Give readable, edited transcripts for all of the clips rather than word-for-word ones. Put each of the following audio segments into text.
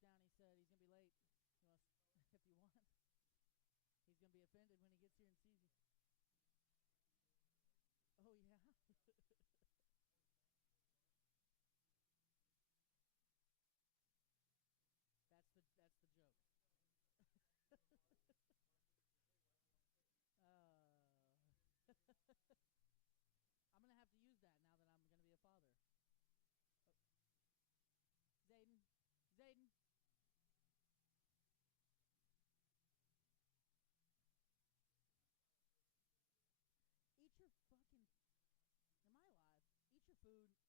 broke down. He said he's going to be late. If you want. He's going to be offended when he gets here and sees us. Oh, yeah? That's the joke. I'm going to have to use that now that I'm going to be a father. Zayden. Eat your fucking. Am I live? Eat your food and let's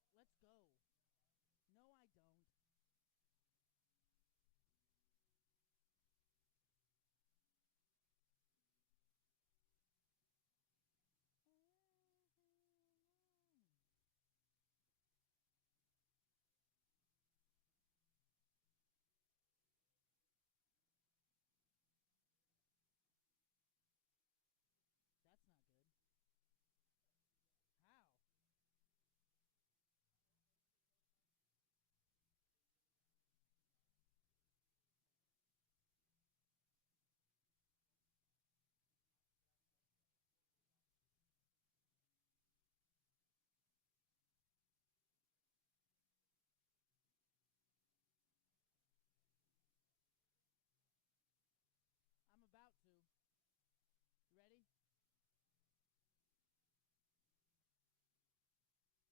go. No, I don't. That's not good. How? I'm about to. You ready? I just assume you're always ready. Don't spill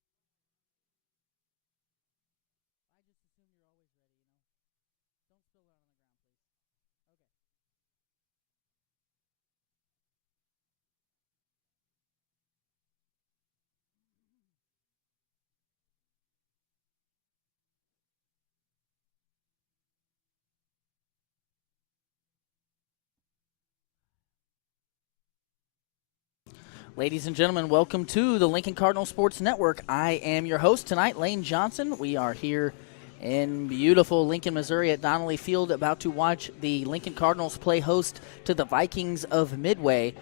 it out on the ground, please. Okay. Ladies and gentlemen, welcome to the Lincoln Cardinal Sports Network. I am your host tonight, Lane Johnson. We are here in beautiful Lincoln, Missouri at Donnelly Field, about to watch the Lincoln Cardinals play host to the Vikings of Midway.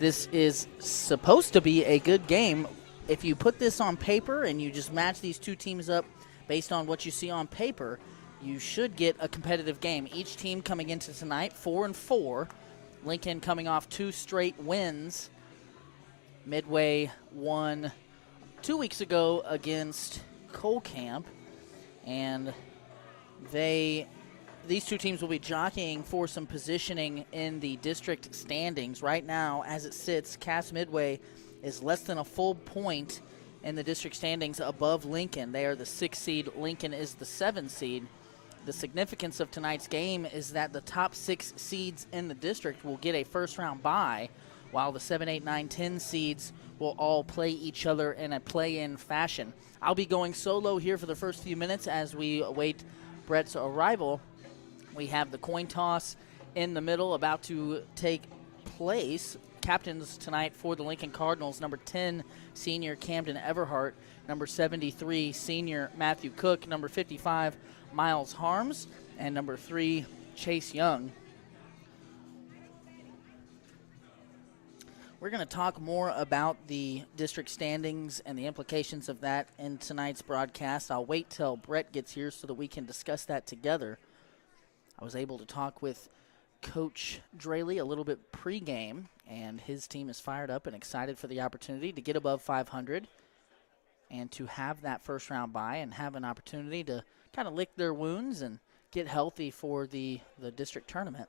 This is supposed to be a good game. If you put this on paper and you just match these two teams up based on what you see on paper, you should get a competitive game. Each team coming into tonight 4-4. Lincoln coming off 2 straight wins. Midway won 2 weeks ago against Cole Camp, and these two teams will be jockeying for some positioning in the district standings. Right now, as it sits, Cass Midway is less than a full point in the district standings above Lincoln. They are the 6th seed. Lincoln is the 7th seed. The significance of tonight's game is that the top 6 seeds in the district will get a first-round bye, while the 7, 8, 9, 10 seeds will all play each other in a play-in fashion. I'll be going solo here for the first few minutes as we await Brett's arrival. We have the coin toss in the middle about to take place. Captains tonight for the Lincoln Cardinals, number 10, senior Camden Everhart, number 73, senior Matthew Cook, number 55, Miles Harms, and number 3, Chase Young. We're going to talk more about the district standings and the implications of that in tonight's broadcast. I'll wait till Brett gets here so that we can discuss that together. I was able to talk with Coach Draley a little bit pregame, and his team is fired up and excited for the opportunity to get above 500 and to have that first-round bye and have an opportunity to kind of lick their wounds and get healthy for the district tournament.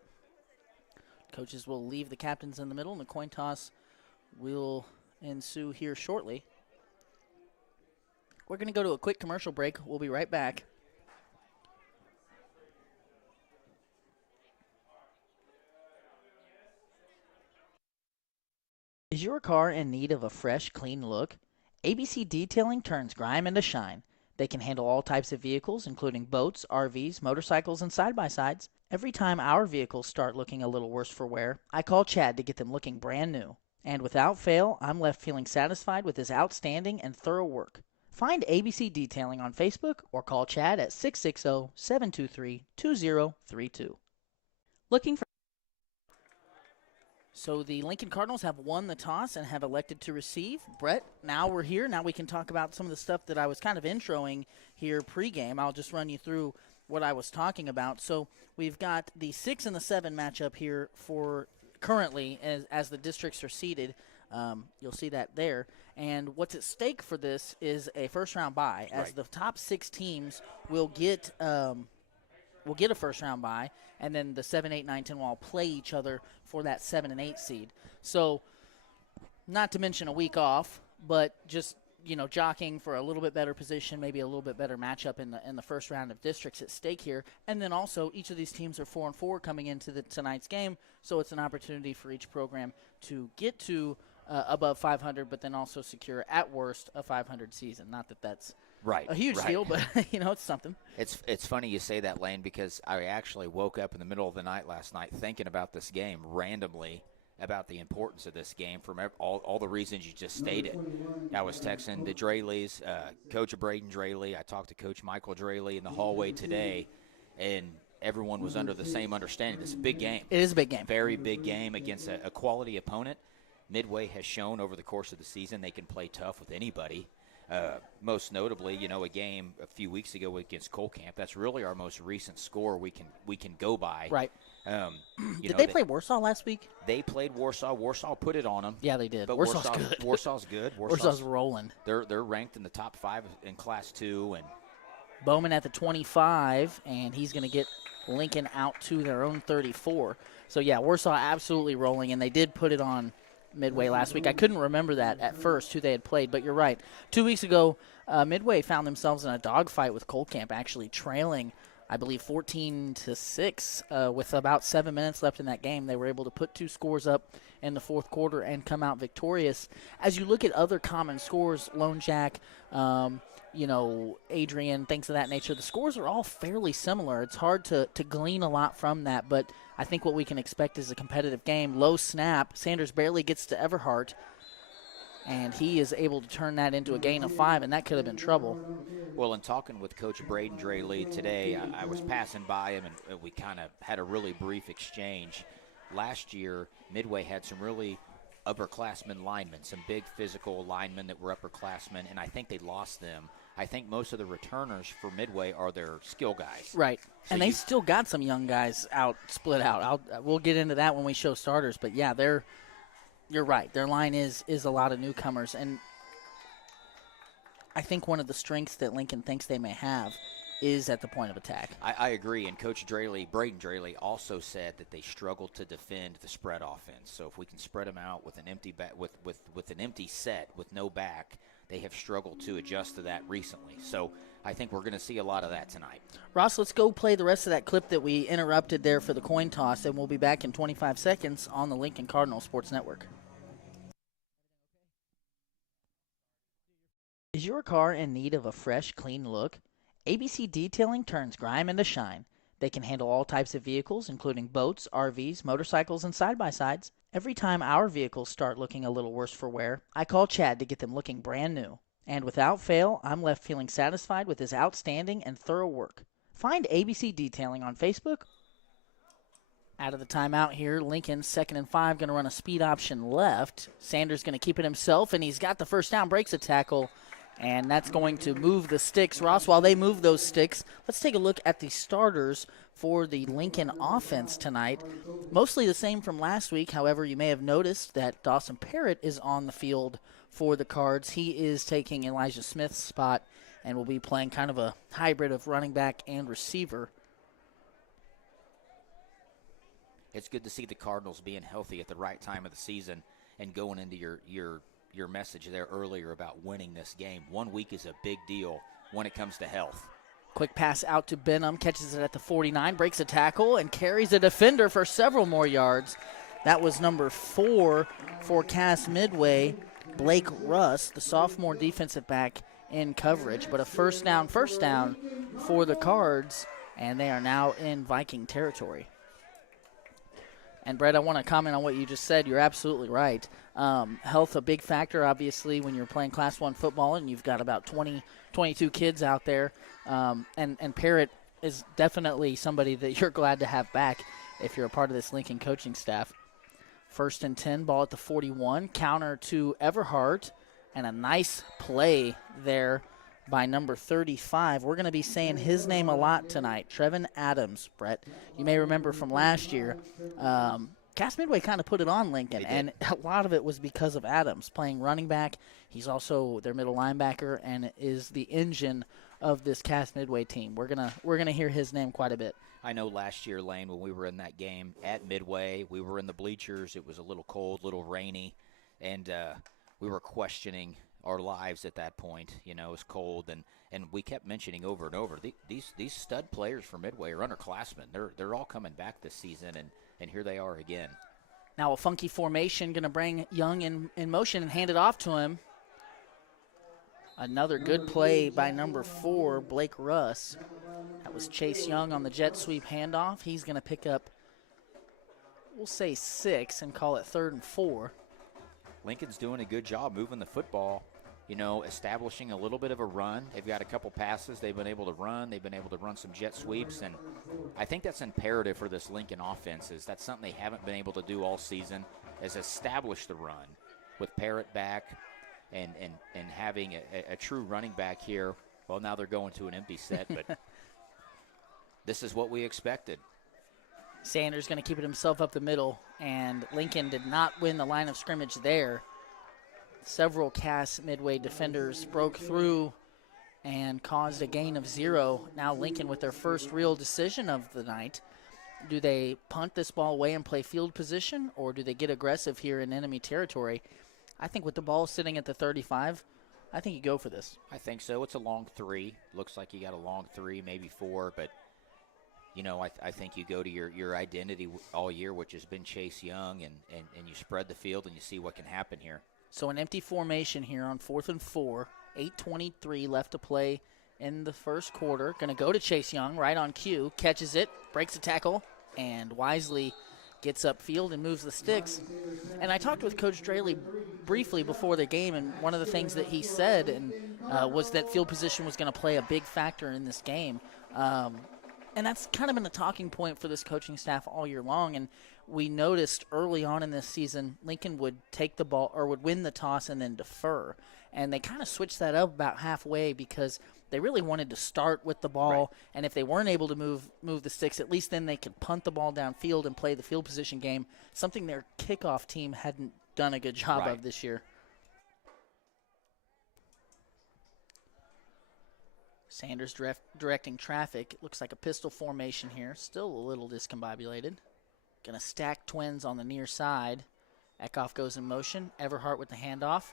Coaches will leave the captains in the middle, and the coin toss will ensue here shortly. We're going to go to a quick commercial break. We'll be right back. Is your car in need of a fresh, clean look? ABC Detailing turns grime into shine. They can handle all types of vehicles, including boats, RVs, motorcycles, and side-by-sides. Every time our vehicles start looking a little worse for wear, I call Chad to get them looking brand new. And without fail, I'm left feeling satisfied with his outstanding and thorough work. Find ABC Detailing on Facebook or call Chad at 660-723-2032. Looking for So the Lincoln Cardinals have won the toss and have elected to receive. Brett, now we're here. Now we can talk about some of the stuff that I was kind of introing here pregame. I'll just run you through what I was talking about. So we've got the 6 and the 7 matchup here for currently as the districts are seeded. You'll see that there. And what's at stake for this is a first-round bye, as Right. the top 6 teams will get a first-round bye, and then the 7, 8, 9, 10 will all play each other for that 7 and 8 seed. So not to mention a week off, but just jockeying for a little bit better position, maybe a little bit better matchup in the first round of districts at stake here. And then also each of these teams are 4-4 coming into tonight's game, so it's an opportunity for each program to get to above 500, but then also secure at worst a 500 season. Not that that's a huge deal, but it's something. It's funny you say that, Lane, because I actually woke up in the middle of the night last night thinking about this game randomly, about the importance of this game from all the reasons you just stated. I was texting the Drayleys, Coach Braden Drayley. I talked to Coach Michael Drayley in the hallway today, and everyone was under the same understanding. It's a big game. It is a big game. Very big game against a quality opponent. Midway has shown over the course of the season they can play tough with anybody. Most notably, a game a few weeks ago against Colcamp. That's really our most recent score we can go by. Right. Did they play Warsaw last week? They played Warsaw. Warsaw put it on them. Yeah, they did. But Warsaw's good. Warsaw's good. Warsaw's rolling. They're ranked in the top 5 in Class 2. And Bowman at the 25, and he's going to get Lincoln out to their own 34. So, yeah, Warsaw absolutely rolling, and they did put it on Midway last week. I couldn't remember that at first, who they had played, but you're right. 2 weeks ago, Midway found themselves in a dogfight with Colcamp, actually trailing, I believe, 14-6 with about 7 minutes left in that game. They were able to put 2 scores up in the fourth quarter and come out victorious. As you look at other common scores, Lone Jack, Adrian, things of that nature, the scores are all fairly similar. It's hard to glean a lot from that, but I think what we can expect is a competitive game. Low snap. Sanders barely gets to Everhart, and he is able to turn that into a gain of 5, and that could have been trouble. Well, in talking with Coach Braden Drayley today, I was passing by him, and we kind of had a really brief exchange. Last year, Midway had some really upperclassmen linemen, some big physical linemen that were upperclassmen, and I think they lost them. I think most of the returners for Midway are their skill guys. Right. So and they still got some young guys split out. We'll get into that when we show starters. But, yeah, you're right. Their line is a lot of newcomers. And I think one of the strengths that Lincoln thinks they may have is at the point of attack. I agree. And Coach Drayley, Braden Drayley, also said that they struggled to defend the spread offense. So if we can spread them out with an empty with an empty set with no back, they have struggled to adjust to that recently. So I think we're going to see a lot of that tonight. Ross, let's go play the rest of that clip that we interrupted there for the coin toss, and we'll be back in 25 seconds on the Lincoln Cardinal Sports Network. Is your car in need of a fresh, clean look? ABC Detailing turns grime into shine. They can handle all types of vehicles, including boats, RVs, motorcycles, and side-by-sides. Every time our vehicles start looking a little worse for wear, I call Chad to get them looking brand new. And without fail, I'm left feeling satisfied with his outstanding and thorough work. Find ABC Detailing on Facebook. Out of the timeout here, Lincoln, 2nd and 5, going to run a speed option left. Sanders going to keep it himself, and he's got the first down, breaks a tackle. And that's going to move the sticks. Ross, while they move those sticks, let's take a look at the starters for the Lincoln offense tonight. Mostly the same from last week. However, you may have noticed that Dawson Parrott is on the field for the Cards. He is taking Elijah Smith's spot and will be playing kind of a hybrid of running back and receiver. It's good to see the Cardinals being healthy at the right time of the season and going into your message there earlier about winning this game. 1 week is a big deal when it comes to health. Quick pass out to Benham, catches it at the 49, breaks a tackle, and carries a defender for several more yards. That was number 4 for Cass Midway, Blake Russ, the sophomore defensive back in coverage. But a first down for the Cards, and they are now in Viking territory. And, Brett, I want to comment on what you just said. You're absolutely right. Health, a big factor, obviously, when you're playing Class 1 football, and you've got about 22 kids out there. And Parrott is definitely somebody that you're glad to have back if you're a part of this Lincoln coaching staff. 1st and 10, ball at the 41. Counter to Everhart, and a nice play there by number 35. We're going to be saying his name a lot tonight, Trevin Adams, Brett. You may remember from last year, Cass Midway kind of put it on Lincoln, and a lot of it was because of Adams playing running back. He's also their middle linebacker and is the engine of this Cass Midway team. We're gonna hear his name quite a bit. I know last year, Lane, when we were in that game at Midway, we were in the bleachers. It was a little cold, a little rainy, and we were questioning our lives at that point. You know, it was cold, and we kept mentioning over and over, these stud players for Midway are underclassmen. They're all coming back this season, and here they are again. Now a funky formation, going to bring Young in motion and hand it off to him. Another good play by number 4, Blake Russ. That was Chase Young on the jet sweep handoff. He's going to pick up, we'll say 6 and call it 3rd and 4. Lincoln's doing a good job moving the football, you know, establishing a little bit of a run. They've got a couple passes they've been able to run. They've been able to run some jet sweeps, and I think that's imperative for this Lincoln offense. That's something they haven't been able to do all season, is establish the run with Parrott back and having a true running back here. Well, now they're going to an empty set, but this is what we expected. Sanders going to keep it himself up the middle, and Lincoln did not win the line of scrimmage there. Several Cass Midway defenders broke through and caused a gain of 0. Now Lincoln with their first real decision of the night. Do they punt this ball away and play field position, or do they get aggressive here in enemy territory? I think with the ball sitting at the 35, I think you go for this. I think so. It's a long 3. Looks like you got a long 3, maybe 4, but you know, I think you go to your identity all year, which has been Chase Young, and you spread the field and you see what can happen here. So an empty formation here on 4th and 4, 8:23 left to play in the first quarter. Going to go to Chase Young right on cue, catches it, breaks the tackle, and wisely gets upfield and moves the sticks. And I talked with Coach Draley briefly before the game, and one of the things that he said was that field position was going to play a big factor in this game. And that's kind of been a talking point for this coaching staff all year long. And we noticed early on in this season, Lincoln would take the ball or would win the toss and then defer. And they kind of switched that up about halfway because they really wanted to start with the ball. Right. And if they weren't able to move the sticks, at least then they could punt the ball downfield and play the field position game, something their kickoff team hadn't done a good job of this year. Sanders directing traffic. It looks like a pistol formation here. Still a little discombobulated. Going to stack twins on the near side. Eckhoff goes in motion. Everhart with the handoff.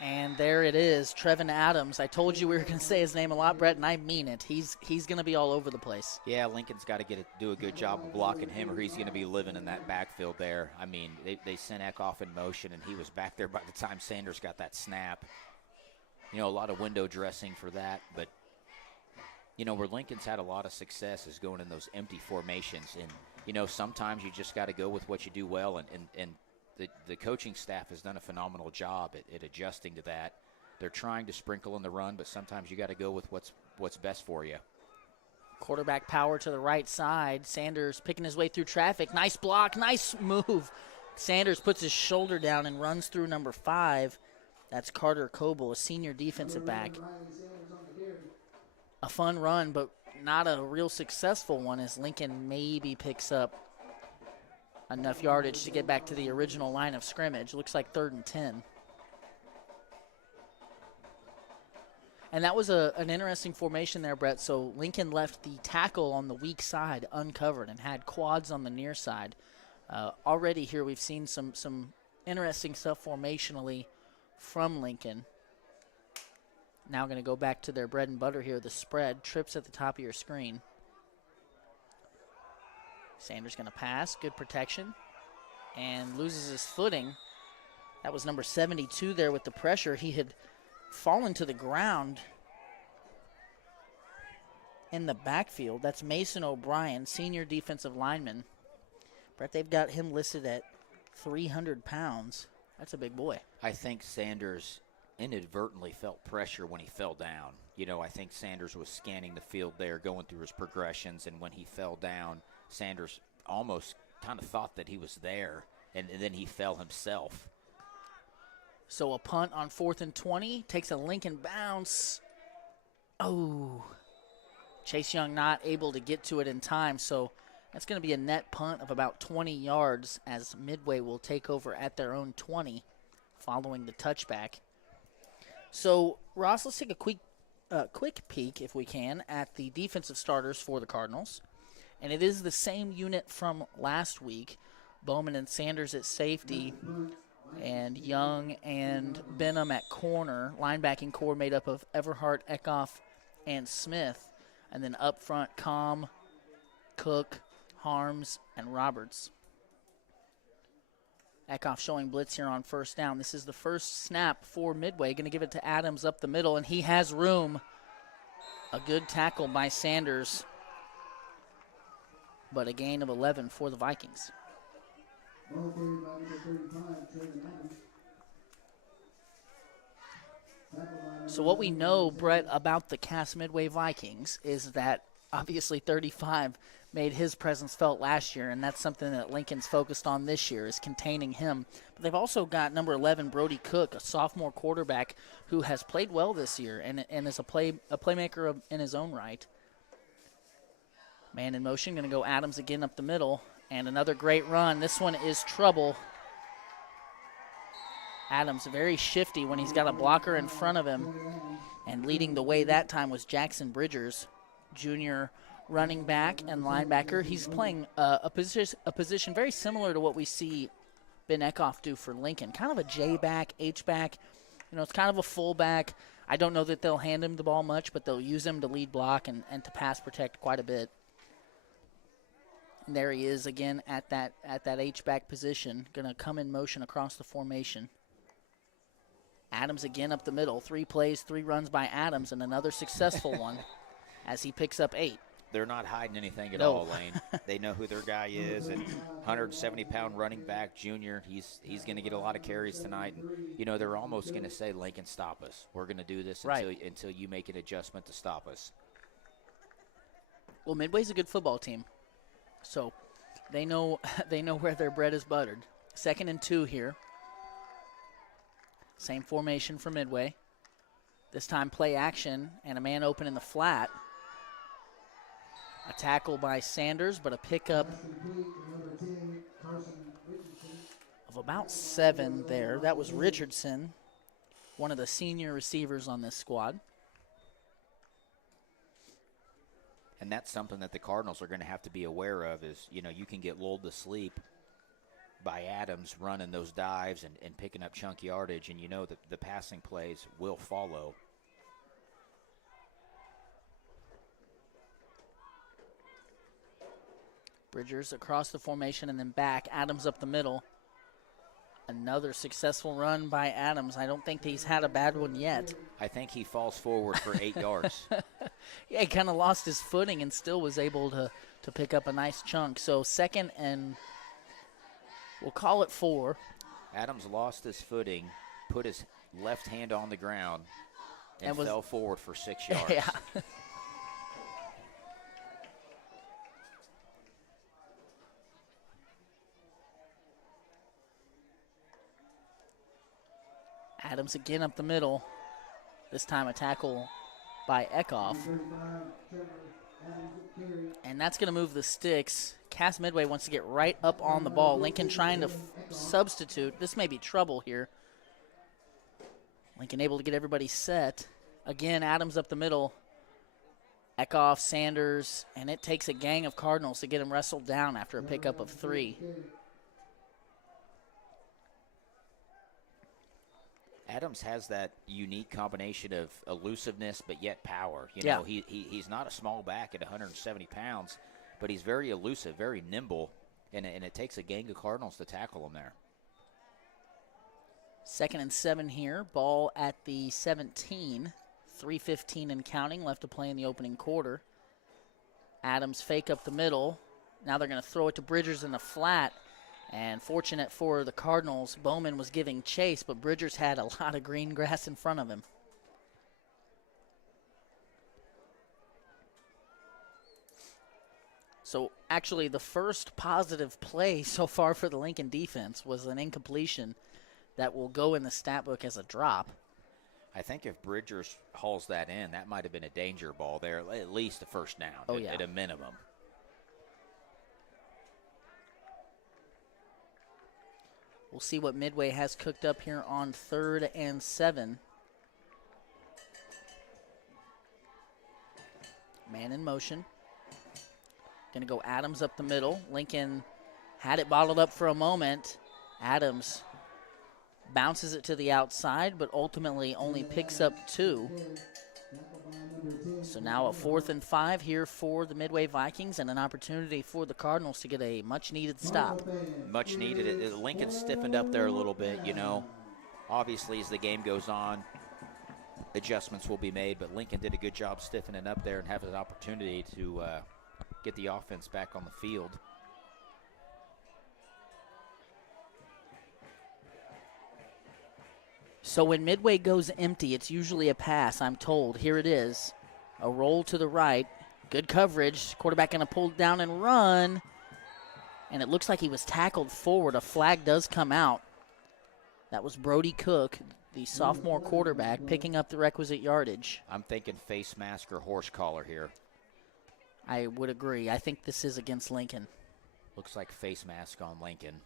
And there it is, Trevin Adams. I told you we were going to say his name a lot, Brett, and I mean it. He's going to be all over the place. Yeah, Lincoln's got to do a good job of blocking him, or he's going to be living in that backfield there. I mean, they sent Eckhoff in motion, and he was back there by the time Sanders got that snap. You know, a lot of window dressing for that, but you know, where Lincoln's had a lot of success is going in those empty formations. And, you know, sometimes you just got to go with what you do well. And the coaching staff has done a phenomenal job at adjusting to that. They're trying to sprinkle in the run, but sometimes you got to go with what's best for you. Quarterback power to the right side. Sanders picking his way through traffic. Nice block, nice move. Sanders puts his shoulder down and runs through number 5. That's Carter Coble, a senior defensive back. A fun run, but not a real successful one, as Lincoln maybe picks up enough yardage to get back to the original line of scrimmage. Looks like 3rd and 10. And that was an interesting formation there, Brett. So Lincoln left the tackle on the weak side uncovered and had quads on the near side. Already here we've seen some interesting stuff formationally from Lincoln. Now going to go back to their bread and butter here, the spread. Trips at the top of your screen. Sanders going to pass. Good protection. And loses his footing. That was number 72 there with the pressure. He had fallen to the ground in the backfield. That's Mason O'Brien, senior defensive lineman. Brett, they've got him listed at 300 pounds. That's a big boy. I think Sanders inadvertently felt pressure when he fell down. You know, I think Sanders was scanning the field there, going through his progressions, and when he fell down, Sanders almost kind of thought that he was there, and then he fell himself. So a punt on 4th and 20, takes a Lincoln bounce, Oh, Chase Young not able to get to it in time, so that's going to be a net punt of about 20 yards as Midway will take over at their own 20 following the touchback. So, Ross, let's take a quick peek, if we can, at the defensive starters for the Cardinals. And it is the same unit from last week. Bowman and Sanders at safety, and Young and Benham at corner. Linebacking core made up of Everhart, Eckhoff, and Smith. And then up front, Com, Cook, Harms, and Roberts. Eckhoff showing blitz here on first down. This is the first snap for Midway. Going to give it to Adams up the middle, and he has room. A good tackle by Sanders, but a gain of 11 for the Vikings. So what we know, Brett, about the Cass Midway Vikings is that obviously 35 made his presence felt last year, and that's something that Lincoln's focused on this year, is containing him. But they've also got number 11, Brody Cook, a sophomore quarterback who has played well this year and is a playmaker in his own right. Man in motion, going to go Adams again up the middle, and another great run. This one is trouble. Adams very shifty when he's got a blocker in front of him, and leading the way that time was Jackson Bridgers, junior running back and linebacker. He's playing a position very similar to what we see Ben Eckhoff do for Lincoln, kind of a J-back, H-back. You know, it's kind of a fullback. I don't know that they'll hand him the ball much, but they'll use him to lead block and to pass protect quite a bit. And there he is again at that H-back position, going to come in motion across the formation. Adams again up the middle. 3 plays, 3 runs by Adams, and another successful one as he picks up 8. They're not hiding anything at all, Lane. They know who their guy is, and 170-pound running back, junior. He's going to get a lot of carries tonight. And, you know, they're almost going to say, Lincoln, stop us. We're going to do this until you make an adjustment to stop us. Well, Midway's a good football team, so they know where their bread is buttered. 2nd and 2 here. Same formation for Midway. This time play action and a man open in the flat. A tackle by Sanders, but a pickup of about 7 there. That was Richardson, one of the senior receivers on this squad. And that's something that the Cardinals are going to have to be aware of is, you know, you can get lulled to sleep by Adams running those dives and picking up chunk yardage, and you know that the passing plays will follow. Bridgers across the formation and then back. Adams up the middle. Another successful run by Adams. I don't think he's had a bad one yet. I think he falls forward for 8 yards. Yeah, he kind of lost his footing and still was able to pick up a nice chunk. So 2nd and we'll call it 4. Adams lost his footing, put his left hand on the ground, and fell forward for 6 yards. Yeah. Adams again up the middle. This time a tackle by Eckhoff. And that's going to move the sticks. Cass Midway wants to get right up on the ball. Lincoln trying to substitute. This may be trouble here. Lincoln able to get everybody set. Again, Adams up the middle. Eckhoff, Sanders, and it takes a gang of Cardinals to get him wrestled down after a pickup of 3. Adams has that unique combination of elusiveness but yet power. You know, he's not a small back at 170 pounds, but he's very elusive, very nimble, and it takes a gang of Cardinals to tackle him there. 2nd and 7 here. Ball at the 17. 3:15 and counting left to play in the opening quarter. Adams fake up the middle. Now they're going to throw it to Bridgers in the flat. And fortunate for the Cardinals, Bowman was giving chase, but Bridgers had a lot of green grass in front of him. So actually the first positive play so far for the Lincoln defense was an incompletion that will go in the stat book as a drop. I think if Bridgers hauls that in, that might have been a danger ball there, at least a first down at a minimum. We'll see what Midway has cooked up here on 3rd and 7. Man in motion. Going to go Adams up the middle. Lincoln had it bottled up for a moment. Adams bounces it to the outside, but ultimately only picks up 2. So now a 4th and 5 here for the Midway Vikings, and an opportunity for the Cardinals to get a much-needed stop. Much needed. Lincoln stiffened up there a little bit, you know. Obviously, as the game goes on, adjustments will be made, but Lincoln did a good job stiffening up there and having an opportunity to get the offense back on the field. So when Midway goes empty, it's usually a pass, I'm told. Here it is. A roll to the right. Good coverage. Quarterback going to pull down and run. And it looks like he was tackled forward. A flag does come out. That was Brody Cook, the sophomore quarterback, picking up the requisite yardage. I'm thinking face mask or horse collar here. I would agree. I think this is against Lincoln. Looks like face mask on Lincoln.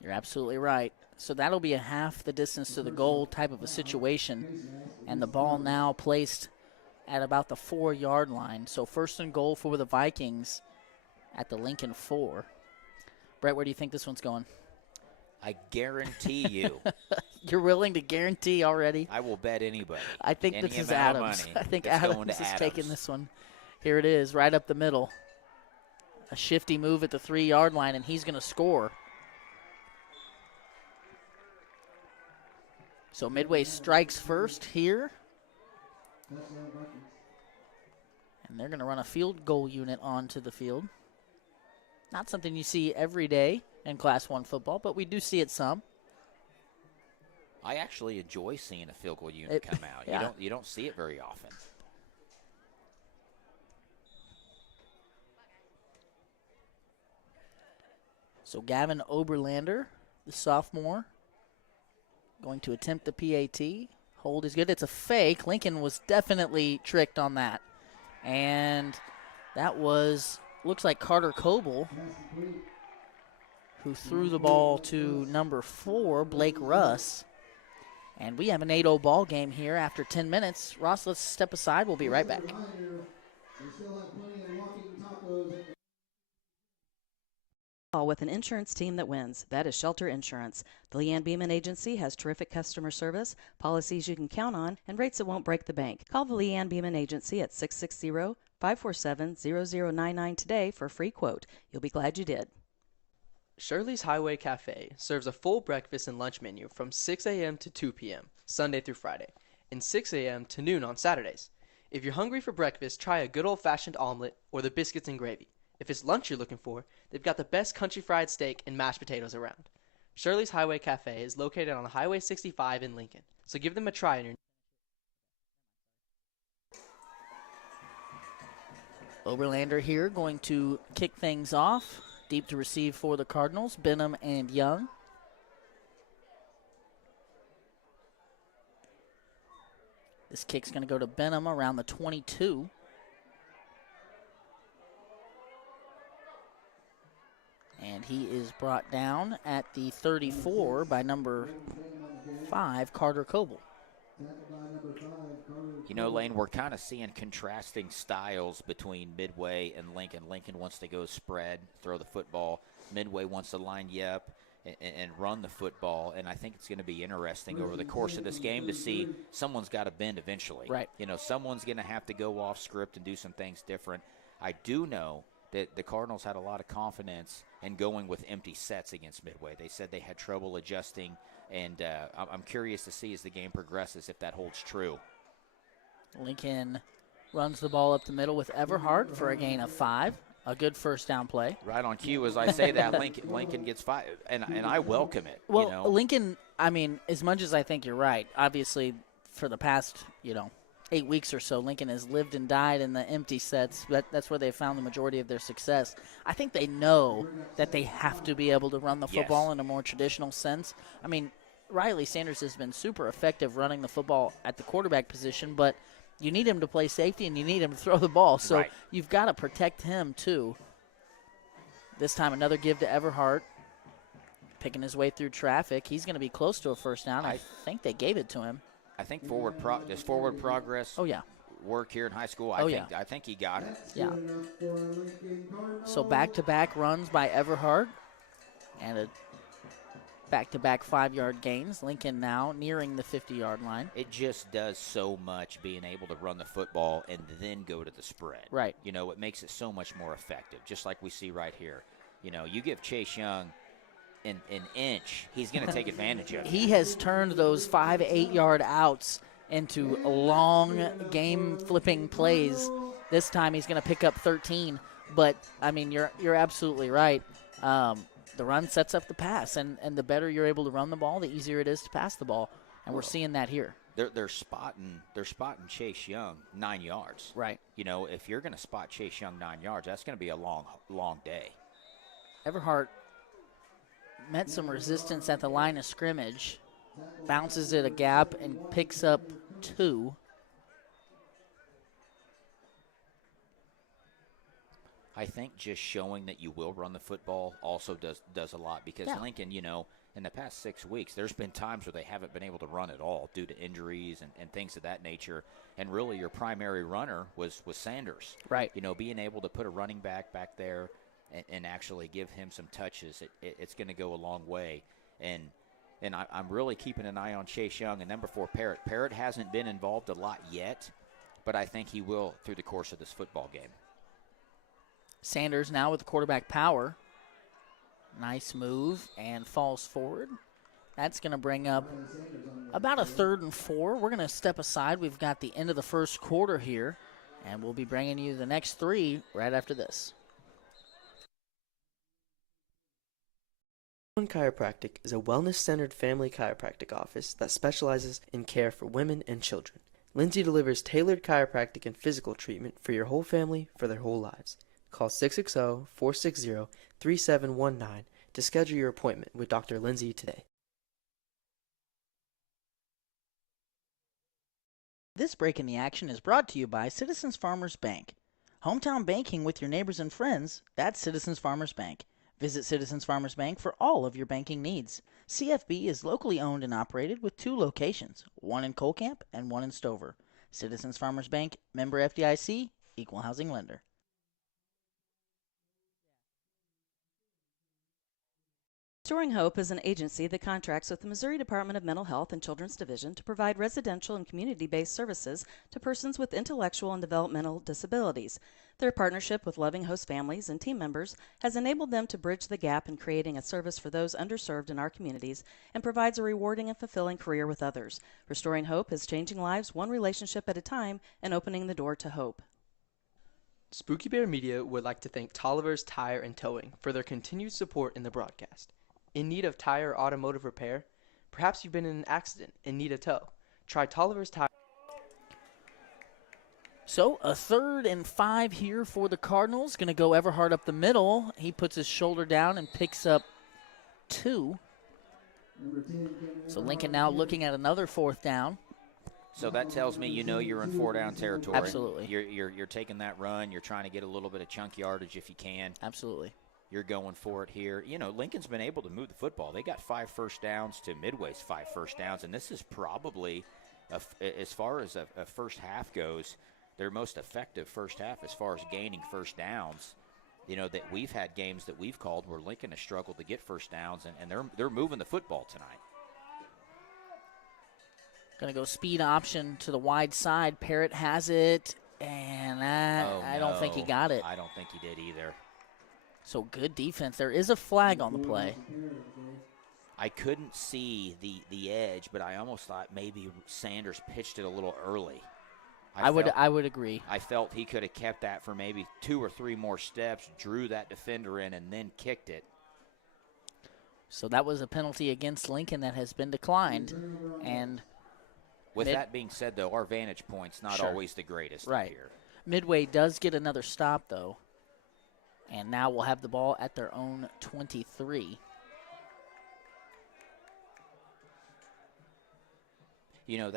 You're absolutely right. So that'll be a half the distance to the goal type of a situation. And the ball now placed at about the 4-yard line. So 1st and goal for the Vikings at the Lincoln 4. Brett, where do you think this one's going? I guarantee you. You're willing to guarantee already? I will bet anybody. I think this is Adams. I think Adams is taking this one. Here it is, right up the middle. A shifty move at the 3-yard line, and he's going to score. So Midway strikes first here. And they're going to run a field goal unit onto the field. Not something you see every day in Class 1 football, but we do see it some. I actually enjoy seeing a field goal unit come out. Yeah. You don't see it very often. So Gavin Oberlander, the sophomore, going to attempt the PAT. Hold is good. It's a fake. Lincoln was definitely tricked on that. And that was, looks like Carter Coble, who threw the ball to number 4, Blake Russ. And we have an 8-0 ball game here after 10 minutes. Ross, let's step aside. We'll be right back. With an insurance team that wins. That is Shelter Insurance. The Leanne Beeman Agency has terrific customer service, policies you can count on, and rates that won't break the bank. Call the Leanne Beeman Agency at 660-547-0099 today for a free quote. You'll be glad you did. Shirley's Highway Cafe serves a full breakfast and lunch menu from 6 a.m. to 2 p.m., Sunday through Friday, and 6 a.m. to noon on Saturdays. If you're hungry for breakfast, try a good old-fashioned omelet or the biscuits and gravy. If it's lunch you're looking for, they've got the best country fried steak and mashed potatoes around. Shirley's Highway Cafe is located on Highway 65 in Lincoln, so give them a try in your Oberlander here going to kick things off. Deep to receive for the Cardinals, Benham and Young. This kick's going to go to Benham around the 22. And he is brought down at the 34 by number 5, Carter Coble. You know, Lane, we're kind of seeing contrasting styles between Midway and Lincoln. Lincoln wants to go spread, throw the football. Midway wants to line you up and run the football. And I think it's going to be interesting over the course of this game to see someone's got to bend eventually. Right. You know, someone's going to have to go off script and do some things different. I do know that the Cardinals had a lot of confidence in going with empty sets against Midway. They said they had trouble adjusting, and I'm curious to see as the game progresses if that holds true. Lincoln runs the ball up the middle with Everhart for a gain of 5. A good first down play. Right on cue as I say that, Lincoln gets 5, and I welcome it. Well, you know? Lincoln, I mean, as much as I think you're right, obviously for the past, 8 weeks or so, Lincoln has lived and died in the empty sets. That's where they found the majority of their success. I think they know that they have to be able to run the football in a more traditional sense. I mean, Riley Sanders has been super effective running the football at the quarterback position, but you need him to play safety and you need him to throw the ball. So you've got to protect him too. This time another give to Everhart. Picking his way through traffic. He's going to be close to a first down. I think they gave it to him. I think forward progress. Oh, yeah. Work here in high school. I think he got it. Yeah. So back-to-back runs by Everhart and a back-to-back 5-yard gains. Lincoln now nearing the 50-yard line. It just does so much being able to run the football and then go to the spread. Right. You know, it makes it so much more effective, just like we see right here. You know, you give Chase Young an inch, he's going to take advantage of it. He has turned those 5 8-yard outs into long game-flipping plays. This time he's going to pick up 13. But, I mean, you're absolutely right. The run sets up the pass, and the better you're able to run the ball, the easier it is to pass the ball. And we're seeing that here. They're spotting Chase Young 9 yards. Right. You know, if you're going to spot Chase Young 9 yards, that's going to be a long day. Everhart met some resistance at the line of scrimmage, bounces it a gap, and picks up 2. I think just showing that you will run the football also does a lot because Lincoln, you know, in the past 6 weeks, there's been times where they haven't been able to run at all due to injuries and things of that nature. And really your primary runner was Sanders. Right. You know, being able to put a running back there and actually give him some touches, it's going to go a long way. And I'm really keeping an eye on Chase Young. And number 4, Parrott. Parrott hasn't been involved a lot yet, but I think he will through the course of this football game. Sanders now with quarterback power. Nice move and falls forward. That's going to bring up about a 3rd and 4. We're going to step aside. We've got the end of the first quarter here, and we'll be bringing you the next 3 right after this. Chiropractic is a wellness-centered family chiropractic office that specializes in care for women and children. Lindsay delivers tailored chiropractic and physical treatment for your whole family for their whole lives. Call 660-460-3719 to schedule your appointment with Dr. Lindsay today. This break in the action is brought to you by Citizens Farmers Bank. Hometown banking with your neighbors and friends, that's Citizens Farmers Bank. Visit Citizens Farmers Bank for all of your banking needs. CFB is locally owned and operated with 2 locations, one in Colcamp and one in Stover. Citizens Farmers Bank, member FDIC, equal housing lender. Restoring Hope is an agency that contracts with the Missouri Department of Mental Health and Children's Division to provide residential and community-based services to persons with intellectual and developmental disabilities. Their partnership with loving host families and team members has enabled them to bridge the gap in creating a service for those underserved in our communities and provides a rewarding and fulfilling career with others. Restoring Hope is changing lives one relationship at a time and opening the door to hope. Spooky Bear Media would like to thank Tolliver's Tire and Towing for their continued support in the broadcast. In need of tire or automotive repair? Perhaps you've been in an accident and need a tow. Try Tolliver's Tire. So a 3rd and 5 here for the Cardinals. Going to go Everhart up the middle. He puts his shoulder down and picks up 2. So Lincoln now looking at another 4th down. So that tells me you know you're in 4-down territory. Absolutely. You're taking that run. You're trying to get a little bit of chunk yardage if you can. Absolutely. You're going for it here. You know, Lincoln's been able to move the football. They got 5 first downs to Midway's 5 first downs, and this is probably, as far as a first half goes, their most effective first half as far as gaining first downs. You know, that we've had games that we've called where Lincoln has struggled to get first downs, and they're moving the football tonight. Going to go speed option to the wide side. Parrott has it, and I don't think he got it. I don't think he did either. So good defense. There is a flag on the play. I couldn't see the edge, but I almost thought maybe Sanders pitched it a little early. I would agree. I felt he could have kept that for maybe 2 or 3 more steps, drew that defender in, and then kicked it. So that was a penalty against Lincoln that has been declined. And With that being said, though, our vantage point's not always the greatest right here. Midway does get another stop, though. And now we'll have the ball at their own 23. You know,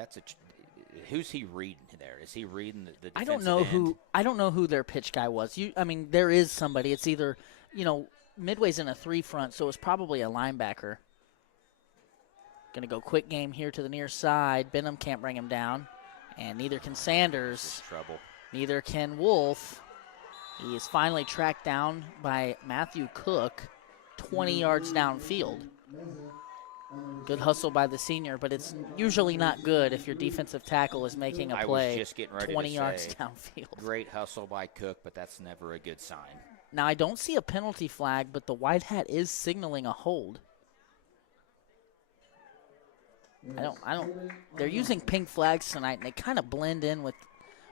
who's he reading there? Is he reading the defensive I don't know end? I don't know who their pitch guy was. There is somebody. It's either, Midway's in a 3 front, so it's probably a linebacker. Going to go quick game here to the near side. Benham can't bring him down, and neither can Sanders. Trouble. Neither can Wolf. He is finally tracked down by Matthew Cook, 20 yards downfield. Good hustle by the senior, but it's usually not good if your defensive tackle is making a play I was just getting ready 20 to yards say, downfield. Great hustle by Cook, but that's never a good sign. Now, I don't see a penalty flag, but the white hat is signaling a hold. They're using pink flags tonight, and they kind of blend in with,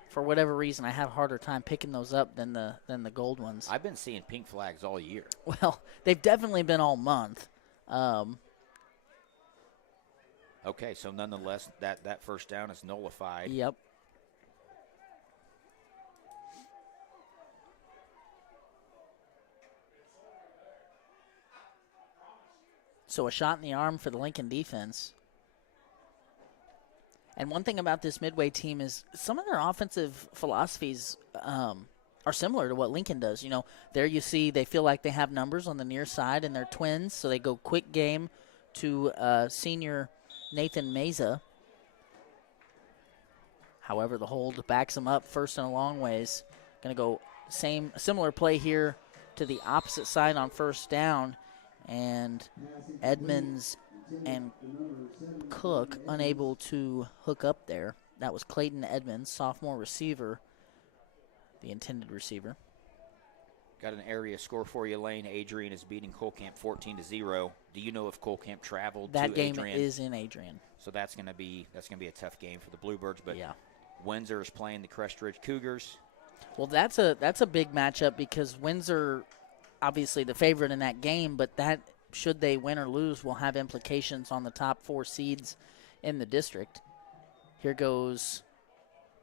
for whatever reason, I have a harder time picking those up than the gold ones. I've been seeing pink flags all year. Well, they've definitely been all month. Okay, so nonetheless, that first down is nullified. Yep. So a shot in the arm for the Lincoln defense. And one thing about this Midway team is some of their offensive philosophies are similar to what Lincoln does. There you see they feel like they have numbers on the near side, and they're twins, so they go quick game to senior Nathan Meza. However, the hold backs him up first and a long ways. Going to go similar play here to the opposite side on first down, and Edmonds and Cook unable to hook up there. That was Clayton Edmonds, sophomore receiver, the intended receiver. Got an area score for you, Lane. Adrian is beating Colcamp 14-0. Do you know if Colcamp traveled to Adrian? That game is in Adrian. So that's going to be a tough game for the Bluebirds. But yeah. Windsor is playing the Crest Ridge Cougars. Well, that's a big matchup because Windsor, obviously the favorite in that game, but that, should they win or lose, will have implications on the top 4 seeds in the district. Here goes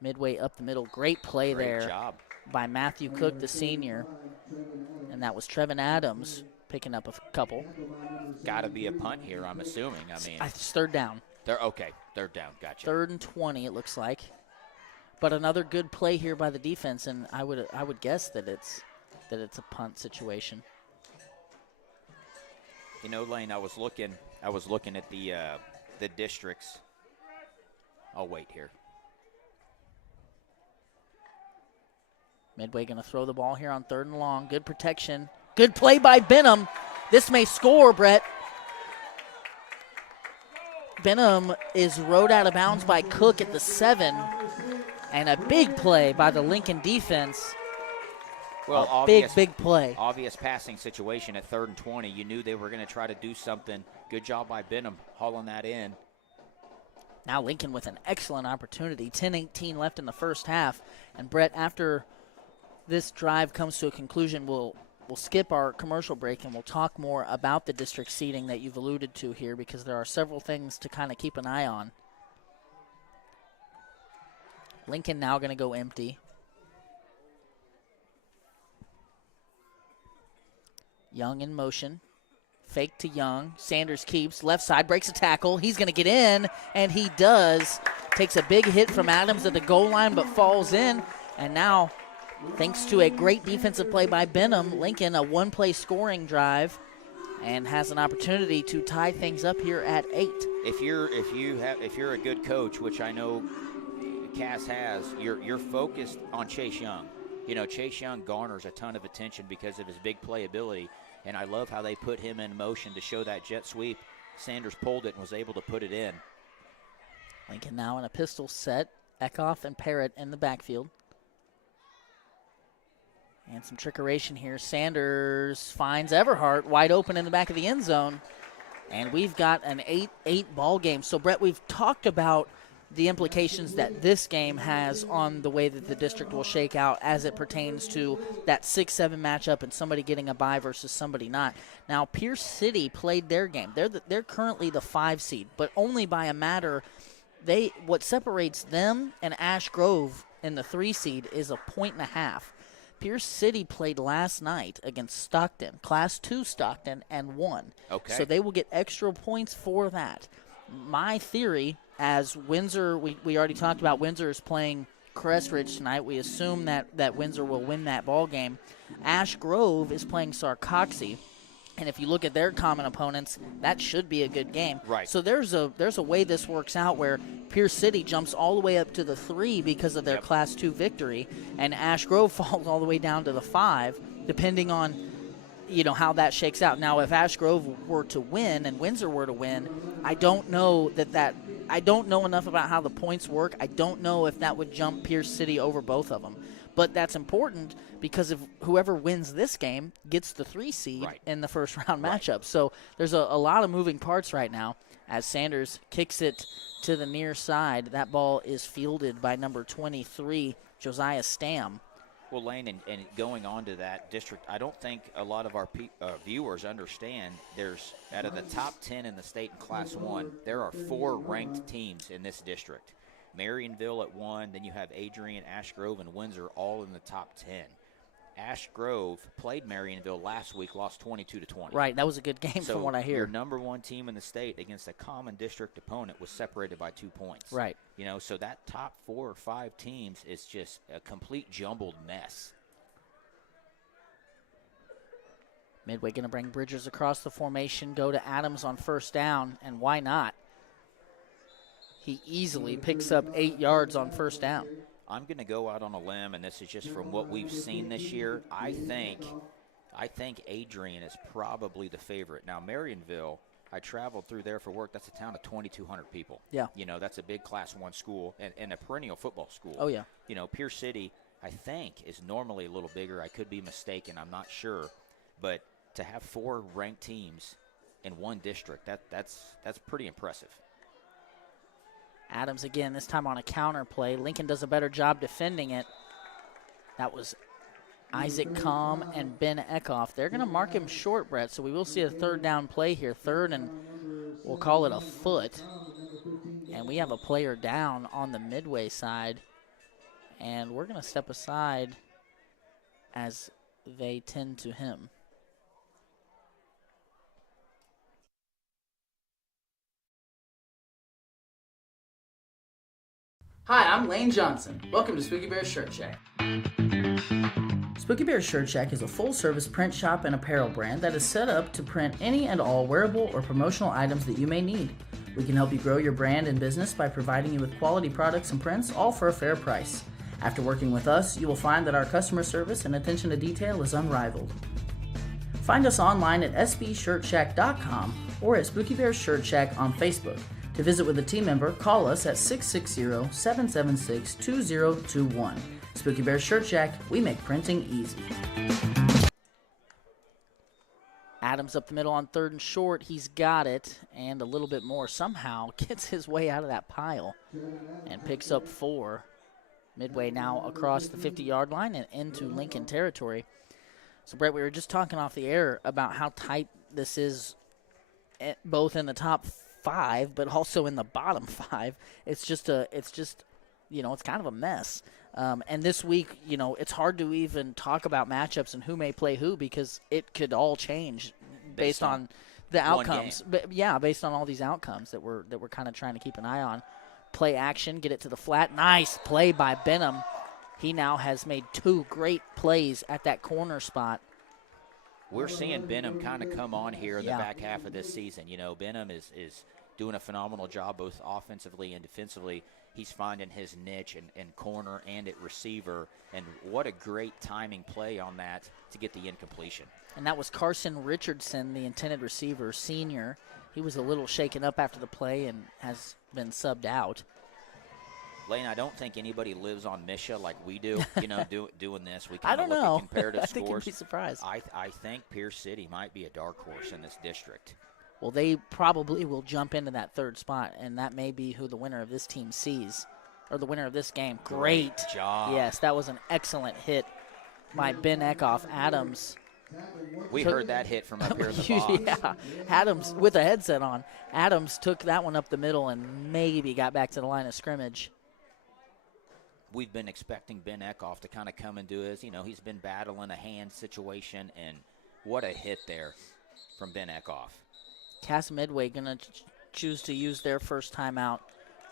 Midway up the middle. Great play there. Great job by Matthew Cook, the senior. And that was Trevin Adams picking up a couple. Got to be a punt here, I'm assuming. It's third down. Third down. Gotcha. 3rd and 20, it looks like. But another good play here by the defense, and I would guess that it's a punt situation. Lane, I was looking at the districts. I'll wait here. Midway going to throw the ball here on 3rd and long. Good protection. Good play by Benham. This may score, Brett. Benham is rode out of bounds by Cook at the 7. And a big play by the Lincoln defense. Well, big play. Obvious passing situation at 3rd and 20. You knew they were going to try to do something. Good job by Benham hauling that in. Now Lincoln with an excellent opportunity. 10-18 left in the first half. And Brett, after this drive comes to a conclusion, we'll skip our commercial break and we'll talk more about the district seating that you've alluded to here, because there are several things to kind of keep an eye on. Lincoln now going to go empty. Young in motion. Fake to Young. Sanders keeps. Left side, breaks a tackle. He's going to get in, and he does. Takes a big hit from Adams at the goal line, but falls in. And now, thanks to a great defensive play by Benham, Lincoln, a one-play scoring drive, and has an opportunity to tie things up here at 8. If you're a good coach, which I know Cass has, you're focused on Chase Young. Chase Young garners a ton of attention because of his big playability, and I love how they put him in motion to show that jet sweep. Sanders pulled it and was able to put it in. Lincoln now in a pistol set. Eckhoff and Parrott in the backfield. And some trickeration here. Sanders finds Everhart wide open in the back of the end zone. And we've got an 8-8 ball game. So, Brett, we've talked about the implications that this game has on the way that the district will shake out as it pertains to that 6-7 matchup and somebody getting a bye versus somebody not. Now, Pierce City played their game. They're currently the 5 seed, but only by a matter what separates them and Ash Grove in the 3 seed is a 1.5. Pierce City played last night against Stockton, Class 2 Stockton, and won. Okay. So they will get extra points for that. My theory, as Windsor, we already talked about Windsor is playing Crest Ridge tonight. We assume that Windsor will win that ball game. Ash Grove is playing Sarcoxy. And if you look at their common opponents, that should be a good game. Right. So there's a way this works out where Pierce City jumps all the way up to the 3 because of their Class 2 victory, and Ash Grove falls all the way down to the 5, depending on how that shakes out. Now, if Ash Grove were to win and Windsor were to win, I don't know I don't know enough about how the points work. I don't know if that would jump Pierce City over both of them. But that's important because if whoever wins this game gets the 3 seed in the first round matchup. So there's a lot of moving parts right now as Sanders kicks it to the near side. That ball is fielded by number 23, Josiah Stam. Well, Lane, and going on to that district, I don't think a lot of our viewers understand there's, out of the top 10 in the state in Class 1, there are 4 ranked teams in this district. Marionville at 1, then you have Adrian, Ash Grove, and Windsor all in the top 10. Ash Grove played Marionville last week, lost 22-20. Right, that was a good game from what I hear. Your number 1 team in the state against a common district opponent was separated by 2 points. Right. So that top 4 or 5 teams is just a complete jumbled mess. Midway going to bring Bridgers across the formation, go to Adams on first down, and why not? He easily picks up 8 yards on first down. I'm going to go out on a limb, and this is just from what we've seen this year. I think Adrian is probably the favorite. Now, Marionville, I traveled through there for work. That's a town of 2,200 people. Yeah. That's a big Class 1 school and a perennial football school. Oh, yeah. Pierce City, I think, is normally a little bigger. I could be mistaken. I'm not sure. But to have 4 ranked teams in one district, that's pretty impressive. Adams again, this time on a counter play. Lincoln does a better job defending it. That was Isaac Comm and Ben Eckhoff. They're going to mark him short, Brett, so we will see a third down play here. Third, and we'll call it a foot. And we have a player down on the Midway side. And we're going to step aside as they tend to him. Hi, I'm Lane Johnson. Welcome to Spooky Bear's Shirt Shack. Spooky Bear's Shirt Shack is a full-service print shop and apparel brand that is set up to print any and all wearable or promotional items that you may need. We can help you grow your brand and business by providing you with quality products and prints, all for a fair price. After working with us, you will find that our customer service and attention to detail is unrivaled. Find us online at sbshirtshack.com or at Spooky Bear's Shirt Shack on Facebook. To visit with a team member, call us at 660-776-2021. Spooky Bear Shirt Shack, we make printing easy. Adams up the middle on third and short. He's got it and a little bit more. Somehow gets his way out of that pile and picks up 4. Midway now across the 50-yard line and into Lincoln territory. So, Brett, we were just talking off the air about how tight this is, both in the top 5, but also in the bottom 5. It's kind of a mess. And this week, it's hard to even talk about matchups and who may play who because it could all change based on the outcomes. But yeah, based on all these outcomes that we're kind of trying to keep an eye on. Play action, get it to the flat. Nice play by Benham. He now has made 2 great plays at that corner spot. We're seeing Benham kind of come on here in the back half of this season. Benham is doing a phenomenal job both offensively and defensively. He's finding his niche in corner and at receiver, and what a great timing play on that to get the incompletion. And that was Carson Richardson, the intended receiver, senior. He was a little shaken up after the play and has been subbed out. Lane, I don't think anybody lives on Misha like we do, doing this. We I kind don't of look know. at comparative I think scores. you'd be surprised. I think Pierce City might be a dark horse in this district. Well, they probably will jump into that third spot, and that may be who the winner of this team sees, or the winner of this game. Great job. Yes, that was an excellent hit by Ben Eckhoff. Adams We heard that hit from up here in the box. Yeah, Adams with a headset on. Adams took that one up the middle and maybe got back to the line of scrimmage. We've been expecting Ben Eckhoff to kind of come and do his, he's been battling a hand situation, and what a hit there from Ben Eckhoff. Cass Midway going to choose to use their first timeout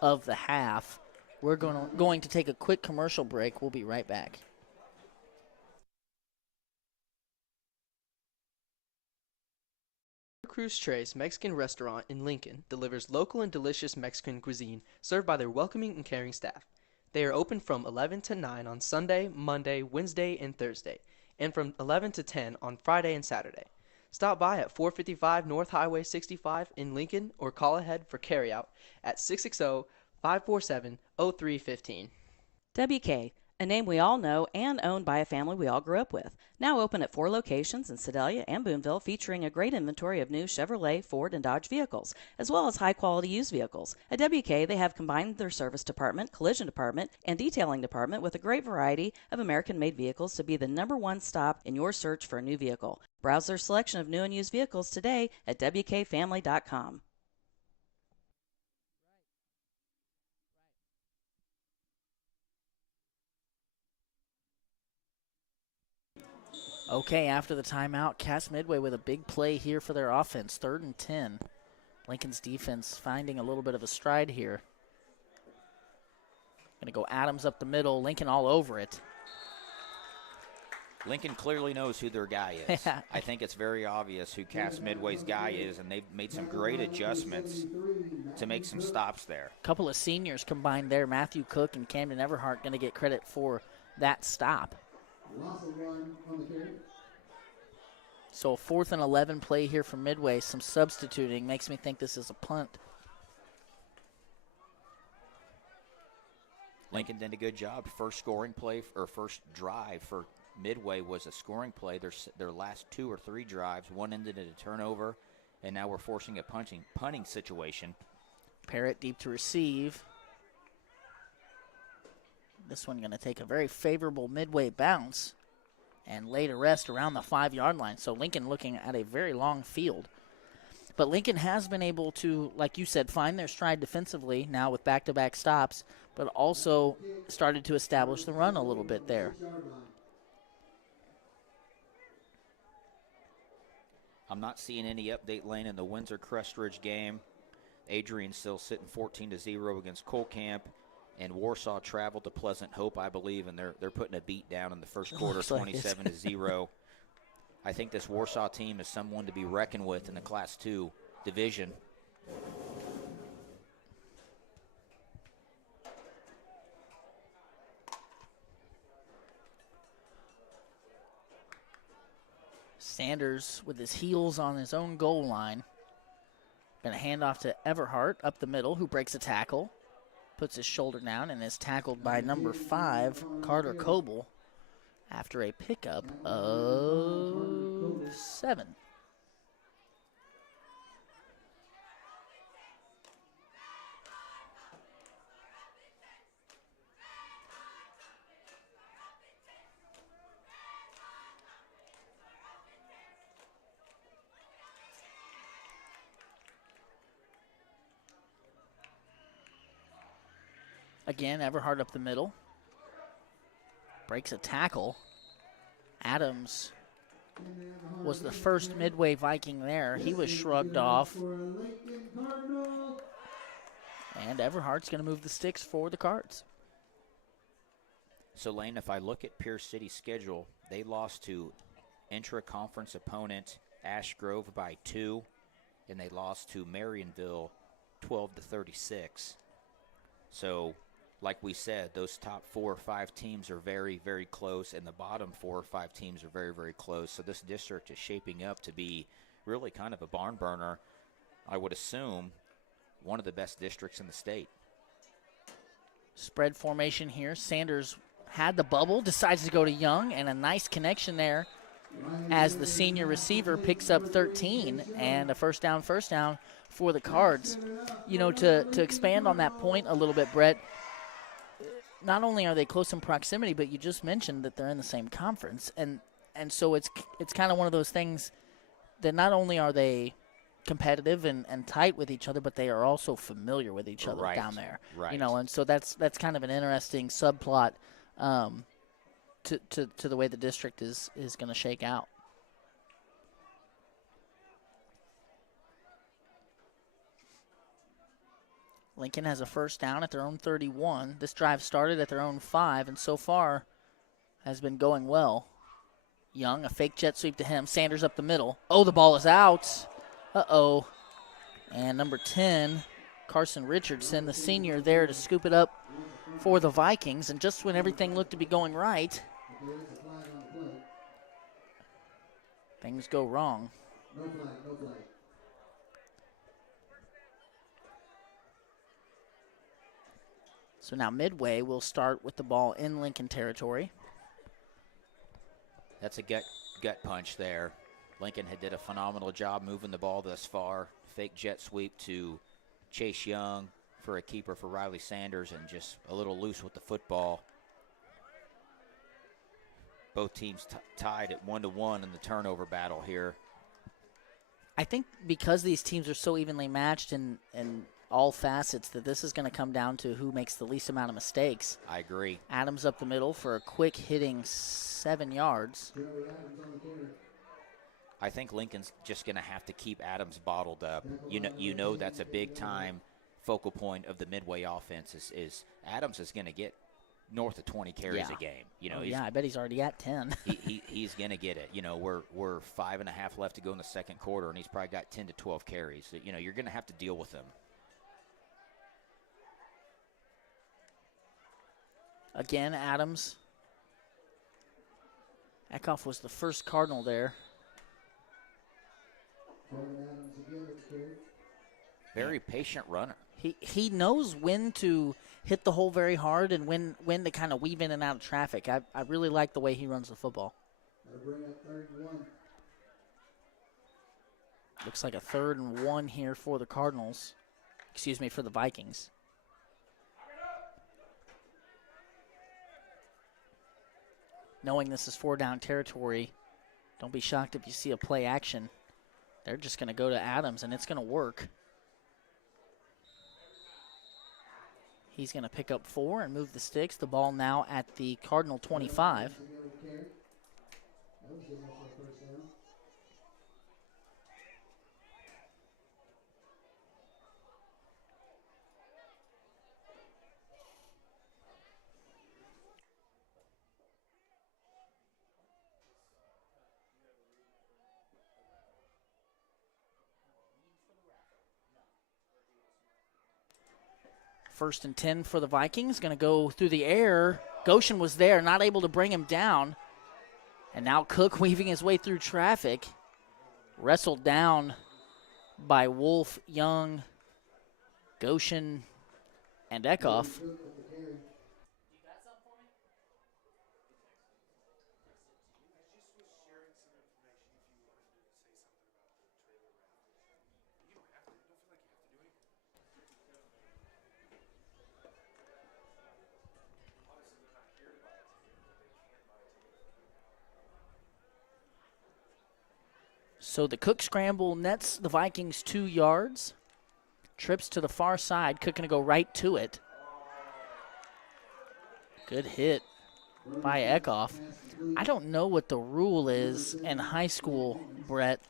of the half. We're going to take a quick commercial break. We'll be right back. Cruz Tres Mexican Restaurant in Lincoln delivers local and delicious Mexican cuisine served by their welcoming and caring staff. They are open from 11 to 9 on Sunday, Monday, Wednesday, and Thursday, and from 11 to 10 on Friday and Saturday. Stop by at 455 North Highway 65 in Lincoln or call ahead for carryout at 660-547-0315. WK, a name we all know and owned by a family we all grew up with. Now open at 4 locations in Sedalia and Boonville, featuring a great inventory of new Chevrolet, Ford, and Dodge vehicles, as well as high-quality used vehicles. At WK, they have combined their service department, collision department, and detailing department with a great variety of American-made vehicles to be the #1 stop in your search for a new vehicle. Browse their selection of new and used vehicles today at WKFamily.com. Okay, after the timeout, Cass Midway with a big play here for their offense, 3rd and 10. Lincoln's defense finding a little bit of a stride here. Going to go Adams up the middle, Lincoln all over it. Lincoln clearly knows who their guy is. I think it's very obvious who Cass Midway's guy is, and they've made some great adjustments to make some stops there. A couple of seniors combined there. Matthew Cook and Camden Everhart going to get credit for that stop. So a 4th and 11 play here from Midway. Some substituting makes me think this is a punt. Lincoln did a good job. First scoring play or first drive for Midway was a scoring play. Their last 2 or 3 drives, one ended in a turnover, and now we're forcing a punting situation. Parrott deep to receive. This one going to take a very favorable Midway bounce and lay to rest around the 5-yard line. So Lincoln looking at a very long field. But Lincoln has been able to, like you said, find their stride defensively now with back-to-back stops, but also started to establish the run a little bit there. I'm not seeing any update lane in the Windsor-Crest Ridge game. Adrian's still sitting 14-0 against Colcamp. And Warsaw traveled to Pleasant Hope, I believe, and they're putting a beat down in the first quarter, 27-0. I think this Warsaw team is someone to be reckoned with in the Class 2 division. Sanders with his heels on his own goal line. Going to hand off to Everhart up the middle, who breaks a tackle. Puts his shoulder down and is tackled by number 5, Carter Coble, after a pickup of 7. Again, Everhart up the middle. Breaks a tackle. Adams was the first Midway Viking there. He was shrugged off. And Everhart's going to move the sticks for the Cards. So, Lane, if I look at Pierce City's schedule, they lost to intra-conference opponent Ash Grove by 2, and they lost to Marionville 12-36. So, like we said, those top 4 or 5 teams are very, very close, and the bottom 4 or 5 teams are very, very close. So this district is shaping up to be really kind of a barn burner. I would assume one of the best districts in the state. Spread formation here. Sanders had the bubble, decides to go to Young, and a nice connection there as the senior receiver picks up 13 and a first down for the Cards. You know, to expand on that point a little bit, Brett, not only are they close in proximity, but you just mentioned that they're in the same conference. And and so it's kind of one of those things that not only are they competitive and tight with each other, but they are also familiar with each other down there. Right. And so that's kind of an interesting subplot to the way the district is going to shake out. Lincoln has a first down at their own 31. This drive started at their own 5, and so far has been going well. Young, a fake jet sweep to him. Sanders up the middle. Oh, the ball is out. Uh-oh. And number 10, Carson Richardson, the senior, there to scoop it up for the Vikings. And just when everything looked to be going right, things go wrong. No flag. So now Midway will start with the ball in Lincoln territory. That's a gut punch there. Lincoln had did a phenomenal job moving the ball thus far. Fake jet sweep to Chase Young for a keeper for Riley Sanders, and just a little loose with the football. Both teams tied at 1-1 in the turnover battle here. I think because these teams are so evenly matched in all facets that this is going to come down to who makes the least amount of mistakes. I agree. Adams up the middle for a quick hitting 7 yards. I think Lincoln's just going to have to keep Adams bottled up. You know that's a big time focal point of the Midway offense is Adams is going to get north of 20 carries a game. I bet he's already at 10. he's going to get it. We're 5.5 left to go in the second quarter, and he's probably got 10 to 12 carries. So, you're going to have to deal with him. Again, Adams. Eckhoff was the first Cardinal there. Very patient runner. He knows when to hit the hole very hard and when to kind of weave in and out of traffic. I really like the way he runs the football. Looks like a 3rd and 1 here for the Cardinals. Excuse me, for the Vikings. Knowing this is 4-down territory, don't be shocked if you see a play action. They're just going to go to Adams, and it's going to work. He's going to pick up 4 and move the sticks. The ball now at the Cardinal 25. First and 10 for the Vikings. Going to go through the air. Goshen was there, not able to bring him down. And now Cook weaving his way through traffic. Wrestled down by Wolf, Young, Goshen, and Eckhoff. So the Cook scramble nets the Vikings 2 yards. Trips to the far side. Cook going to go right to it. Good hit by Eckhoff. I don't know what the rule is in high school, Brett.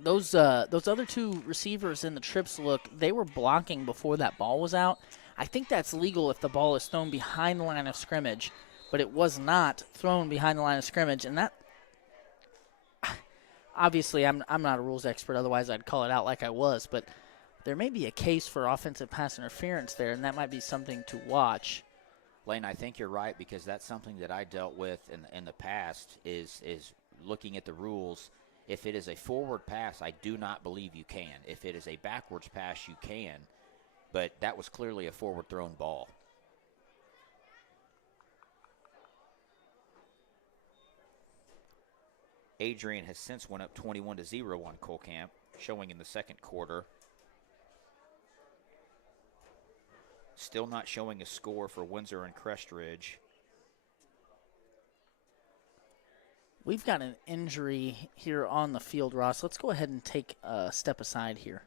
Those other 2 receivers in the trips look, they were blocking before that ball was out. I think that's legal if the ball is thrown behind the line of scrimmage, but it was not thrown behind the line of scrimmage, and that obviously I'm not a rules expert, otherwise I'd call it out like I was, but there may be a case for offensive pass interference there, and that might be something to watch. Lane, I think you're right, because that's something that I dealt with in the past is looking at the rules. If it is a forward pass, I do not believe you can. If it is a backwards pass, you can, but that was clearly a forward thrown ball. Adrian has since went up 21-0 on Colcamp, showing in the second quarter. Still not showing a score for Windsor and Crestridge. We've got an injury here on the field, Ross. Let's go ahead and take a step aside here.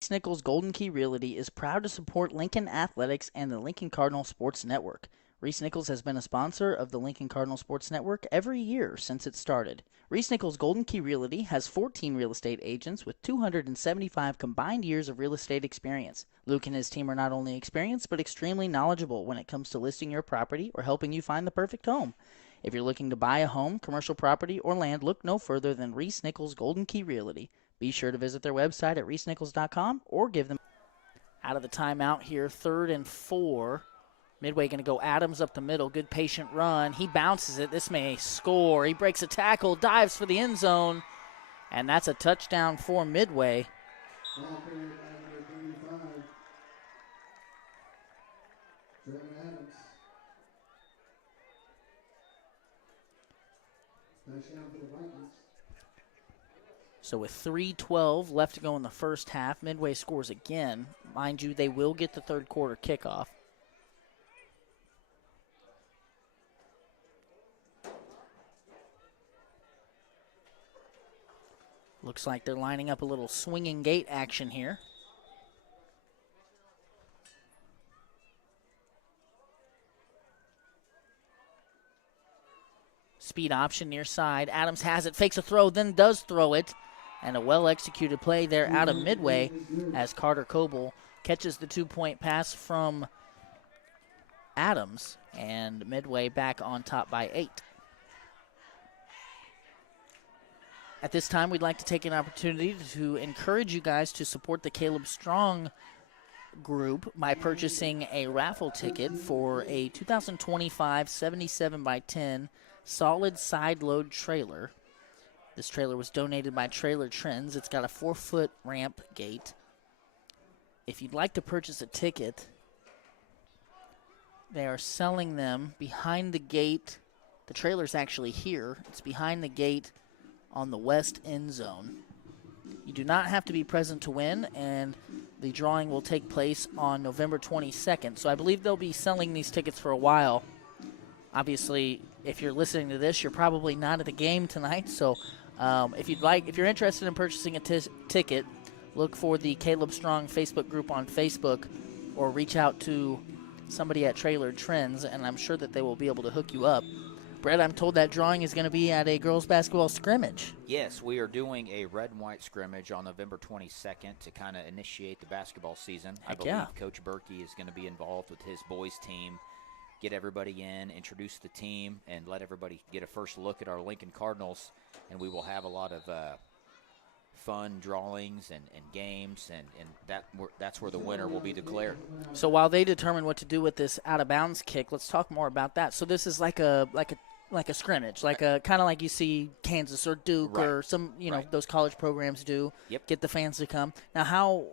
Reese Nichols Golden Key Realty is proud to support Lincoln Athletics and the Lincoln Cardinal Sports Network. Reese Nichols has been a sponsor of the Lincoln Cardinal Sports Network every year since it started. Reese Nichols Golden Key Realty has 14 real estate agents with 275 combined years of real estate experience. Luke and his team are not only experienced but extremely knowledgeable when it comes to listing your property or helping you find the perfect home. If you're looking to buy a home, commercial property, or land, look no further than Reese Nichols Golden Key Realty. Be sure to visit their website at reesenichols.com or give them out of the timeout here, 3rd and 4. Midway going to go Adams up the middle. Good patient run. He bounces it. This may score. He breaks a tackle, dives for the end zone, and that's a touchdown for Midway. So with 3:12 left to go in the first half, Midway scores again. Mind you, they will get the third quarter kickoff. Looks like they're lining up a little swinging gate action here. Speed option near side. Adams has it, fakes a throw, then does throw it. And a well-executed play there out of Midway as Carter Coble catches the 2-point pass from Adams. And Midway back on top by 8. At this time, we'd like to take an opportunity to encourage you guys to support the Caleb Strong group by purchasing a raffle ticket for a 2025 77x10 solid side load trailer. This trailer was donated by Trailer Trends. It's got a 4-foot ramp gate. If you'd like to purchase a ticket, they are selling them behind the gate. The trailer's actually here. It's behind the gate on the west end zone. You do not have to be present to win, and the drawing will take place on November 22nd. So I believe they'll be selling these tickets for a while. Obviously, if you're listening to this, you're probably not at the game tonight. So if you're interested in purchasing a ticket, look for the Caleb Strong Facebook group on Facebook, or reach out to somebody at Trailer Trends, and I'm sure that they will be able to hook you up. Brett, I'm told that drawing is going to be at a girls' basketball scrimmage. Yes, we are doing a red and white scrimmage on November 22nd to kind of initiate the basketball season. I believe Coach Berkey is going to be involved with his boys' team, get everybody in, introduce the team, and let everybody get a first look at our Lincoln Cardinals. And we will have a lot of fun drawings and games, and that's where the winner will be declared. So while they determine what to do with this out-of-bounds kick, let's talk more about that. So this is like a scrimmage, like a kind of like you see Kansas or Duke or some those college programs do. Yep. Get the fans to come. Now, how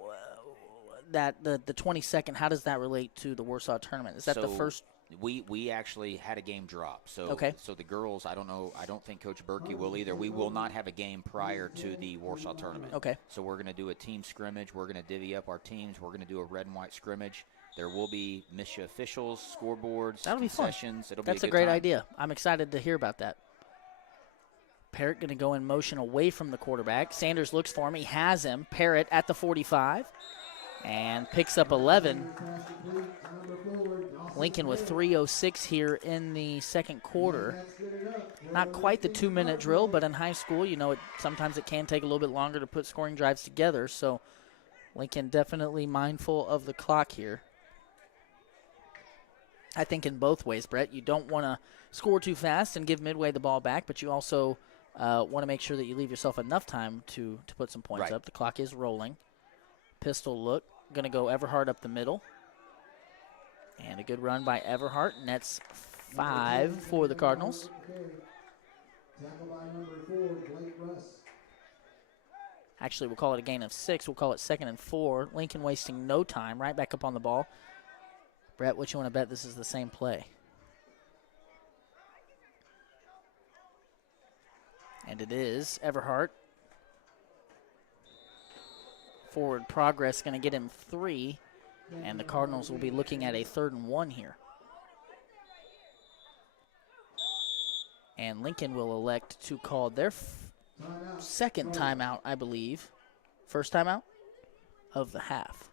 that the 22nd? How does that relate to the Warsaw tournament? Is that the first? We actually had a game drop. So So the girls, I don't think Coach Berkey will either. We will not have a game prior to the Warsaw tournament. Okay. So we're going to do a team scrimmage. We're going to divvy up our teams. We're going to do a red and white scrimmage. There will be MSHA officials, scoreboards, that'll concessions. Be fun. It'll That's be a great time. idea. I'm excited to hear about that. Parrott going to go in motion away from the quarterback. Sanders looks for him. He has him. Parrott at the 45 and picks up 11. Lincoln with 3:06 here in the second quarter. Not quite the 2-minute drill, but in high school, sometimes it can take a little bit longer to put scoring drives together. So Lincoln definitely mindful of the clock here. I think in both ways, Brett. You don't want to score too fast and give Midway the ball back, but you also want to make sure that you leave yourself enough time to put some points up. The clock is rolling. Pistol look. Going to go Everhart up the middle. And a good run by Everhart, and that's 5 for the Cardinals. Actually, we'll call it a gain of 6. We'll call it 2nd and 4. Lincoln wasting no time, right back up on the ball. Brett, what you want to bet this is the same play? And it is. Everhart. Forward progress going to get him 3. And the Cardinals will be looking at a 3rd and 1 here. And Lincoln will elect to call their second timeout, I believe. First timeout of the half.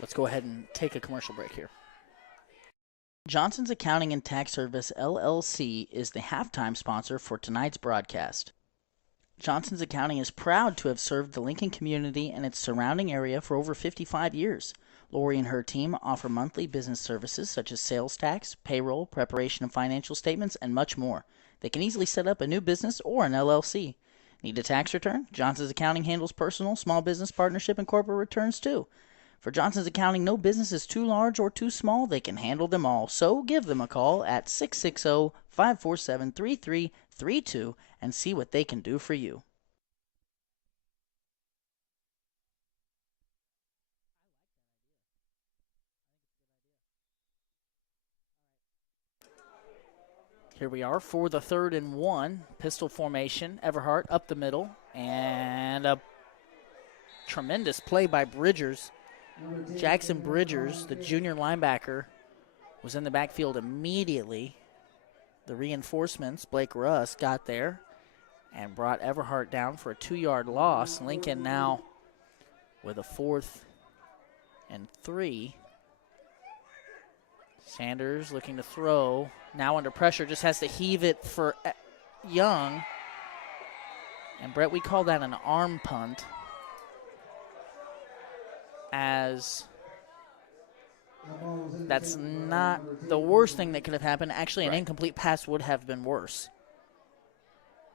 Let's go ahead and take a commercial break here. Johnson's Accounting and Tax Service, LLC, is the halftime sponsor for tonight's broadcast. Johnson's Accounting is proud to have served the Lincoln community and its surrounding area for over 55 years. Lori and her team offer monthly business services such as sales tax, payroll, preparation of financial statements, and much more. They can easily set up a new business or an LLC. Need a tax return? Johnson's Accounting handles personal, small business, partnership, and corporate returns too. For Johnson's Accounting, no business is too large or too small. They can handle them all. So give them a call at 660-547-3332 and see what they can do for you. Here we are for the 3rd and 1. Pistol formation. Everhart up the middle. And a tremendous play by Bridgers. Jackson Bridgers, the junior linebacker, was in the backfield immediately. The reinforcements, Blake Russ, got there and brought Everhart down for a 2-yard loss. Lincoln now with a 4th and 3. Sanders looking to throw. Now under pressure, just has to heave it for Young. And Brett, we call that an arm punt, as that's not the worst thing that could have happened. Actually, an incomplete pass would have been worse.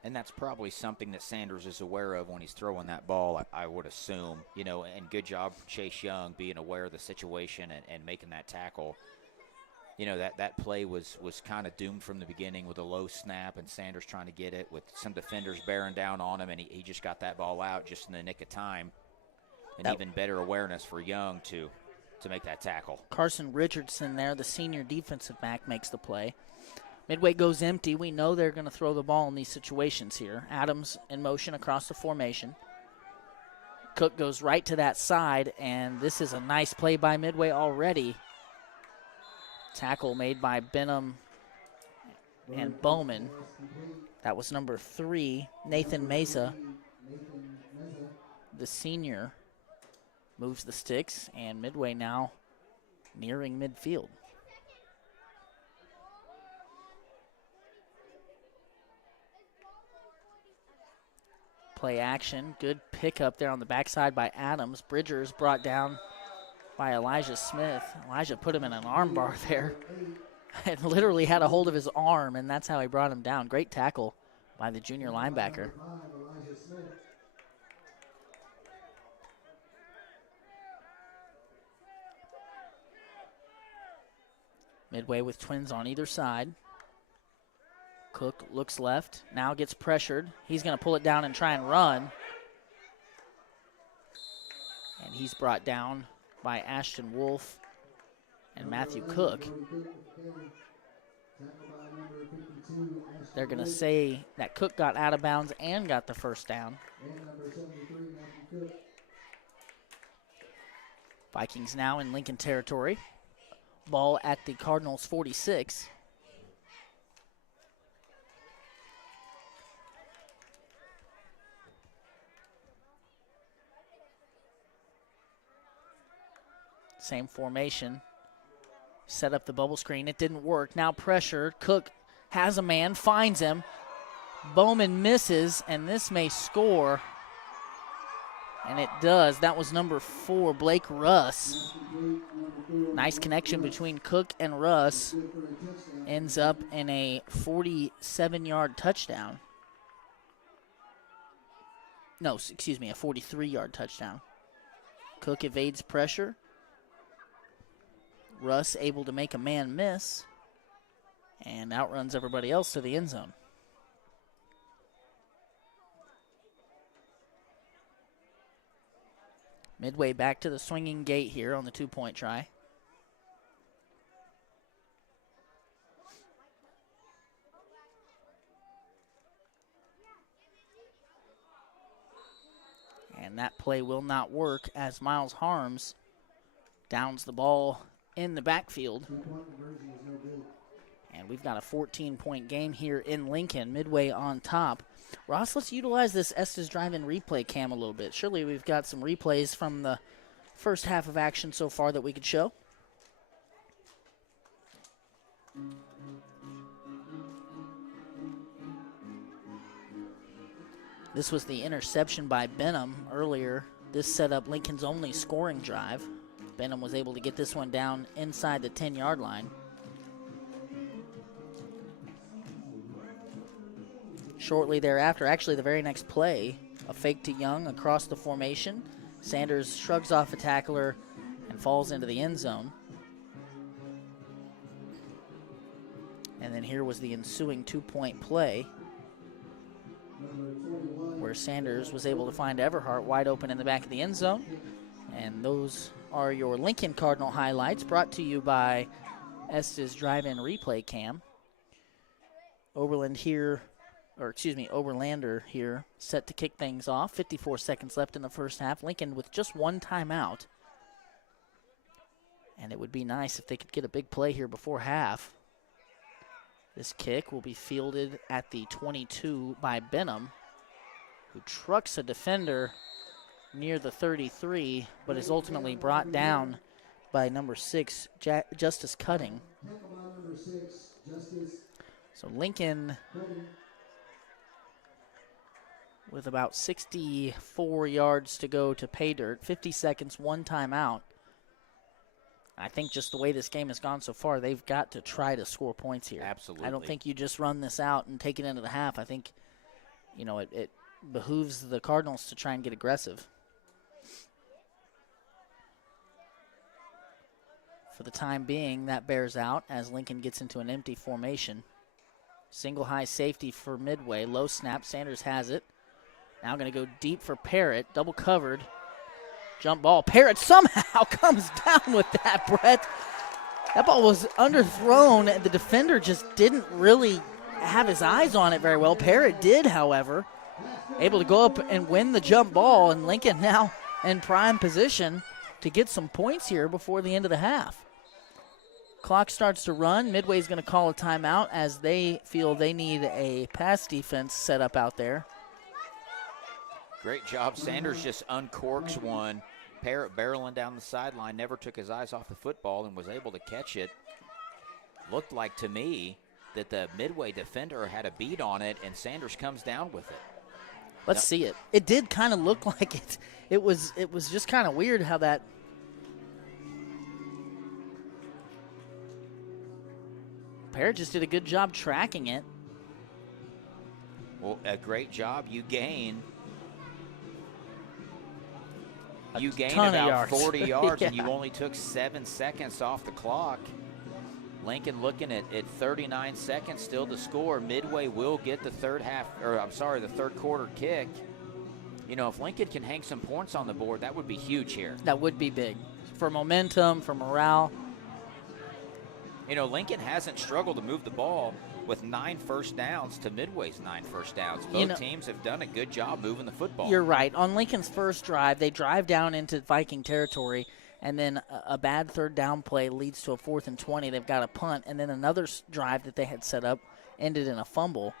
And that's probably something that Sanders is aware of when he's throwing that ball, I would assume. You know, and good job for Chase Young being aware of the situation and making that tackle. You know, that play was kind of doomed from the beginning with a low snap and Sanders trying to get it with some defenders bearing down on him, and he just got that ball out just in the nick of time. And even better awareness for Young to make that tackle. Carson Richardson there, the senior defensive back, makes the play. Midway goes empty. We know they're going to throw the ball in these situations here. Adams in motion across the formation. Cook goes right to that side, and this is a nice play by Midway already. Tackle made by Benham and Bowman. That was number 3, Nathan Mesa, the senior. Moves the sticks, and Midway now nearing midfield. Play action. Good pickup there on the backside by Adams. Bridgers brought down by Elijah Smith. Elijah put him in an arm bar there and literally had a hold of his arm, and that's how he brought him down. Great tackle by the junior linebacker. Midway with twins on either side. Cook looks left, now gets pressured. He's going to pull it down and try and run. And he's brought down by Ashton Wolf and Matthew Cook. They're going to say that Cook got out of bounds and got the first down. Vikings now in Lincoln territory. Ball at the Cardinals' 46. Same formation. Set up the bubble screen. It didn't work. Now pressure. Cook has a man, finds him. Bowman misses, and this may score. And it does. That was number 4, Blake Russ. Nice connection between Cook and Russ. Ends up in a 47-yard touchdown. No, excuse me, a 43-yard touchdown. Cook evades pressure. Russ able to make a man miss and outruns everybody else to the end zone. Midway back to the swinging gate here on the 2-point try. And And that play will not work as Miles Harms downs the ball in the backfield. And we've got a 14-point game here in Lincoln, Midway on top. Ross, let's utilize this Estes Drive-In replay cam a little bit. Surely we've got some replays from the first half of action so far that we could show. This was the interception by Benham earlier. This set up Lincoln's only scoring drive. Benham was able to get this one down inside the 10-yard line. Shortly thereafter, actually the very next play, a fake to Young across the formation. Sanders shrugs off a tackler and falls into the end zone. And then here was the ensuing 2-point play where Sanders was able to find Everhart wide open in the back of the end zone. And those are your Lincoln Cardinal highlights, brought to you by Estes Drive-In Replay Cam. Overlander here, set to kick things off. 54 seconds left in the first half. Lincoln with just one timeout. And it would be nice if they could get a big play here before half. This kick will be fielded at the 22 by Benham, who trucks a defender near the 33, but is ultimately brought down by number 6, Justice Cutting. So Lincoln with about 64 yards to go to pay dirt, 50 seconds, one timeout. I think just the way this game has gone so far, they've got to try to score points here. Absolutely. I don't think you just run this out and take it into the half. I think, it behooves the Cardinals to try and get aggressive. For the time being, that bears out as Lincoln gets into an empty formation. Single high safety for Midway. Low snap. Sanders has it. Now going to go deep for Parrott. Double covered. Jump ball. Parrott somehow comes down with that, Brett. That ball was underthrown, and the defender just didn't really have his eyes on it very well. Parrott did, however. Able to go up and win the jump ball, and Lincoln now in prime position to get some points here before the end of the half. Clock starts to run. Midway's going to call a timeout as they feel they need a pass defense set up out there. Great job. Sanders just uncorks one. Parrott barreling down the sideline, never took his eyes off the football and was able to catch it. Looked like to me that the Midway defender had a beat on it, and Sanders comes down with it. Let's see it. It did kind of look like it. It was just kind of weird how that. Parrott just did a good job tracking it. Well, a great job. You gain about 40 yards, yeah. And you only took 7 seconds off the clock. Lincoln looking at 39 seconds still to score. Midway will get the third quarter kick. If Lincoln can hang some points on the board, that would be huge here. That would be big for momentum, for morale. Lincoln hasn't struggled to move the ball with 9 first downs to Midway's 9 first downs. Both teams have done a good job moving the football. You're right. On Lincoln's first drive, they drive down into Viking territory, and then a bad third down play leads to a 4th and 20. They've got a punt, and then another drive that they had set up ended in a fumble.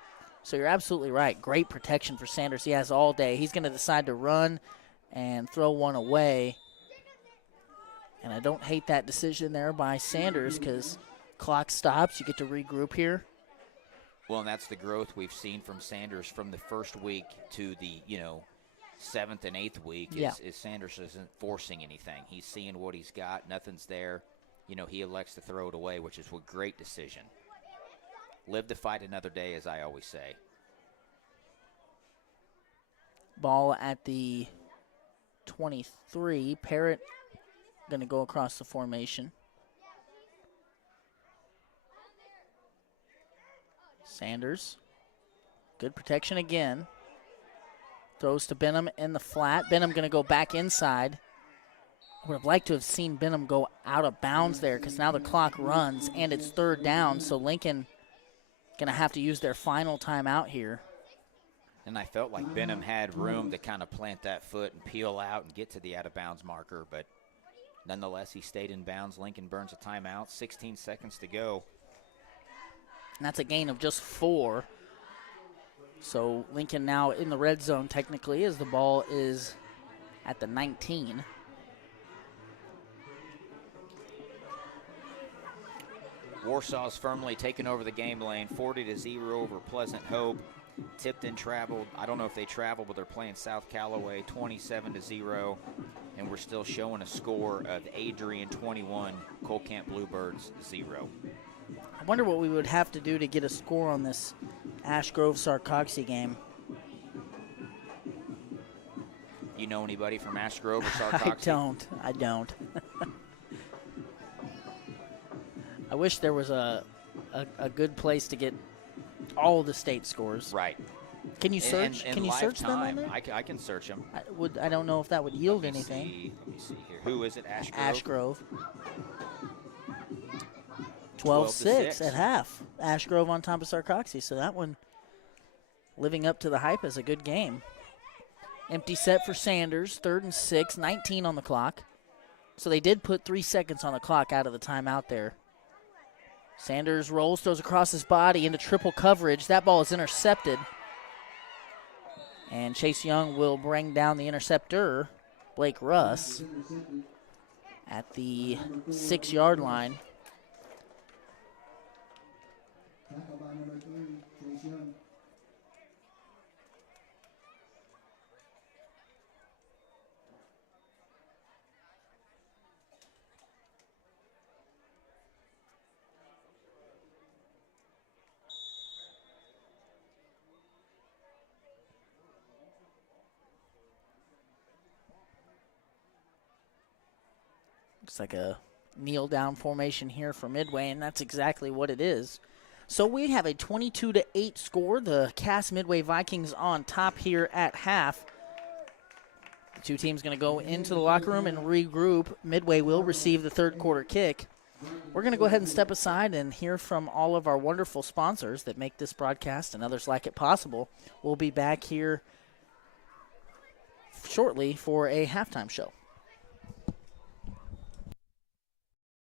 So you're absolutely right. Great protection for Sanders. He has all day. He's going to decide to run and throw one away. And I don't hate that decision there by Sanders because clock stops. You get to regroup here. Well, and that's the growth we've seen from Sanders from the first week to the, 7th and 8th week is Sanders isn't forcing anything. He's seeing what he's got. Nothing's there. He elects to throw it away, which is a great decision. Live to fight another day, as I always say. Ball at the 23. Parrott going to go across the formation. Sanders, good protection again. Throws to Benham in the flat. Benham going to go back inside. I would have liked to have seen Benham go out of bounds there because now the clock runs and it's third down, so Lincoln going to have to use their final timeout here. And I felt like Benham had room to kind of plant that foot and peel out and get to the out-of-bounds marker, but nonetheless, he stayed in bounds. Lincoln burns a timeout, 16 seconds to go. And that's a gain of just 4. So Lincoln now in the red zone technically as the ball is at the 19. Warsaw's firmly taken over the game lane, 40-0 over Pleasant Hope. Tipton traveled. I don't know if they traveled, but they're playing South Callaway 27-0. And we're still showing a score of Adrian 21, Cole Camp Bluebirds 0. I wonder what we would have to do to get a score on this Ash Grove-Sarcoxy game. You know anybody from Ash Grove or Sarcoxy? I don't. I wish there was a good place to get all the state scores. Right. Can you search? And Can you search them on there? I can search them. I don't know if that would yield anything. Let me see here. Who is it? Ash Grove. Ash Grove. 12-6 at half. Ash Grove on top of Sarcoxy. So that one living up to the hype as a good game. Empty set for Sanders. 3rd and 6. 19 on the clock. So they did put 3 seconds on the clock out of the timeout there. Sanders rolls, throws across his body into triple coverage. That ball is intercepted. And Chase Young will bring down the interceptor, Blake Russ, at the 6-yard line. Looks like a kneel-down formation here for Midway, and that's exactly what it is. So we have a 22-8 score. The Cass Midway Vikings on top here at half. The two teams going to go into the locker room and regroup. Midway will receive the third quarter kick. We're going to go ahead and step aside and hear from all of our wonderful sponsors that make this broadcast and others like it possible. We'll be back here shortly for a halftime show.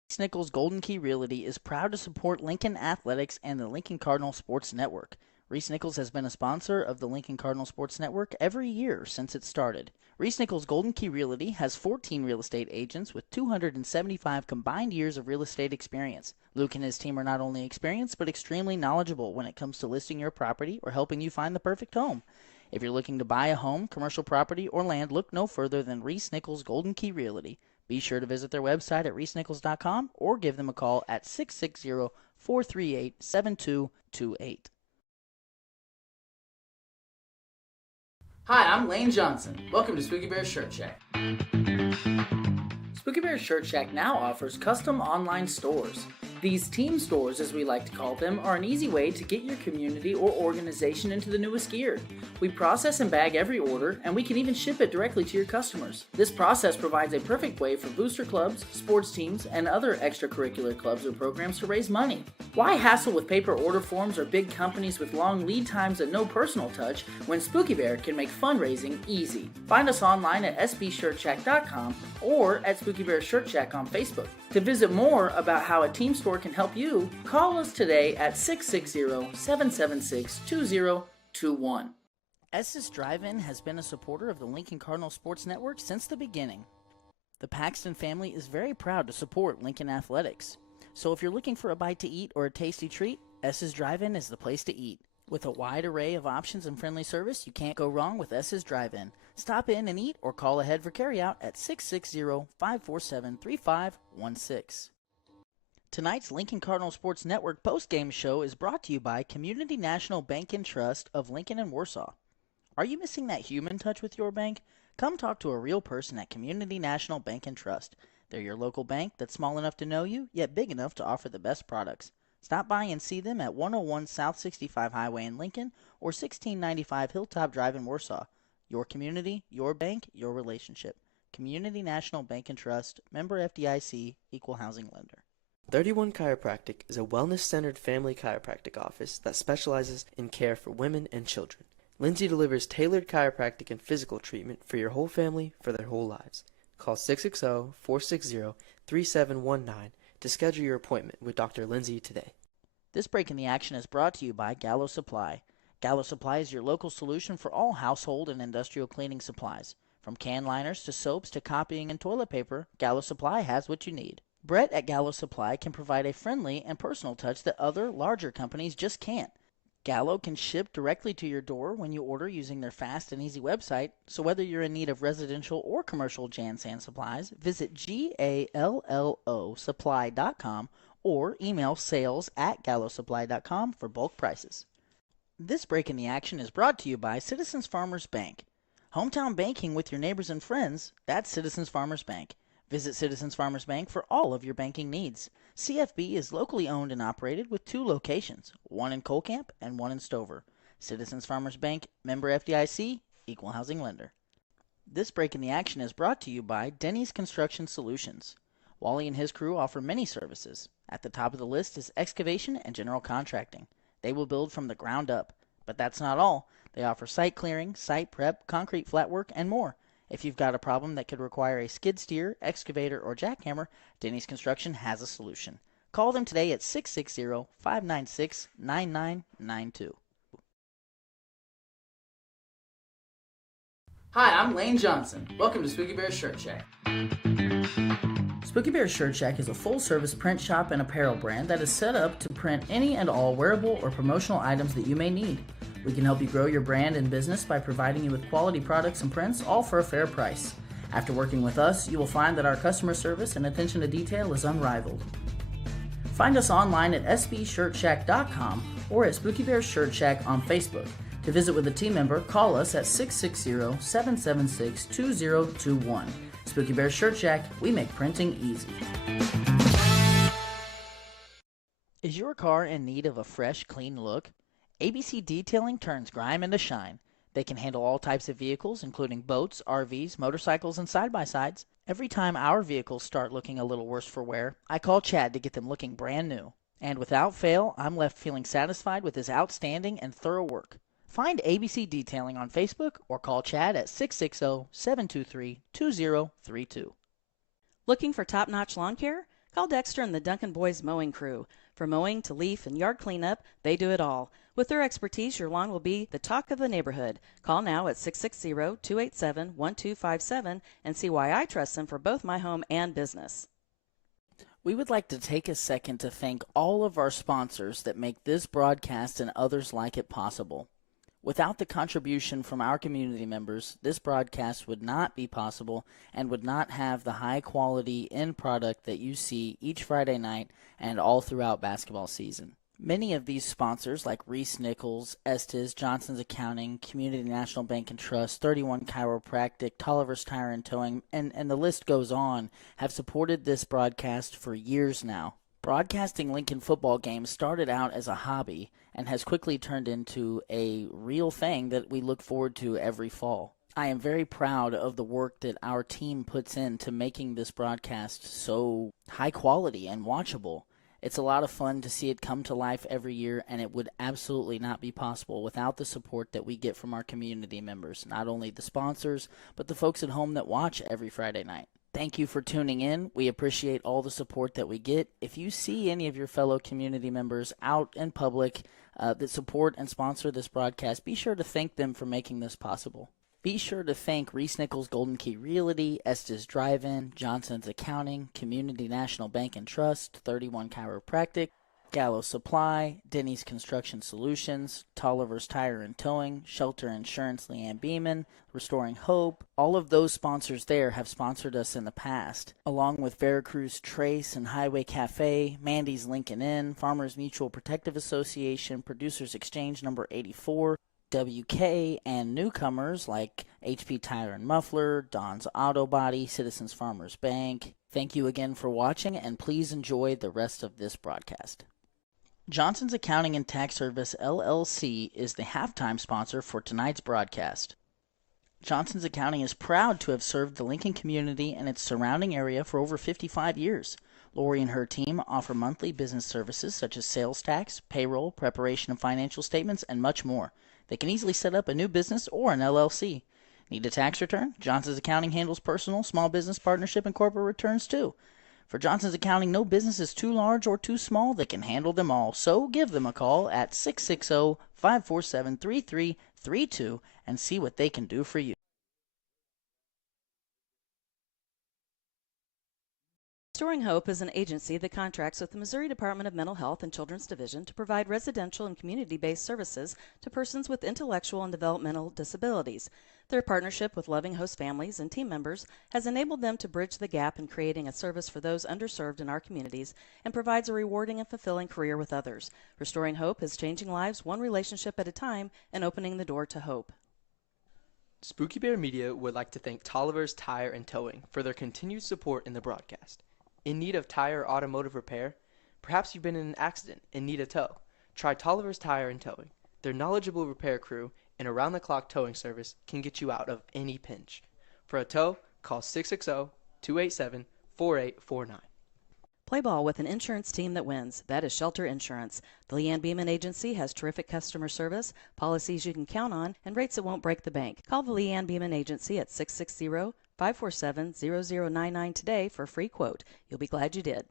Reese Nichols Golden Key Realty is proud to support Lincoln Athletics and the Lincoln Cardinal Sports Network. Reese Nichols has been a sponsor of the Lincoln Cardinal Sports Network every year since it started. Reese Nichols Golden Key Realty has 14 real estate agents with 275 combined years of real estate experience. Luke and his team are not only experienced but extremely knowledgeable when it comes to listing your property or helping you find the perfect home. If you're looking to buy a home, commercial property, or land, look no further than Reese Nichols Golden Key Realty. Be sure to visit their website at reesenichols.com or give them a call at 660-438-7228. Hi, I'm Lane Johnson. Welcome to Spooky Bear Shirt Shack. Spooky Bear Shirt Shack now offers custom online stores. These team stores, as we like to call them, are an easy way to get your community or organization into the newest gear. We process and bag every order, and we can even ship it directly to your customers. This process provides a perfect way for booster clubs, sports teams, and other extracurricular clubs or programs to raise money. Why hassle with paper order forms or big companies with long lead times and no personal touch when Spooky Bear can make fundraising easy? Find us online at sbshirtshack.com or at Spooky Bear Shirt Shack on Facebook. To visit more about how a team store can help you, call us today at 660-776-2021. Estes Drive-In has been a supporter of the Lincoln Cardinal Sports Network since the beginning. The Paxton family is very proud to support Lincoln Athletics. So if you're looking for a bite to eat or a tasty treat, Estes Drive-In is the place to eat. With a wide array of options and friendly service, you can't go wrong with Estes Drive-In. Stop in and eat or call ahead for carryout at 660-547-3516. Tonight's Lincoln Cardinal Sports Network postgame show is brought to you by Community National Bank and Trust of Lincoln and Warsaw. Are you missing that human touch with your bank? Come talk to a real person at Community National Bank and Trust. They're your local bank that's small enough to know you, yet big enough to offer the best products. Stop by and see them at 101 South 65 Highway in Lincoln or 1695 Hilltop Drive in Warsaw. Your community, your bank, your relationship. Community National Bank and Trust, member FDIC, equal housing lender. 31 Chiropractic is a wellness-centered family chiropractic office that specializes in care for women and children. Lindsay delivers tailored chiropractic and physical treatment for your whole family for their whole lives. Call 660-460-3719 to schedule your appointment with Dr. Lindsay today. This break in the action is brought to you by Gallo Supply. Gallo Supply is your local solution for all household and industrial cleaning supplies. From can liners to soaps to copying and toilet paper, Gallo Supply has what you need. Brett at Gallo Supply can provide a friendly and personal touch that other, larger companies just can't. Gallo can ship directly to your door when you order using their fast and easy website, so whether you're in need of residential or commercial Jan-San supplies, visit GALLOsupply.com or email sales@gallosupply.com for bulk prices. This break in the action is brought to you by Citizens Farmers Bank. Hometown banking with your neighbors and friends, that's Citizens Farmers Bank. Visit Citizens Farmers Bank for all of your banking needs. CFB is locally owned and operated with 2 locations, one in Colcamp and one in Stover. Citizens Farmers Bank, member FDIC, equal housing lender. This break in the action is brought to you by Denny's Construction Solutions. Wally and his crew offer many services. At the top of the list is excavation and general contracting. They will build from the ground up. But that's not all. They offer site clearing, site prep, concrete flat work, and more. If you've got a problem that could require a skid steer, excavator, or jackhammer, Denny's Construction has a solution. Call them today at 660-596-9992. Hi, I'm Lane Johnson. Welcome to Spooky Bear Shirt Shack. Spooky Bear Shirt Shack is a full-service print shop and apparel brand that is set up to print any and all wearable or promotional items that you may need. We can help you grow your brand and business by providing you with quality products and prints, all for a fair price. After working with us, you will find that our customer service and attention to detail is unrivaled. Find us online at sbshirtshack.com or at Spooky Bear Shirt Shack on Facebook. To visit with a team member, call us at 660-776-2021. Spooky Bear Shirt Shack, we make printing easy. Is your car in need of a fresh, clean look? ABC Detailing turns grime into shine. They can handle all types of vehicles, including boats, RVs, motorcycles, and side-by-sides. Every time our vehicles start looking a little worse for wear, I call Chad to get them looking brand new. And without fail, I'm left feeling satisfied with his outstanding and thorough work. Find ABC Detailing on Facebook or call Chad at 660-723-2032. Looking for top-notch lawn care? Call Dexter and the Duncan Boys Mowing Crew. From mowing to leaf and yard cleanup, they do it all. With their expertise, your lawn will be the talk of the neighborhood. Call now at 660-287-1257 and see why I trust them for both my home and business. We would like to take a second to thank all of our sponsors that make this broadcast and others like it possible. Without the contribution from our community members, this broadcast would not be possible and would not have the high-quality end product that you see each Friday night and all throughout basketball season. Many of these sponsors, like Reese Nichols, Estes, Johnson's Accounting, Community National Bank and Trust, 31 Chiropractic, Tolliver's Tire and Towing, and the list goes on, have supported this broadcast for years now. Broadcasting Lincoln football games started out as a hobby and has quickly turned into a real thing that we look forward to every fall. I am very proud of the work that our team puts into making this broadcast so high quality and watchable. It's a lot of fun to see it come to life every year, and it would absolutely not be possible without the support that we get from our community members, not only the sponsors, but the folks at home that watch every Friday night. Thank you for tuning in. We appreciate all the support that we get. If you see any of your fellow community members out in public that support and sponsor this broadcast, be sure to thank them for making this possible. Be sure to thank Reese Nichols Golden Key Realty, Estes Drive-In, Johnson's Accounting, Community National Bank and Trust, 31 Chiropractic, Gallo Supply, Denny's Construction Solutions, Tolliver's Tire and Towing, Shelter Insurance Leanne Beeman, Restoring Hope. All of those sponsors there have sponsored us in the past, along with Veracruz Trace and Highway Cafe, Mandy's Lincoln Inn, Farmers Mutual Protective Association, Producers Exchange number 84, WK, and newcomers like HP Tire and Muffler, Don's Auto Body, Citizens Farmers Bank. Thank you again for watching, and please enjoy the rest of this broadcast. Johnson's Accounting and Tax Service, LLC, is the halftime sponsor for tonight's broadcast. Johnson's Accounting is proud to have served the Lincoln community and its surrounding area for over 55 years. Lori and her team offer monthly business services such as sales tax, payroll, preparation of financial statements, and much more. They can easily set up a new business or an LLC. Need a tax return? Johnson's Accounting handles personal, small business, partnership, and corporate returns too. For Johnson's Accounting, no business is too large or too small. They can handle them all. So give them a call at 660-547-3332 and see what they can do for you. Restoring Hope is an agency that contracts with the Missouri Department of Mental Health and Children's Division to provide residential and community-based services to persons with intellectual and developmental disabilities. Their partnership with Loving Host families and team members has enabled them to bridge the gap in creating a service for those underserved in our communities and provides a rewarding and fulfilling career with others. Restoring Hope is changing lives one relationship at a time and opening the door to hope. Spooky Bear Media would like to thank Tolliver's Tire and Towing for their continued support in the broadcast. In need of tire or automotive repair? Perhaps you've been in an accident and need a tow. Try Tolliver's Tire and Towing. Their knowledgeable repair crew and around-the-clock towing service can get you out of any pinch. For a tow, call 660-287-4849. Play ball with an insurance team that wins. That is Shelter Insurance. The Leanne Beeman Agency has terrific customer service, policies you can count on, and rates that won't break the bank. Call the Leanne Beeman Agency at 660-547-0099 today for a free quote. You'll be glad you did.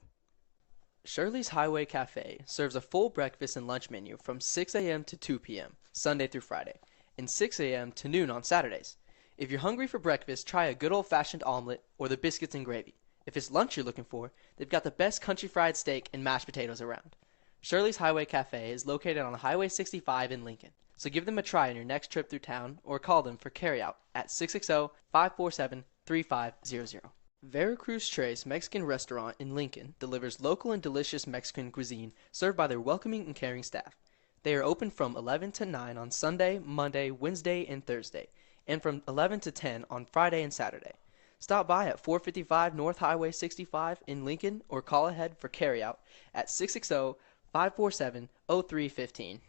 Shirley's Highway Cafe serves a full breakfast and lunch menu from 6 a.m. to 2 p.m., Sunday through Friday, and 6 a.m. to noon on Saturdays. If you're hungry for breakfast, try a good old-fashioned omelet or the biscuits and gravy. If it's lunch you're looking for, they've got the best country fried steak and mashed potatoes around. Shirley's Highway Cafe is located on Highway 65 in Lincoln, so give them a try on your next trip through town or call them for carryout at 660-547-3500. Veracruz Tres Mexican Restaurant in Lincoln delivers local and delicious Mexican cuisine served by their welcoming and caring staff. They are open from 11 to 9 on Sunday, Monday, Wednesday, and Thursday, and from 11 to 10 on Friday and Saturday. Stop by at 455 North Highway 65 in Lincoln or call ahead for carryout at 660-547-0315.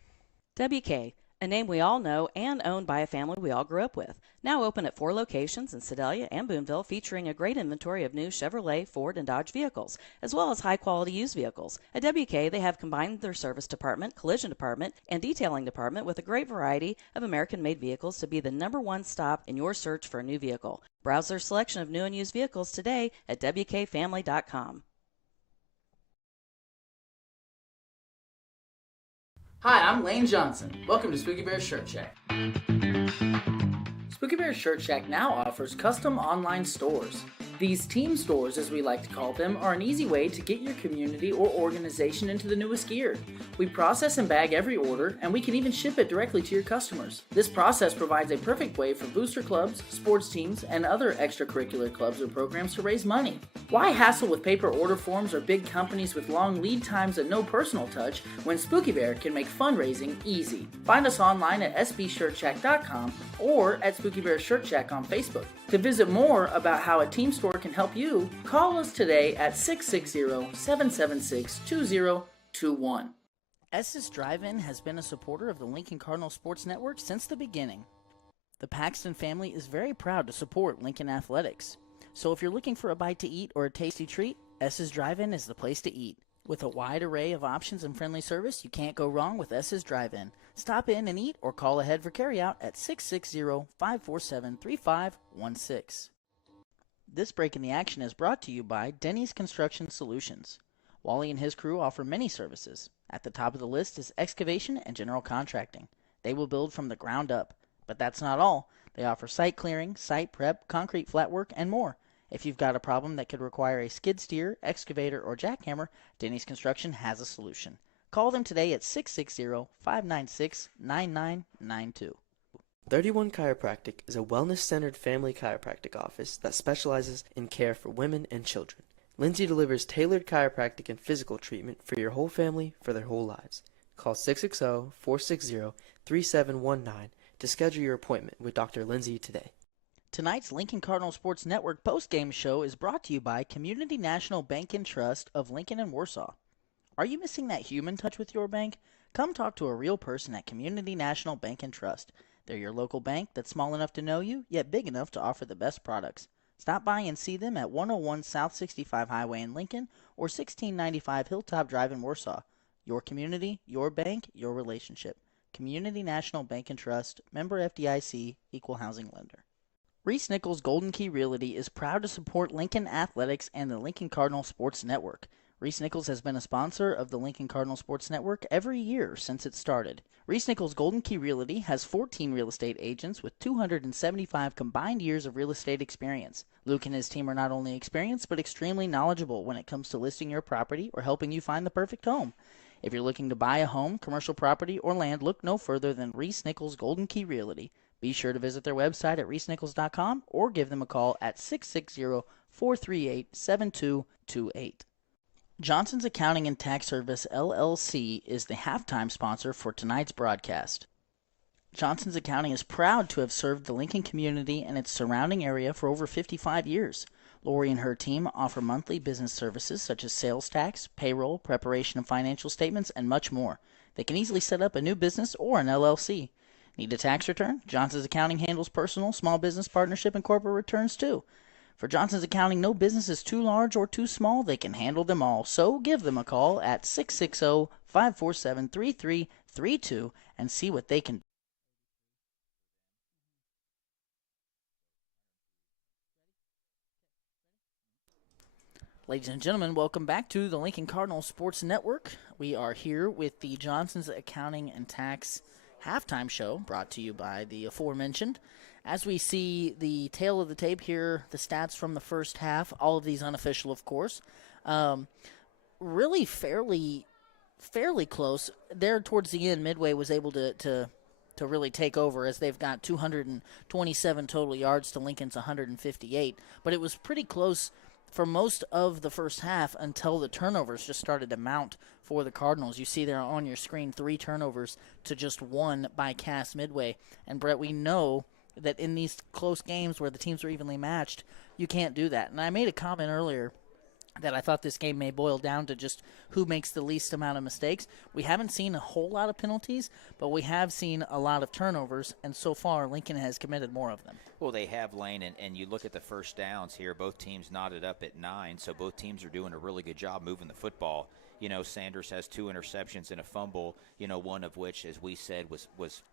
WK, a name we all know and owned by a family we all grew up with. Now open at 4 locations in Sedalia and Boonville, featuring a great inventory of new Chevrolet, Ford, and Dodge vehicles, as well as high-quality used vehicles. At WK, they have combined their service department, collision department, and detailing department with a great variety of American-made vehicles to be the #1 stop in your search for a new vehicle. Browse their selection of new and used vehicles today at WKFamily.com. Hi, I'm Lane Johnson. Welcome to Spooky Bear Shirt Shack. Spooky Bear Shirt Shack now offers custom online stores. These team stores, as we like to call them, are an easy way to get your community or organization into the newest gear. We process and bag every order, and we can even ship it directly to your customers. This process provides a perfect way for booster clubs, sports teams, and other extracurricular clubs or programs to raise money. Why hassle with paper order forms or big companies with long lead times and no personal touch when Spooky Bear can make fundraising easy? Find us online at sbshirtshack.com or at Spooky Bear Shirt Shack on Facebook. To visit more about how a team store can help you, call us today at 660-776-2021. S's Drive-In has been a supporter of the Lincoln Cardinals Sports Network since the beginning. The Paxton family is very proud to support Lincoln Athletics. So if you're looking for a bite to eat or a tasty treat, S's Drive-In is the place to eat. With a wide array of options and friendly service, you can't go wrong with S's Drive-In. Stop in and eat or call ahead for carryout at 660-547-3516. This break in the action is brought to you by Denny's Construction Solutions. Wally and his crew offer many services. At the top of the list is excavation and general contracting. They will build from the ground up. But that's not all. They offer site clearing, site prep, concrete flat work, and more. If you've got a problem that could require a skid steer, excavator, or jackhammer, Denny's Construction has a solution. Call them today at 660-596-9992. 31 Chiropractic is a wellness-centered family chiropractic office that specializes in care for women and children. Lindsay delivers tailored chiropractic and physical treatment for your whole family for their whole lives. Call 660-460-3719 to schedule your appointment with Dr. Lindsay today. Tonight's Lincoln Cardinal Sports Network postgame show is brought to you by Community National Bank and Trust of Lincoln and Warsaw. Are you missing that human touch with your bank? Come talk to a real person at Community National Bank and Trust. They're your local bank that's small enough to know you, yet big enough to offer the best products. Stop by and see them at 101 South 65 Highway in Lincoln or 1695 Hilltop Drive in Warsaw. Your community, your bank, your relationship. Community National Bank and Trust, member FDIC, equal housing lender. Reese Nichols Golden Key Realty is proud to support Lincoln Athletics and the Lincoln Cardinal Sports Network. Reese Nichols has been a sponsor of the Lincoln Cardinal Sports Network every year since it started. Reese Nichols Golden Key Realty has 14 real estate agents with 275 combined years of real estate experience. Luke and his team are not only experienced but extremely knowledgeable when it comes to listing your property or helping you find the perfect home. If you're looking to buy a home, commercial property, or land, look no further than Reese Nichols Golden Key Realty. Be sure to visit their website at reesenichols.com or give them a call at 660-438-7228. Johnson's Accounting and Tax Service, LLC, is the halftime sponsor for tonight's broadcast. Johnson's Accounting is proud to have served the Lincoln community and its surrounding area for over 55 years. Lori and her team offer monthly business services such as sales tax, payroll, preparation of financial statements, and much more. They can easily set up a new business or an LLC. Need a tax return? Johnson's Accounting handles personal, small business, partnership, and corporate returns too. For Johnson's Accounting, no business is too large or too small. They can handle them all. So give them a call at 660-547-3332 and see what they can do. Ladies and gentlemen, welcome back to the Lincoln Cardinal Sports Network. We are here with the Johnson's Accounting and Tax halftime show brought to you by the aforementioned. As we see the tail of the tape here, the stats from the first half, all of these unofficial, of course, really fairly close. There towards the end, Midway was able to really take over as they've got 227 total yards to Lincoln's 158. But it was pretty close for most of the first half until the turnovers just started to mount for the Cardinals. You see there on your screen 3 turnovers to just 1 by Cass Midway. And, Brett, we know that in these close games where the teams are evenly matched, you can't do that. And I made a comment earlier that I thought this game may boil down to just who makes the least amount of mistakes. We haven't seen a whole lot of penalties, but we have seen a lot of turnovers, and so far Lincoln has committed more of them. Well, they have, Lane, and you look at the first downs here, both teams knotted up at 9, so both teams are doing a really good job moving the football. You know, Sanders has 2 interceptions and a fumble, you know, one of which, as we said, was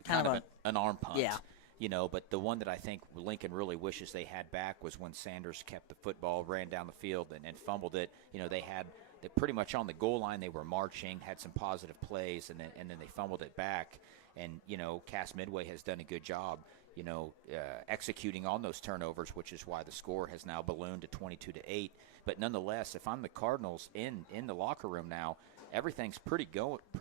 kind of an arm punt. Yeah. You know, but the one that I think Lincoln really wishes they had back was when Sanders kept the football, ran down the field, and fumbled it. You know, they had pretty much on the goal line. They were marching, had some positive plays, and then they fumbled it back. And, you know, Cass Midway has done a good job, you know, executing on those turnovers, which is why the score has now ballooned to 22-8. But nonetheless, if I'm the Cardinals in the locker room now, everything's pretty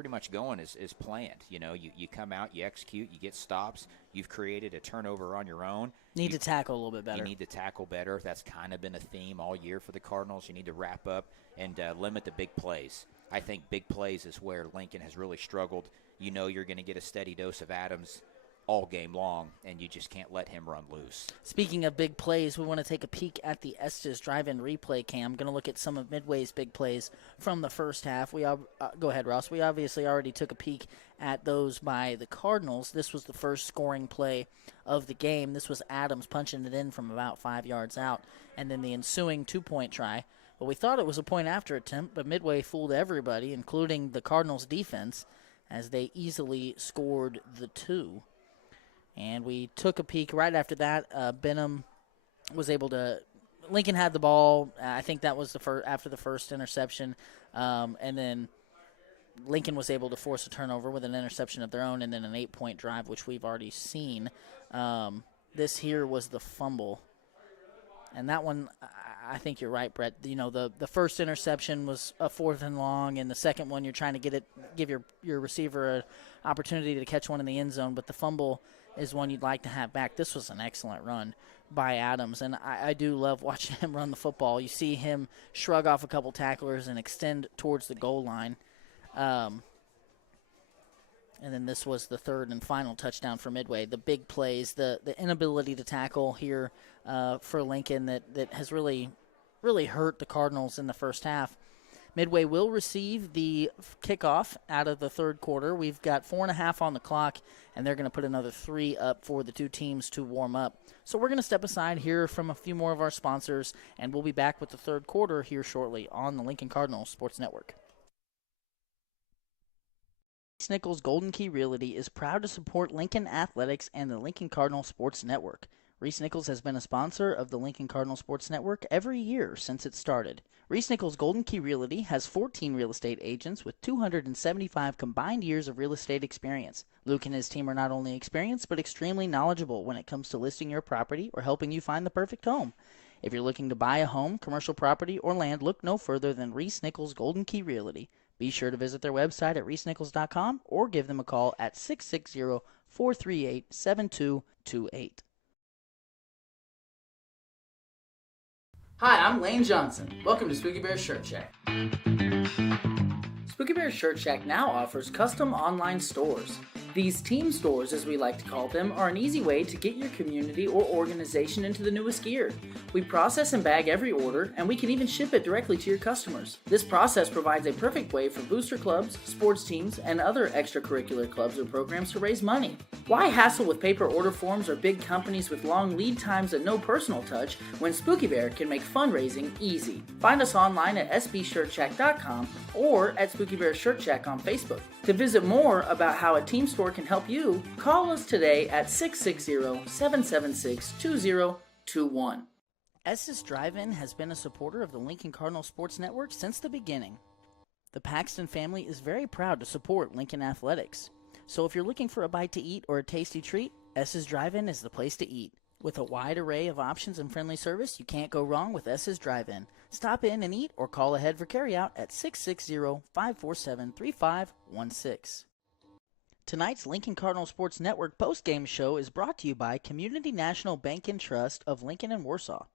much going as planned. You know, you come out, you execute, you get stops. You've created a turnover on your own. Need to tackle a little bit better. You need to tackle better. That's kind of been a theme all year for the Cardinals. You need to wrap up and limit the big plays. I think big plays is where Lincoln has really struggled. You know you're going to get a steady dose of Adams all game long, and you just can't let him run loose. Speaking of big plays, we want to take a peek at the Estes drive-in replay cam. Going to look at some of Midway's big plays from the first half. Go ahead, Ross. We obviously already took a peek at those by the Cardinals. This was the first scoring play of the game. This was Adams punching it in from about 5 yards out, and then the ensuing 2-point try. But we thought it was a point-after attempt, but Midway fooled everybody, including the Cardinals' defense, as they easily scored the 2. And we took a peek right after that. Benham was able to – Lincoln had the ball. I think that was after the first interception. And then Lincoln was able to force a turnover with an interception of their own and then an 8-point drive, which we've already seen. This here was the fumble. And that one, I think you're right, Brett. You know, the first interception was a 4th and long, and the second one you're trying to give your receiver an opportunity to catch one in the end zone. But the fumble is one you'd like to have back. This was an excellent run by Adams, and I do love watching him run the football. You see him shrug off a couple tacklers and extend towards the goal line. And then this was the third and final touchdown for Midway. The big plays, the inability to tackle here for Lincoln that has really hurt the Cardinals in the first half. Midway will receive the kickoff out of the third quarter. We've got 4.5 on the clock, and they're going to put another 3 up for the two teams to warm up. So we're going to step aside here from a few more of our sponsors, and we'll be back with the third quarter here shortly on the Lincoln Cardinals Sports Network. Reese Nichols Golden Key Realty is proud to support Lincoln Athletics and the Lincoln Cardinal Sports Network. Reese Nichols has been a sponsor of the Lincoln Cardinal Sports Network every year since it started. Reese Nichols Golden Key Realty has 14 real estate agents with 275 combined years of real estate experience. Luke and his team are not only experienced but extremely knowledgeable when it comes to listing your property or helping you find the perfect home. If you're looking to buy a home, commercial property, or land, look no further than Reese Nichols Golden Key Realty. Be sure to visit their website at reesenichols.com or give them a call at 660-438-7228. Hi, I'm Lane Johnson. Welcome to Spooky Bear Shirt Shack. Spooky Bear Shirt Shack now offers custom online stores. These team stores, as we like to call them, are an easy way to get your community or organization into the newest gear. We process and bag every order, and we can even ship it directly to your customers. This process provides a perfect way for booster clubs, sports teams, and other extracurricular clubs or programs to raise money. Why hassle with paper order forms or big companies with long lead times and no personal touch when Spooky Bear can make fundraising easy? Find us online at sbshirtshack.com or at Spooky Bear Shirt Shack on Facebook. To visit more about how a team store can help you, call us today at 660-776-2021. Estes Drive-In has been a supporter of the Lincoln Cardinal Sports Network since the beginning. The Paxton family is very proud to support Lincoln Athletics. So if you're looking for a bite to eat or a tasty treat, Estes Drive-In is the place to eat. With a wide array of options and friendly service, you can't go wrong with Estes Drive-In. Stop in and eat or call ahead for carryout at 660-547-3516. Tonight's Lincoln Cardinal Sports Network postgame show is brought to you by Community National Bank and Trust of Lincoln and Warsaw.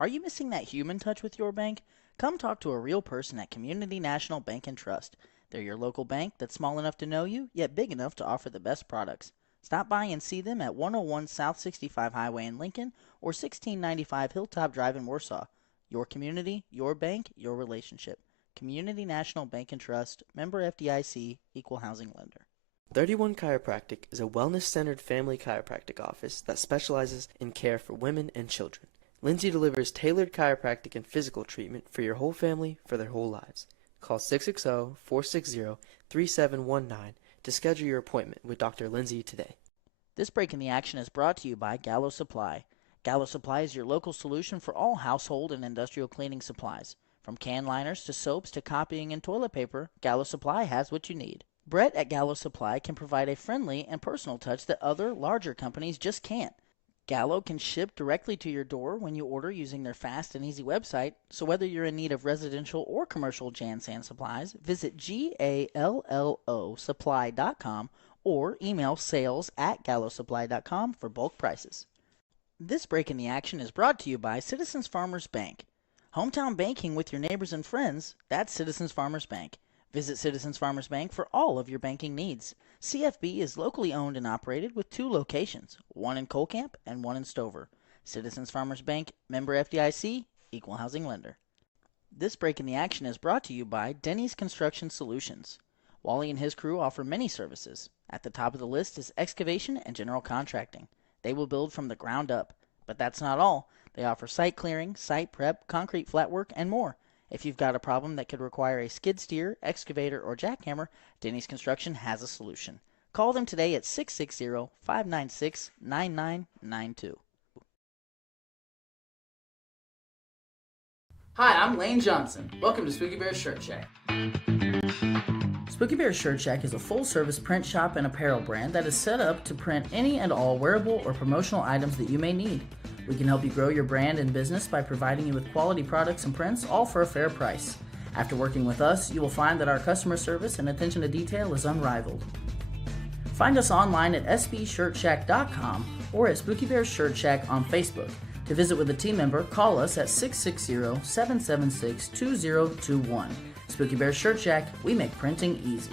Are you missing that human touch with your bank? Come talk to a real person at Community National Bank and Trust. They're your local bank that's small enough to know you, yet big enough to offer the best products. Stop by and see them at 101 South 65 Highway in Lincoln or 1695 Hilltop Drive in Warsaw. Your community, your bank, your relationship. Community National Bank and Trust, member FDIC, equal housing lender. 31 Chiropractic is a wellness-centered family chiropractic office that specializes in care for women and children. Lindsay delivers tailored chiropractic and physical treatment for your whole family for their whole lives. Call 660-460-3719 to schedule your appointment with Dr. Lindsay today. This break in the action is brought to you by Gallo Supply. Gallo Supply is your local solution for all household and industrial cleaning supplies. From can liners to soaps to copying and toilet paper, Gallo Supply has what you need. Brett at Gallo Supply can provide a friendly and personal touch that other, larger companies just can't. Gallo can ship directly to your door when you order using their fast and easy website, so whether you're in need of residential or commercial Jan Sand supplies, visit GALLOsupply.com or email sales@gallosupply.com for bulk prices. This break in the action is brought to you by Citizens Farmers Bank. Hometown banking with your neighbors and friends, that's Citizens Farmers Bank. Visit Citizens Farmers Bank for all of your banking needs. CFB is locally owned and operated with 2 locations, one in Colcamp and one in Stover. Citizens Farmers Bank, member FDIC, equal housing lender. This break in the action is brought to you by Denny's Construction Solutions. Wally and his crew offer many services. At the top of the list is excavation and general contracting. They will build from the ground up. But that's not all. They offer site clearing, site prep, concrete flat work, and more. If you've got a problem that could require a skid steer, excavator, or jackhammer, Denny's Construction has a solution. Call them today at 660-596-9992. Hi, I'm Lane Johnson. Welcome to Spooky Bear Shirt Shack. Spooky Bear Shirt Shack is a full-service print shop and apparel brand that is set up to print any and all wearable or promotional items that you may need. We can help you grow your brand and business by providing you with quality products and prints, all for a fair price. After working with us, you will find that our customer service and attention to detail is unrivaled. Find us online at sbshirtshack.com or at Spooky Bear Shirt Shack on Facebook. To visit with a team member, call us at 660-776-2021. Spooky Bear Shirt Shack, we make printing easy.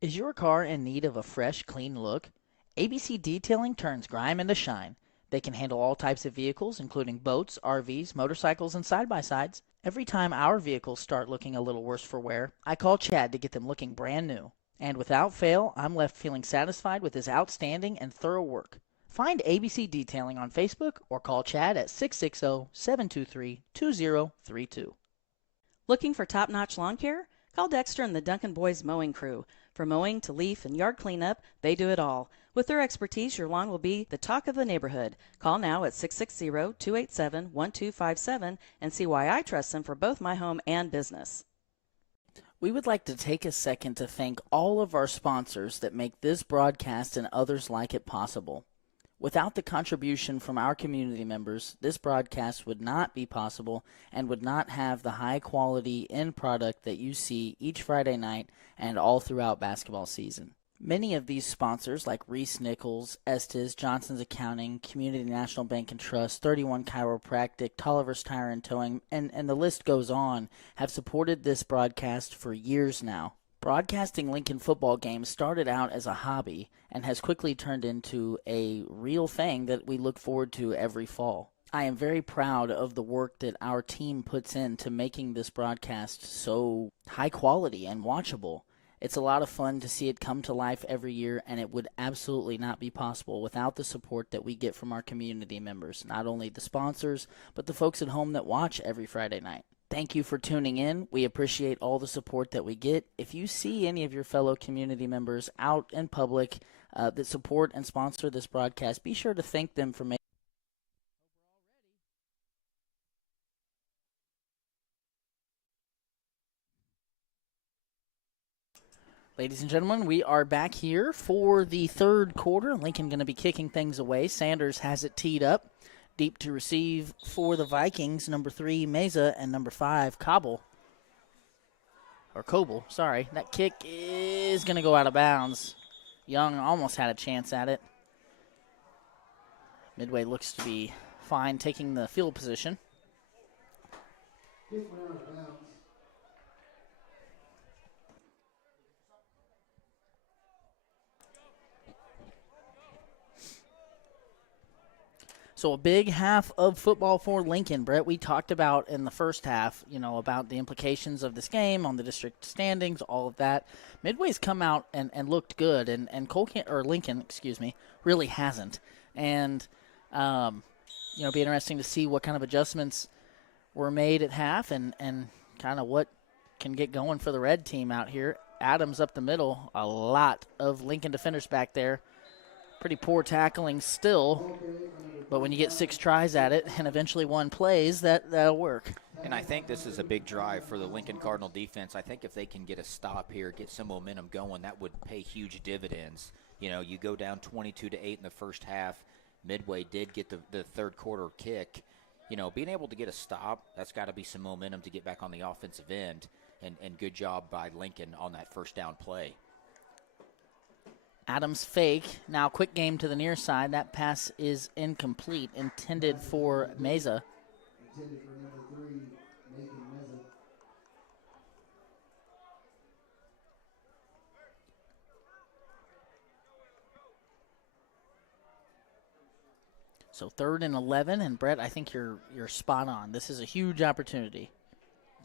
Is your car in need of a fresh, clean look? ABC Detailing turns grime into shine. They can handle all types of vehicles, including boats, RVs, motorcycles, and side-by-sides. Every time our vehicles start looking a little worse for wear, I call Chad to get them looking brand new. And without fail, I'm left feeling satisfied with his outstanding and thorough work. Find ABC Detailing on Facebook or call Chad at 660-723-2032. Looking for top-notch lawn care? Call Dexter and the Duncan Boys Mowing Crew. From mowing to leaf and yard cleanup, they do it all. With their expertise, your lawn will be the talk of the neighborhood. Call now at 660-287-1257 and see why I trust them for both my home and business. We would like to take a second to thank all of our sponsors that make this broadcast and others like it possible. Without the contribution from our community members, this broadcast would not be possible and would not have the high quality end product that you see each Friday night and all throughout basketball season. Many of these sponsors, like Reese Nichols, Estes, Johnson's Accounting, Community National Bank and Trust, 31 Chiropractic, Tolliver's Tire and Towing, and the list goes on, have supported this broadcast for years now. Broadcasting Lincoln football games started out as a hobby and has quickly turned into a real thing that we look forward to every fall. I am very proud of the work that our team puts into making this broadcast so high quality and watchable. It's a lot of fun to see it come to life every year, and it would absolutely not be possible without the support that we get from our community members, not only the sponsors, but the folks at home that watch every Friday night. Thank you for tuning in. We appreciate all the support that we get. If you see any of your fellow community members out in public that support and sponsor this broadcast, be sure to thank them for making. Ladies and gentlemen, we are back here for the third quarter. Lincoln going to be kicking things away. Sanders has it teed up. Deep to receive for the Vikings, number 3, Meza, and number 5, Coble. Sorry. That kick is going to go out of bounds. Young almost had a chance at it. Midway looks to be fine taking the field position. So a big half of football for Lincoln, Brett. We talked about in the first half, about the implications of this game on the district standings, all of that. Midway's come out and looked good, and Lincoln, really hasn't. And, it'll be interesting to see what kind of adjustments were made at half and kind of what can get going for the red team out here. Adams up the middle, a lot of Lincoln defenders back there. Pretty poor tackling still. But when you get 6 tries at it and eventually 1 plays, that'll work. And I think this is a big drive for the Lincoln Cardinal defense. I think if they can get a stop here, get some momentum going, that would pay huge dividends. You go down 22-8 in the first half. Midway did get the third quarter kick. Being able to get a stop, that's got to be some momentum to get back on the offensive end. And good job by Lincoln on that first down play. Adams fake. Now quick game to the near side. That pass is incomplete. Intended for Meza. So 3rd and 11, and Brett, I think you're spot on. This is a huge opportunity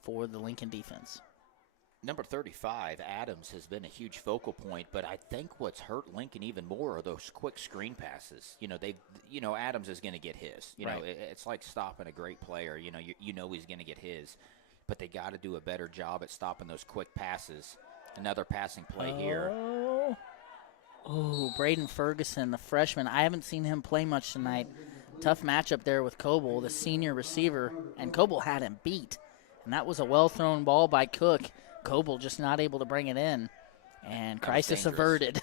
for the Lincoln defense. Number 35, Adams, has been a huge focal point, but I think what's hurt Lincoln even more are those quick screen passes. Adams is going to get his. Right. It's like stopping a great player. You know he's going to get his, but they got to do a better job at stopping those quick passes. Another passing play here. Oh, Braden Ferguson, the freshman. I haven't seen him play much tonight. Tough matchup there with Coble, the senior receiver, and Coble had him beat. And that was a well-thrown ball by Cook. Coble just not able to bring it in, and crisis averted.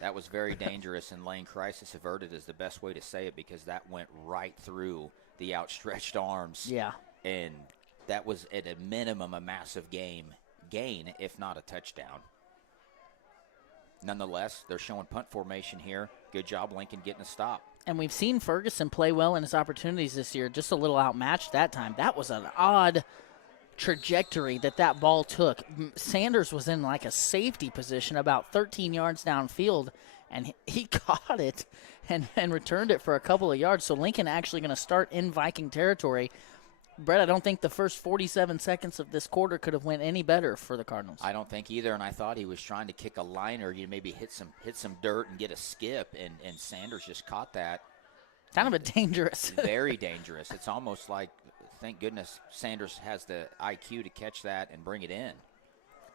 That was very dangerous, and Lane, crisis averted is the best way to say it because that went right through the outstretched arms. Yeah. And that was, at a minimum, a massive gain, if not a touchdown. Nonetheless, they're showing punt formation here. Good job, Lincoln, getting a stop. And we've seen Ferguson play well in his opportunities this year, just a little outmatched that time. That was an odd trajectory that ball took. Sanders was in like a safety position about 13 yards downfield, and he caught it and returned it for a couple of yards. So Lincoln actually going to start in Viking territory. Brett, I don't think the first 47 seconds of this quarter could have went any better for the Cardinals. I don't think either, and I thought he was trying to kick a liner. You maybe hit some dirt and get a skip, and Sanders just caught that. Kind of a dangerous. Very dangerous. It's almost like, thank goodness Sanders has the IQ to catch that and bring it in.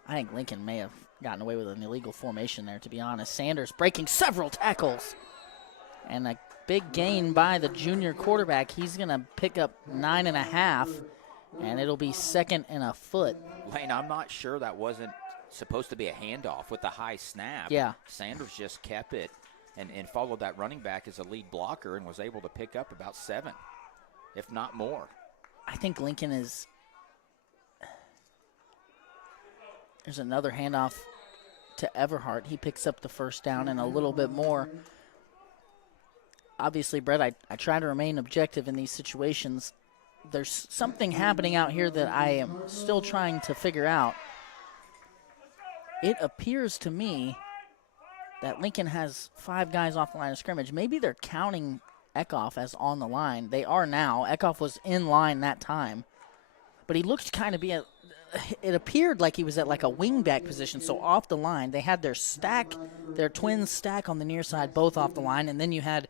I think Lincoln may have gotten away with an illegal formation there, to be honest. Sanders breaking several tackles. And a big gain by the junior quarterback. He's going to pick up 9.5, and it'll be 2nd and a foot. Lane, I'm not sure that wasn't supposed to be a handoff with the high snap. Yeah. Sanders just kept it and followed that running back as a lead blocker and was able to pick up about 7, if not more. I think Lincoln is – there's another handoff to Everhart. He picks up the first down and a little bit more. Obviously, Brett, I try to remain objective in these situations. There's something happening out here that I am still trying to figure out. It appears to me that Lincoln has 5 guys off the line of scrimmage. Maybe they're counting Eckhoff as on the line. They are now. Eckhoff was in line that time. But he looked kind of be at, it appeared like he was at like a wingback position, so off the line. They had their stack, their twins stack on the near side, both off the line, and then you had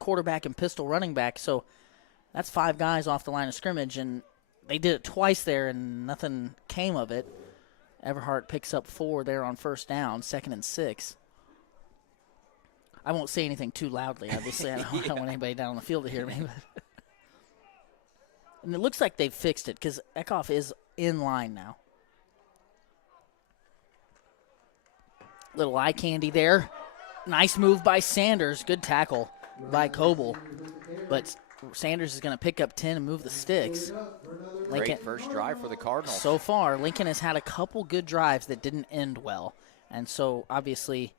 quarterback and pistol running back. So that's 5 guys off the line of scrimmage, and they did it twice there, and nothing came of it. Everhart picks up 4 there on first down, 2nd and 6. I won't say anything too loudly, obviously. I don't want anybody down on the field to hear me. And it looks like they've fixed it because Eckhoff is in line now. Little eye candy there. Nice move by Sanders. Good tackle by Coble. But Sanders is going to pick up 10 and move the sticks. Lincoln, Great first drive for the Cardinals. So far, Lincoln has had a couple good drives that didn't end well. And so, obviously,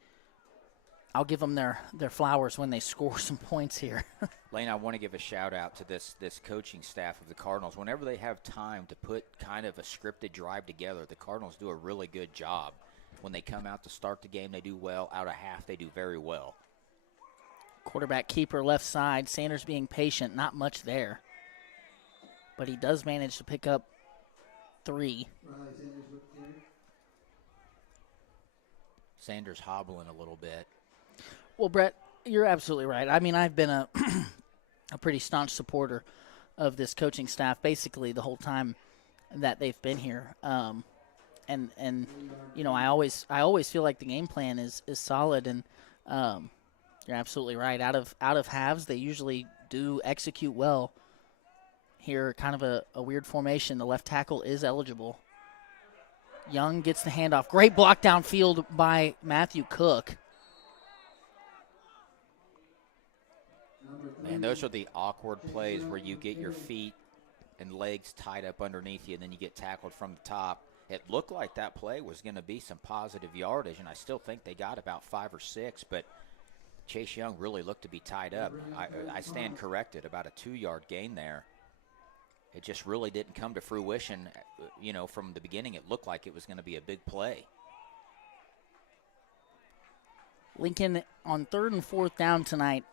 I'll give them their flowers when they score some points here. Lane, I want to give a shout-out to this coaching staff of the Cardinals. Whenever they have time to put kind of a scripted drive together, the Cardinals do a really good job. When they come out to start the game, they do well. Out of half, they do very well. Quarterback keeper left side. Sanders being patient. Not much there. But he does manage to pick up 3. Sanders hobbling a little bit. Well, Brett, you're absolutely right. I mean, I've been a pretty staunch supporter of this coaching staff basically the whole time that they've been here. And you know, I always feel like the game plan is solid, and you're absolutely right. Out of halves, they usually do execute well. Here, kind of a weird formation. The left tackle is eligible. Young gets the handoff. Great block downfield by Matthew Cook. Man, those are the awkward plays where you get your feet and legs tied up underneath you, and then you get tackled from the top. It looked like that play was going to be some positive yardage, and I still think they got about 5 or 6, but Chase Young really looked to be tied up. I stand corrected, about a 2-yard gain there. It just really didn't come to fruition. You know, from the beginning, it looked like it was going to be a big play. Lincoln on 3rd and 4th down tonight.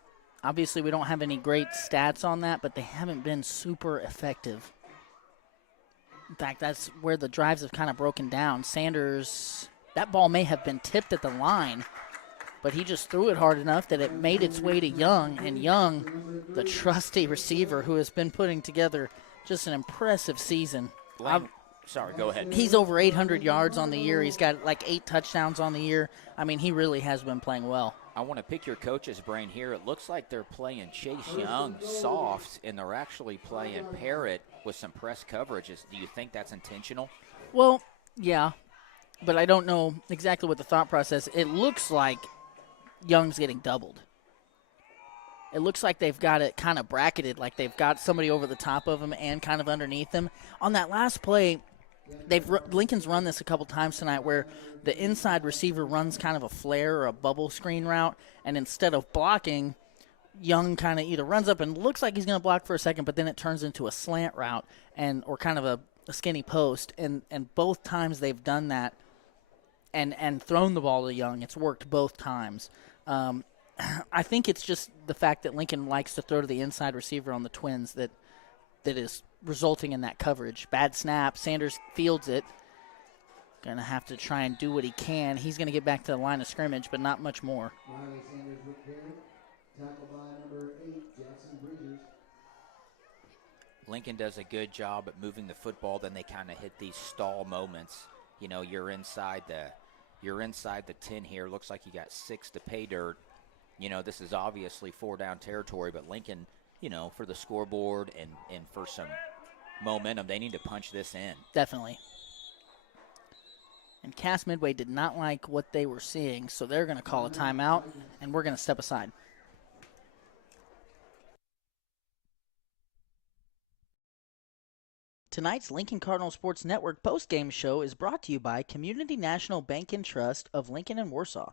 Obviously, we don't have any great stats on that, but they haven't been super effective. In fact, that's where the drives have kind of broken down. Sanders, that ball may have been tipped at the line, but he just threw it hard enough that it made its way to Young. And Young, the trusty receiver who has been putting together just an impressive season. Sorry, go ahead. He's over 800 yards on the year. He's got like 8 touchdowns on the year. I mean, he really has been playing well. I want to pick your coach's brain here. It looks like they're playing Chase Young soft, and they're actually playing Parrott with some press coverages. Do you think that's intentional? Well, yeah, but I don't know exactly what the thought process. It looks like Young's getting doubled. It looks like they've got it kind of bracketed, like they've got somebody over the top of him and kind of underneath him. On that last play, Lincoln's run this a couple times tonight where the inside receiver runs kind of a flare or a bubble screen route, and instead of blocking, Young kind of either runs up and looks like he's going to block for a second, but then it turns into a slant route or kind of a skinny post. And both times they've done that and thrown the ball to Young. It's worked both times. I think it's just the fact that Lincoln likes to throw to the inside receiver on the Twins that is resulting in that coverage. Bad snap. Sanders fields it. Going to have to try and do what he can. He's going to get back to the line of scrimmage, but not much more. Lincoln does a good job at moving the football. Then they kind of hit these stall moments. you're inside the 10 here. Looks like you got 6 to pay dirt. This is obviously 4-down territory, but Lincoln, for the scoreboard and for some momentum, they need to punch this in. Definitely. And Cass Midway did not like what they were seeing, so they're going to call a timeout, and we're going to step aside. Tonight's Lincoln Cardinal Sports Network postgame show is brought to you by Community National Bank and Trust of Lincoln and Warsaw.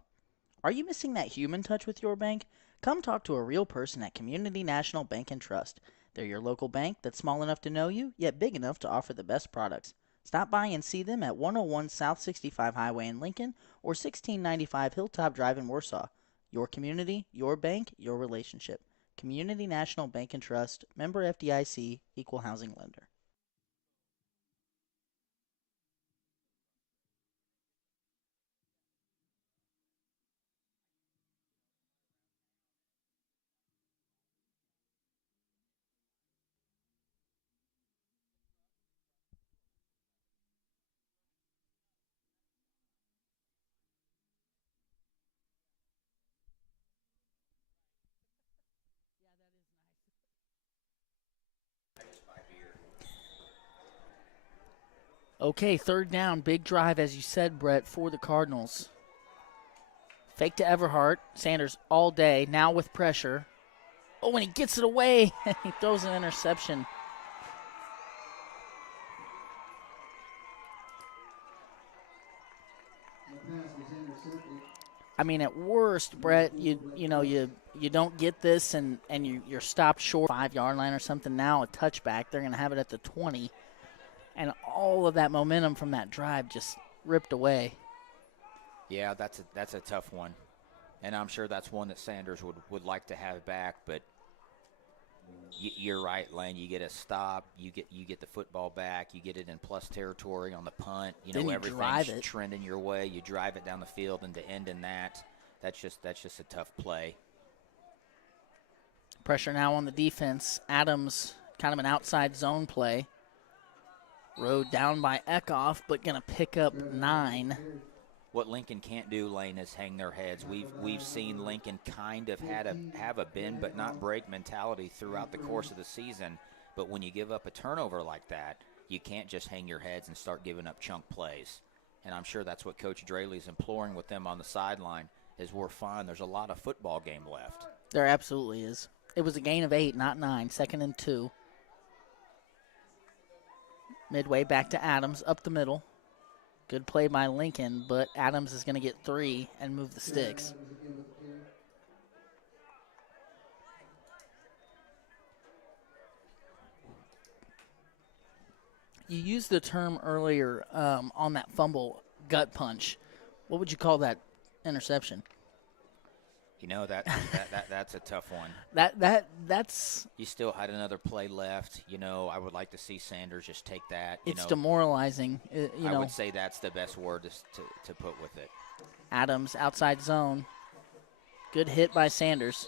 Are you missing that human touch with your bank? Come talk to a real person at Community National Bank and Trust. They're your local bank that's small enough to know you, yet big enough to offer the best products. Stop by and see them at 101 South 65 Highway in Lincoln or 1695 Hilltop Drive in Warsaw. Your community, your bank, your relationship. Community National Bank and Trust, member FDIC, equal housing lender. Okay, third down, big drive, as you said, Brett, for the Cardinals. Fake to Everhart. Sanders all day, now with pressure. Oh, and he gets it away. He throws an interception. I mean, at worst, Brett, you don't get this and you're stopped short 5-yard line or something. Now a touchback. They're going to have it at the 20. And all of that momentum from that drive just ripped away. Yeah, that's a tough one. And I'm sure that's one that Sanders would like to have back. But you're right, Lane. You get a stop. You get the football back. You get it in plus territory on the punt. Everything's trending your way. You drive it down the field, and to end in that, that's just a tough play. Pressure now on the defense. Adams, kind of an outside zone play. Rode down by Eckhoff, but going to pick up 9. What Lincoln can't do, Lane, is hang their heads. We've seen Lincoln kind of have a bend but not break mentality throughout the course of the season. But when you give up a turnover like that, you can't just hang your heads and start giving up chunk plays. And I'm sure that's what Coach Draley's imploring with them on the sideline is we're fine. There's a lot of football game left. There absolutely is. It was a gain of 8, not 9. 2nd and 2. Midway back to Adams, up the middle. Good play by Lincoln, but Adams is going to get 3 and move the sticks. You used the term earlier on that fumble, gut punch. What would you call that interception? That's a tough one. That's you still had another play left. I would like to see Sanders just take that. It's demoralizing. I would say that's the best word to put with it. Adams outside zone. Good hit by Sanders.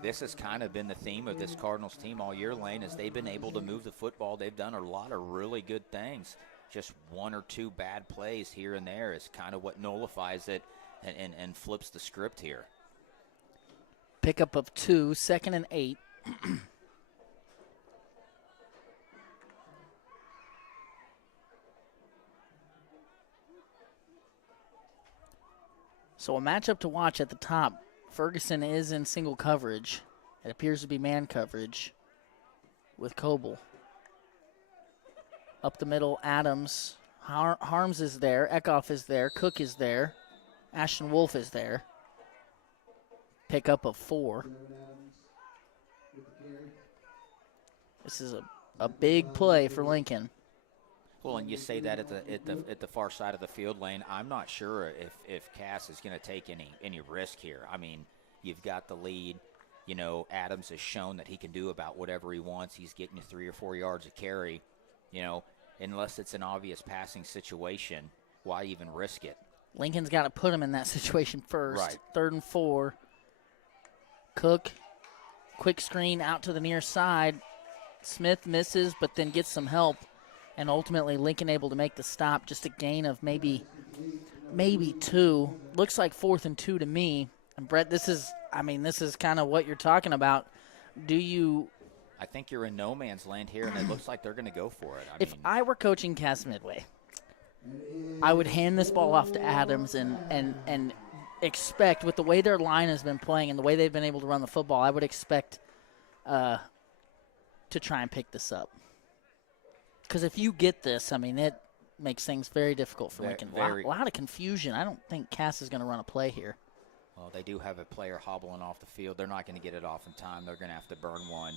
This has kind of been the theme of this Cardinals team all year, Lane, as they've been able to move the football. They've done a lot of really good things. Just 1 or 2 bad plays here and there is kind of what nullifies it and flips the script here. Pickup of 2, 2nd and 8. So a matchup to watch at the top. Ferguson is in single coverage. It appears to be man coverage with Coble. Up the middle, Adams. Harms is there. Eckhoff is there. Cook is there. Ashton Wolf is there. Pickup of 4. This is a big play for Lincoln. Well, and you say that at the far side of the field, Lane. I'm not sure if Cass is going to take any risk here. I mean, you've got the lead. Adams has shown that he can do about whatever he wants. He's getting you 3 or 4 yards of carry. Unless it's an obvious passing situation, why even risk it? Lincoln's got to put him in that situation first. Right. 3rd and 4. Cook, quick screen out to the near side. Smith misses, but then gets some help and ultimately Lincoln able to make the stop, just a gain of maybe 2. Looks like 4th and 2 to me. And Brett, this is kind of what you're talking about. I think you're in no man's land here, and it looks like they're going to go for it. If I were coaching Cass Midway, I would hand this ball off to Adams and expect, with the way their line has been playing and the way they've been able to run the football, I would expect to try and pick this up. Because if you get this, it makes things very difficult for Lincoln. A lot of confusion. I don't think Cass is going to run a play here. Well, they do have a player hobbling off the field. They're not going to get it off in time. They're going to have to burn one.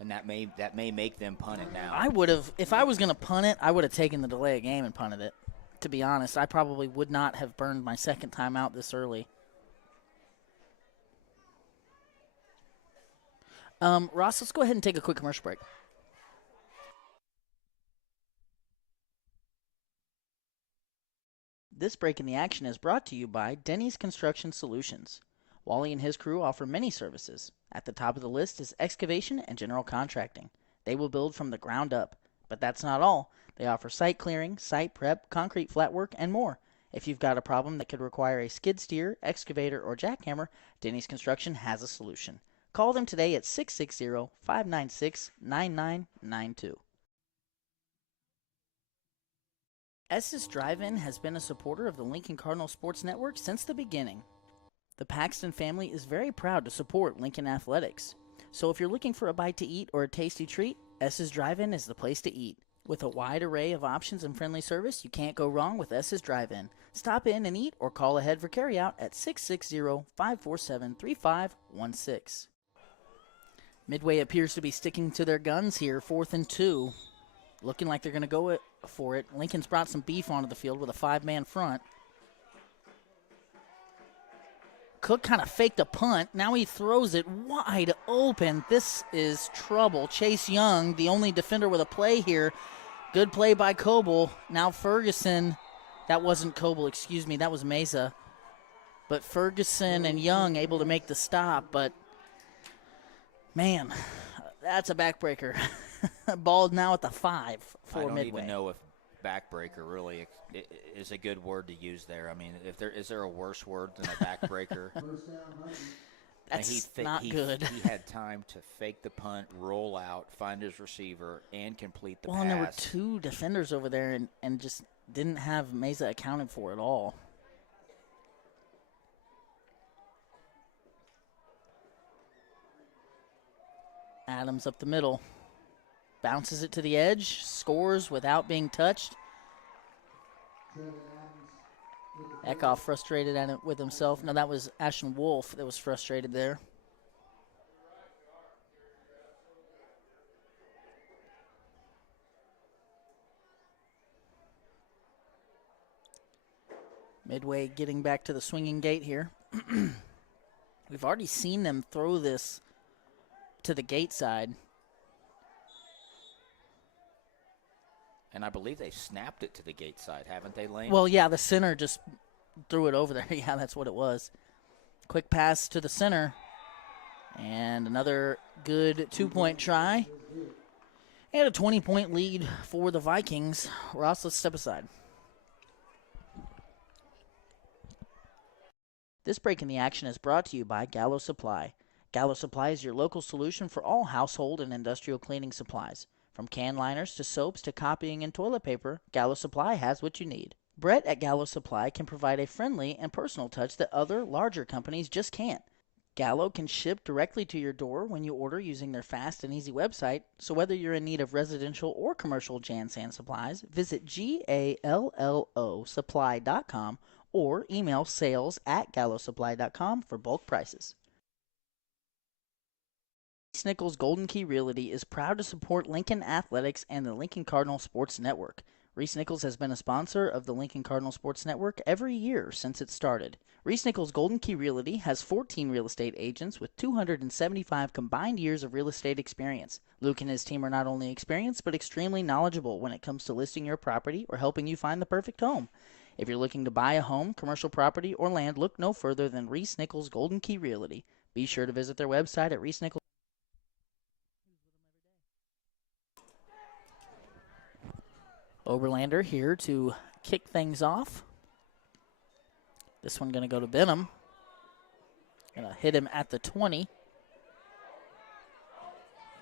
And that may make them punt it now. I would have, if I was going to punt it, I would have taken the delay of game and punted it. To be honest, I probably would not have burned my second time out this early. Ross, let's go ahead and take a quick commercial break. This break in the action is brought to you by Denny's Construction Solutions. Wally and his crew offer many services. At the top of the list is excavation and general contracting. They will build from the ground up. But that's not all. They offer site clearing, site prep, concrete flat work, and more. If you've got a problem that could require a skid steer, excavator, or jackhammer, Denny's Construction has a solution. Call them today at 660-596-9992. S's Drive-In has been a supporter of the Lincoln Cardinal Sports Network since the beginning. The Paxton family is very proud to support Lincoln Athletics. So if you're looking for a bite to eat or a tasty treat, S's Drive-In is the place to eat. With a wide array of options and friendly service, you can't go wrong with S's Drive-In. Stop in and eat or call ahead for carryout at 660-547-3516. Midway appears to be sticking to their guns here, 4th and 2. Looking like they're going to go for it. Lincoln's brought some beef onto the field with a 5-man front. Cook kind of faked a punt. Now he throws it wide open. This is trouble. Chase Young, the only defender with a play here. Good play by Coble. Now Ferguson. That wasn't Coble, excuse me. That was Mesa. But Ferguson and Young able to make the stop. But, man, that's a backbreaker. Ball now at the 5 for Midway. I don't even know if backbreaker really is a good word to use there. Is there a worse word than a backbreaker? That's not good. He had time to fake the punt, roll out, find his receiver, and complete the pass. And there were 2 defenders over there and just didn't have Mesa accounted for at all. Adams up the middle. Bounces it to the edge, scores without being touched. Eckhoff frustrated at it with himself. No, that was Ashton Wolf that was frustrated there. Midway getting back to the swinging gate here. We've already seen them throw this to the gate side. And I believe they snapped it to the gate side, haven't they, Lane? Well, yeah, the center just threw it over there. Yeah, that's what it was. Quick pass to the center. And another good 2-point try. And a 20-point lead for the Vikings. Ross, let's step aside. This break in the action is brought to you by Gallo Supply. Gallo Supply is your local solution for all household and industrial cleaning supplies. From can liners to soaps to copying and toilet paper, Gallo Supply has what you need. Brett at Gallo Supply can provide a friendly and personal touch that other, larger companies just can't. Gallo can ship directly to your door when you order using their fast and easy website, so whether you're in need of residential or commercial Jan Sand supplies, visit GALLOsupply.com or email sales@gallosupply.com for bulk prices. Reese Nichols Golden Key Realty is proud to support Lincoln Athletics and the Lincoln Cardinal Sports Network. Reese Nichols has been a sponsor of the Lincoln Cardinal Sports Network every year since it started. Reese Nichols Golden Key Realty has 14 real estate agents with 275 combined years of real estate experience. Luke and his team are not only experienced but extremely knowledgeable when it comes to listing your property or helping you find the perfect home. If you're looking to buy a home, commercial property, or land, look no further than Reese Nichols Golden Key Realty. Be sure to visit their website at reesenichols. Oberlander here to kick things off. This one going to go to Benham. Going to hit him at the 20.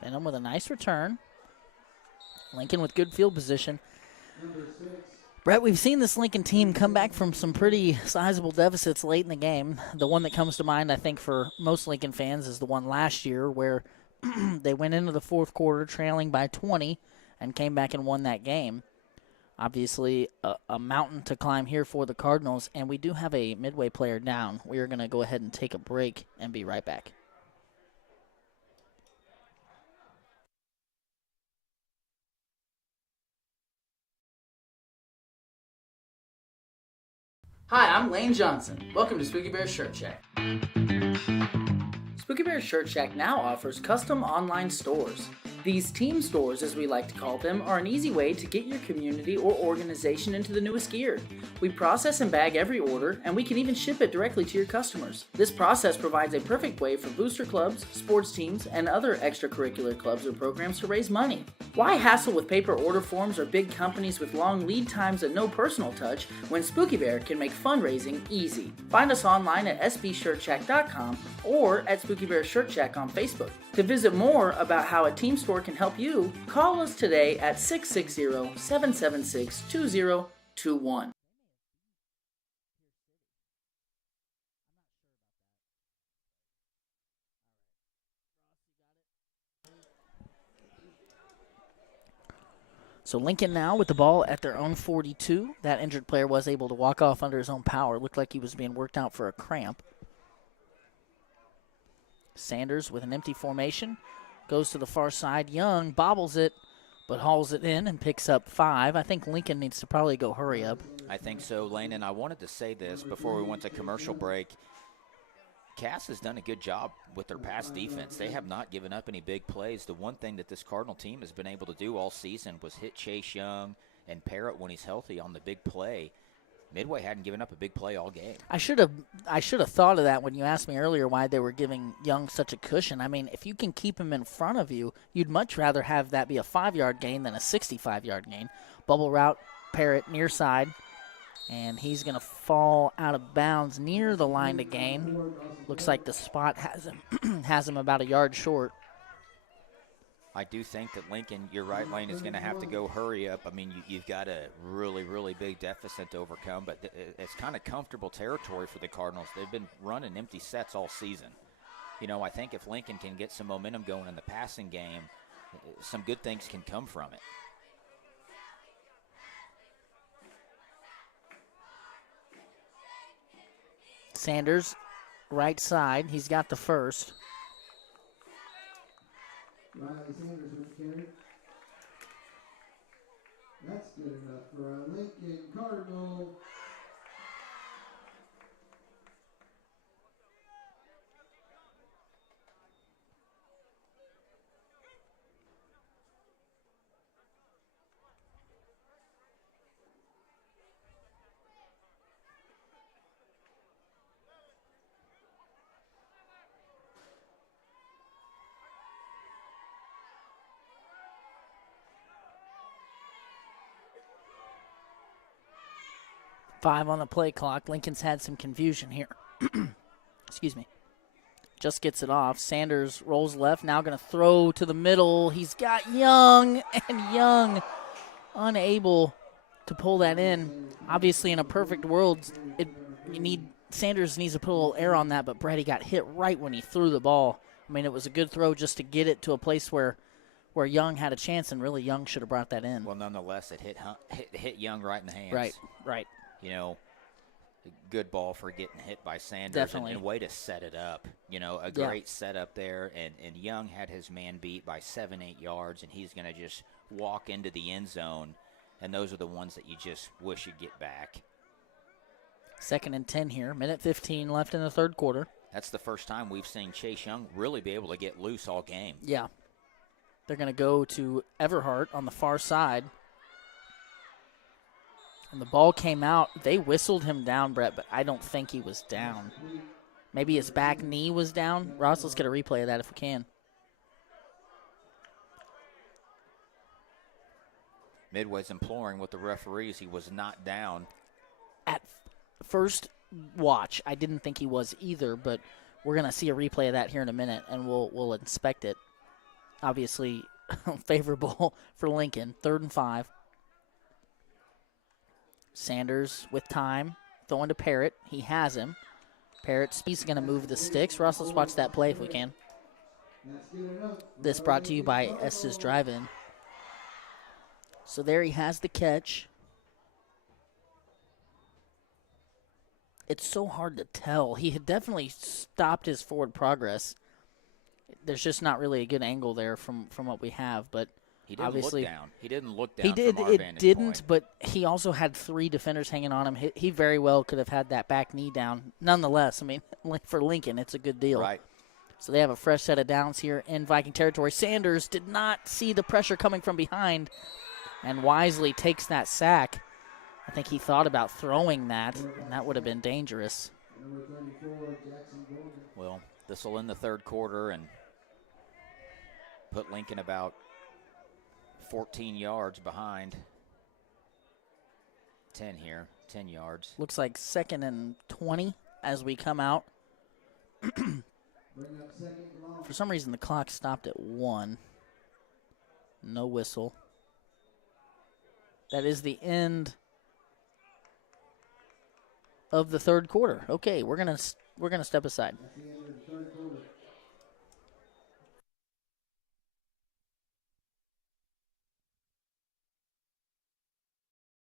Benham with a nice return. Lincoln with good field position. Brett, we've seen this Lincoln team come back from some pretty sizable deficits late in the game. The one that comes to mind, I think, for most Lincoln fans is the one last year where they went into the fourth quarter trailing by 20 and came back and won that game. Obviously, a mountain to climb here for the Cardinals, and we do have a Midway player down. We are going to go ahead and take a break and be right back. Hi, I'm Lane Johnson. Welcome to Spooky Bear Shirt Shack. Spooky Bear Shirt Shack now offers custom online stores. These team stores, as we like to call them, are an easy way to get your community or organization into the newest gear. We process and bag every order, and we can even ship it directly to your customers. This process provides a perfect way for booster clubs, sports teams, and other extracurricular clubs or programs to raise money. Why hassle with paper order forms or big companies with long lead times and no personal touch when Spooky Bear can make fundraising easy? Find us online at sbshirtshack.com or at Spooky Bear Shirt Shack on Facebook. To visit more about how a team store can help you, call us today at 660-776-2021. So Lincoln now with the ball at their own 42. That injured player was able to walk off under his own power. Looked like he was being worked out for a cramp. Sanders with an empty formation. Goes to the far side. Young bobbles it, but hauls it in and picks up 5. I think Lincoln needs to probably go hurry up. I think so, Lane, and I wanted to say this before we went to commercial break. Cass has done a good job with their pass defense. They have not given up any big plays. The one thing that this Cardinal team has been able to do all season was hit Chase Young and Parrott when he's healthy on the big play. Midway hadn't given up a big play all game. I should have thought of that when you asked me earlier why they were giving Young such a cushion. I mean, if you can keep him in front of you, you'd much rather have that be a 5-yard gain than a 65-yard gain. Bubble route, Parrott near side, and he's going to fall out of bounds near the line to gain. Looks like the spot has him about a yard short. I do think that Lincoln, you're right, Lane, is going to have to go hurry up. I mean, you've got a really, really big deficit to overcome, but it's kind of comfortable territory for the Cardinals. They've been running empty sets all season. You know, I think if Lincoln can get some momentum going in the passing game, some good things can come from it. Sanders, right side. He's got the first. Riley Sanders with the carry. That's good enough for a Lincoln Cardinal. Five on the play clock. Lincoln's had some confusion here. Excuse me. Just gets it off. Sanders rolls left. Now going to throw to the middle. He's got Young, and Young unable to pull that in. Obviously, in a perfect world, Sanders needs to put a little air on that, but Brady got hit right when he threw the ball. I mean, it was a good throw just to get it to a place where Young had a chance, and really Young should have brought that in. Well, nonetheless, it hit Young right in the hands. Right. You know, good ball for getting hit by Sanders. Definitely. And way to set it up. You know, a great setup there. And Young had his man beat by 7-8 yards, and he's going to just walk into the end zone. And those are the ones that you just wish you'd get back. 2nd and 10 here. Minute 15 left in the third quarter. That's the first time we've seen Chase Young really be able to get loose all game. Yeah. They're going to go to Everhart on the far side. And the ball came out. They whistled him down, Brett, but I don't think he was down. Maybe his back knee was down. Ross, let's get a replay of that if we can. Midway's imploring with the referees. He was not down. At first watch, I didn't think he was either, but we're going to see a replay of that here in a minute, and we'll inspect it. Obviously, favorable for Lincoln. 3rd and 5. Sanders with time, throwing to Parrott. He has him. Parrott's going to move the sticks. Russ, let's watch that play if we can. This brought to you by Estes Drive-In. So there he has the catch. It's so hard to tell. He had definitely stopped his forward progress. There's just not really a good angle there from what we have, but he didn't obviously look down. He didn't look down. He did. From our It didn't, point. But he also had 3 defenders hanging on him. He very well could have had that back knee down. Nonetheless, I mean, for Lincoln, it's a good deal. Right. So they have a fresh set of downs here in Viking territory. Sanders did not see the pressure coming from behind and wisely takes that sack. I think he thought about throwing that, and that would have been dangerous. Well, this will end the 3rd quarter and put Lincoln about 14 yards behind. 10 here, 10 yards. Looks like 2nd and 20 as we come out. For some reason, the clock stopped at 1. No whistle. That is the end of the 3rd quarter. Okay, we're gonna step aside.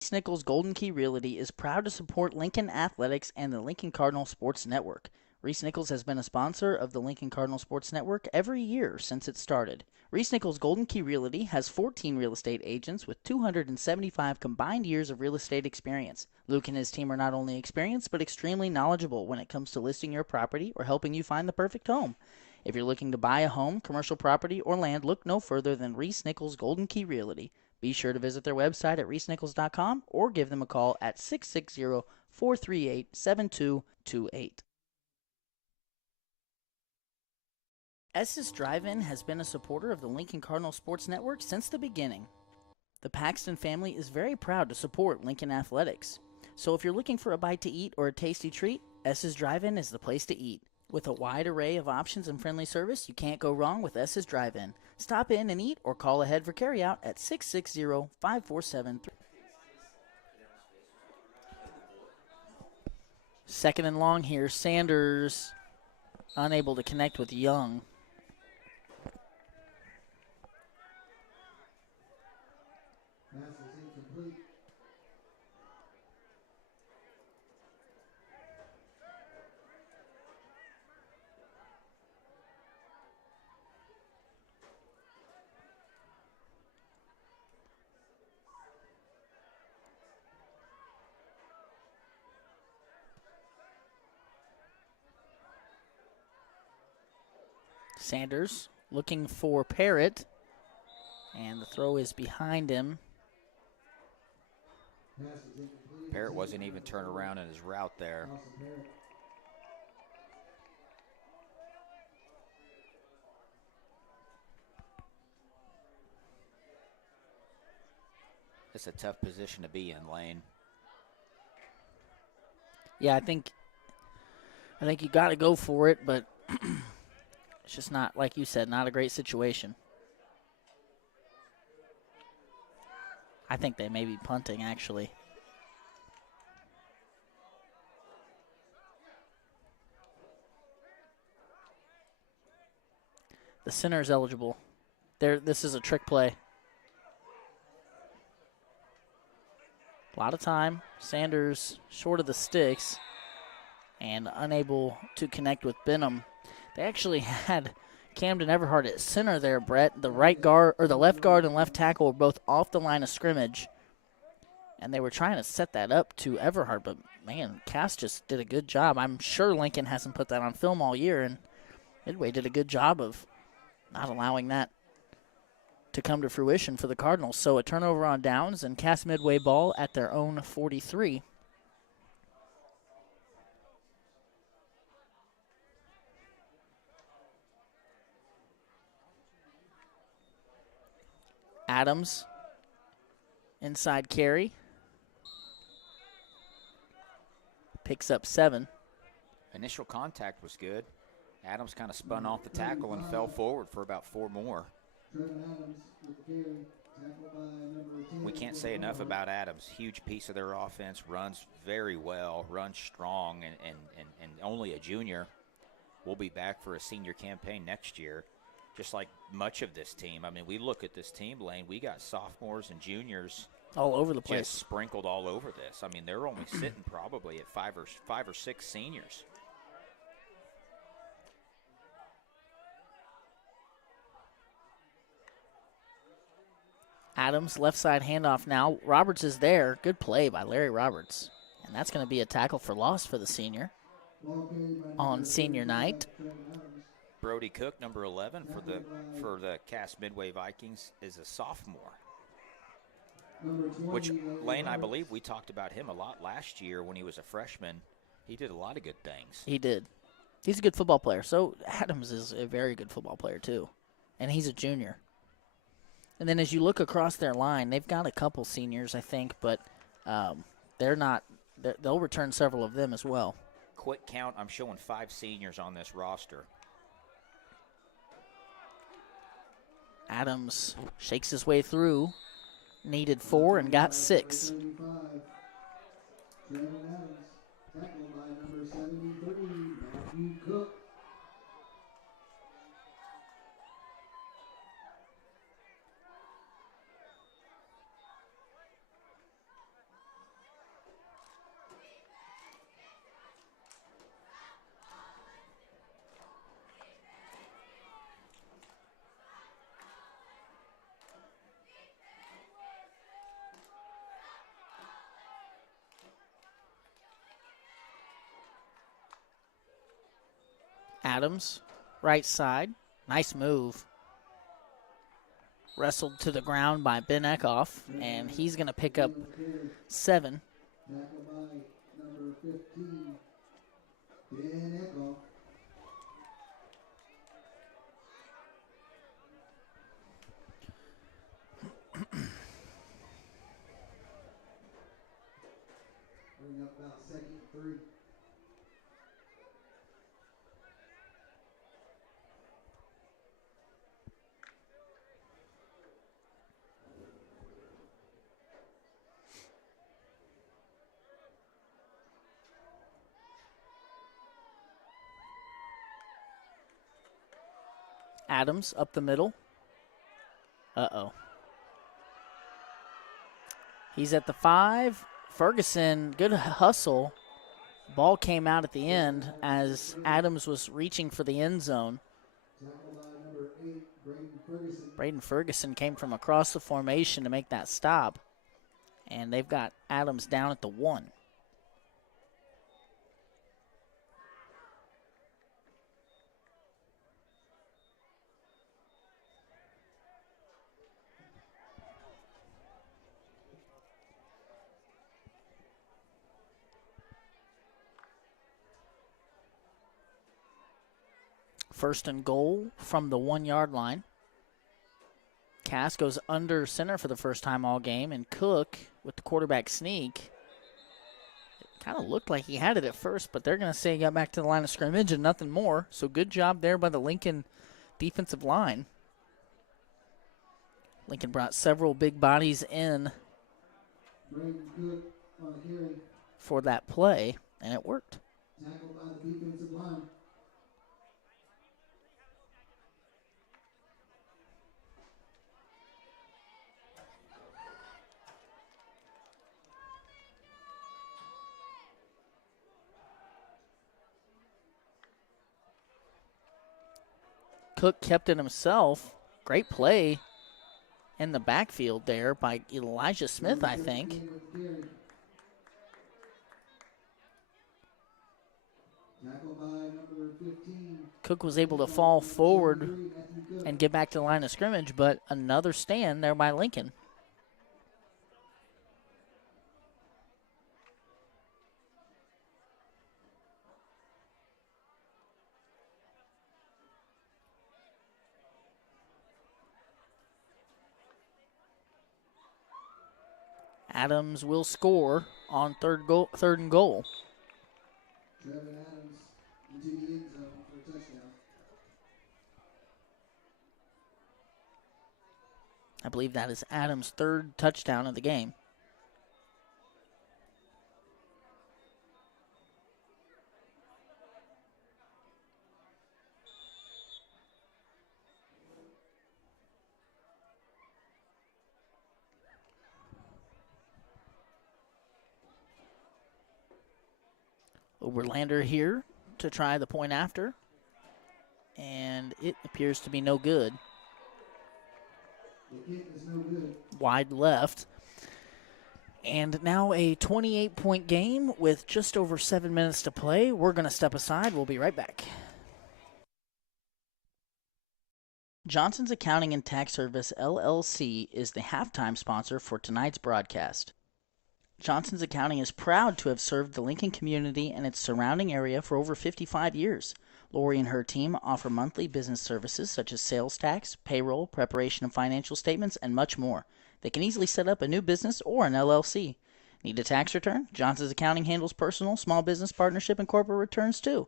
Reese Nichols Golden Key Realty is proud to support Lincoln Athletics and the Lincoln Cardinal Sports Network. Reese Nichols has been a sponsor of the Lincoln Cardinal Sports Network every year since it started. Reese Nichols Golden Key Realty has 14 real estate agents with 275 combined years of real estate experience. Luke and his team are not only experienced but extremely knowledgeable when it comes to listing your property or helping you find the perfect home. If you're looking to buy a home, commercial property, or land, look no further than Reese Nichols Golden Key Realty. Be sure to visit their website at reesenichols.com or give them a call at 660-438-7228. Estes Drive-In has been a supporter of the Lincoln Cardinal Sports Network since the beginning. The Paxton family is very proud to support Lincoln Athletics. So if you're looking for a bite to eat or a tasty treat, Estes Drive-In is the place to eat. With a wide array of options and friendly service, you can't go wrong with Estes Drive-In. Stop in and eat or call ahead for carryout at 660-547-3. 2nd and long here. Sanders unable to connect with Young. Sanders looking for Parrott, and the throw is behind him. Parrott wasn't even turned around in his route there. It's a tough position to be in, Lane. Yeah, I think you got to go for it, but it's just not, like you said, not a great situation. I think they may be punting, actually. The center is eligible. This is a trick play. A lot of time. Sanders short of the sticks and unable to connect with Benham. They actually had Camden Everhart at center there, Brett. The right guard, or the left guard and left tackle were both off the line of scrimmage. And they were trying to set that up to Everhart, but man, Cass just did a good job. I'm sure Lincoln hasn't put that on film all year, and Midway did a good job of not allowing that to come to fruition for the Cardinals. So a turnover on downs, and Cass Midway ball at their own 43. Adams Inside carry. Picks up 7. Initial contact was good. Adams kind of spun off the tackle and fell forward for about 4 more. We can't say enough about Adams. Huge piece of their offense, runs very well, runs strong, and only a junior. Will be back for a senior campaign next year, just like much of this team. I mean, we look at this team, Lane, we got sophomores and juniors all over the place, just sprinkled all over this. I mean, they're only sitting probably at 5 or 6 seniors. Adams, left side handoff now. Roberts is there. Good play by Larry Roberts. And that's going to be a tackle for loss for the senior on senior night. Brody Cook, number 11 for the Cass Midway Vikings, is a sophomore. Which, Lane, I believe we talked about him a lot last year when he was a freshman. He did a lot of good things. He did. He's a good football player. So Adams is a very good football player too. And he's a junior. And then as you look across their line, they've got a couple seniors, I think, but they'll return several of them as well. Quick count, I'm showing 5 seniors on this roster. Adams shakes his way through. Needed 4 and got 6. Adams, right side. Nice move. Wrestled to the ground by Ben Eckhoff, and he's going to pick up 7. Bring up about 2nd and 3. Adams up the middle. Uh-oh. He's at the 5. Ferguson, good hustle. Ball came out at the end as Adams was reaching for the end zone. Braden Ferguson came from across the formation to make that stop. And they've got Adams down at the 1. First and goal from the 1-yard line. Cass goes under center for the first time all game, and Cook with the quarterback sneak. It kind of looked like he had it at first, but they're going to say he got back to the line of scrimmage and nothing more. So good job there by the Lincoln defensive line. Lincoln brought several big bodies in for that play, and it worked. Tackled by the defensive line. Cook kept it himself. Great play in the backfield there by Elijah Smith, I think. Cook was able to fall forward and get back to the line of scrimmage, but another stand there by Lincoln. Adams will score on third and goal. Trevor Adams into the end zone for a touchdown. I believe that is Adams' third touchdown of the game. Oberlander here to try the point after, and it appears to be no good. The kick is no good. Wide left. And now a 28-point game with just over 7 minutes to play. We're going to step aside. We'll be right back. Johnson's Accounting and Tax Service, LLC, is the halftime sponsor for tonight's broadcast. Johnson's Accounting is proud to have served the Lincoln community and its surrounding area for over 55 years. Lori and her team offer monthly business services such as sales tax, payroll, preparation of financial statements, and much more. They can easily set up a new business or an LLC. Need a tax return? Johnson's Accounting handles personal, small business, partnership, and corporate returns too.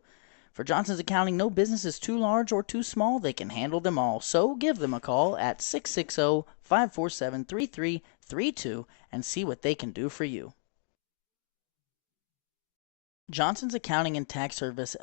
For Johnson's Accounting, no business is too large or too small. They can handle them all. So give them a call at 660-547-3332 and see what they can do for you. Johnson's Accounting and Tax Service,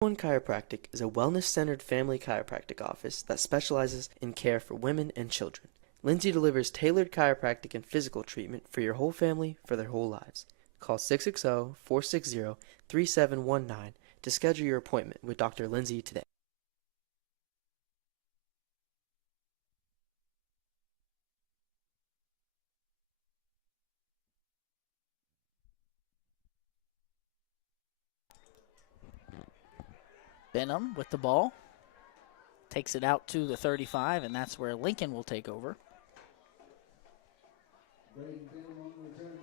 One Chiropractic is a wellness-centered family chiropractic office that specializes in care for women and children. Lindsay delivers tailored chiropractic and physical treatment for your whole family for their whole lives. Call 660-460-3719 to schedule your appointment with Dr. Lindsay today. Benham with the ball. Takes it out to the 35, and that's where Lincoln will take over. Braden Benham on the return.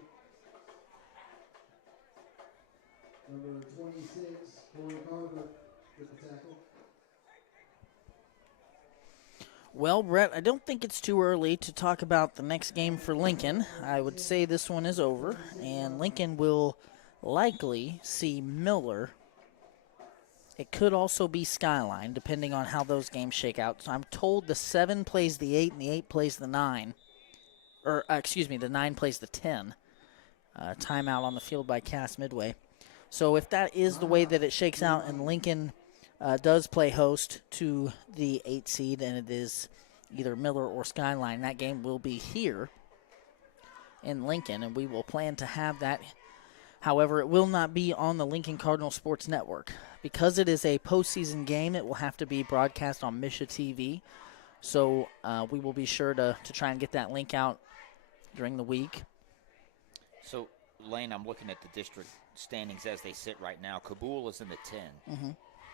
Number 26, Corey Carver with the tackle. Well, Brett, I don't think it's too early to talk about the next game for Lincoln. I would say this one is over, and Lincoln will likely see Miller. It could also be Skyline, depending on how those games shake out. So I'm told the 7 plays the 8 and the 8 plays the 9. Or, the 9 plays the 10. Timeout on the field by Cass Midway. So if that is the way that it shakes out and Lincoln does play host to the 8 seed and it is either Miller or Skyline, that game will be here in Lincoln, and we will plan to have that. However, it will not be on the Lincoln Cardinal Sports Network. Because it is a postseason game, it will have to be broadcast on Misha TV. So we will be sure to try and get that link out during the week. So, Lane, I'm looking at the district standings as they sit right now. Kabul is in the 10. Mm-hmm.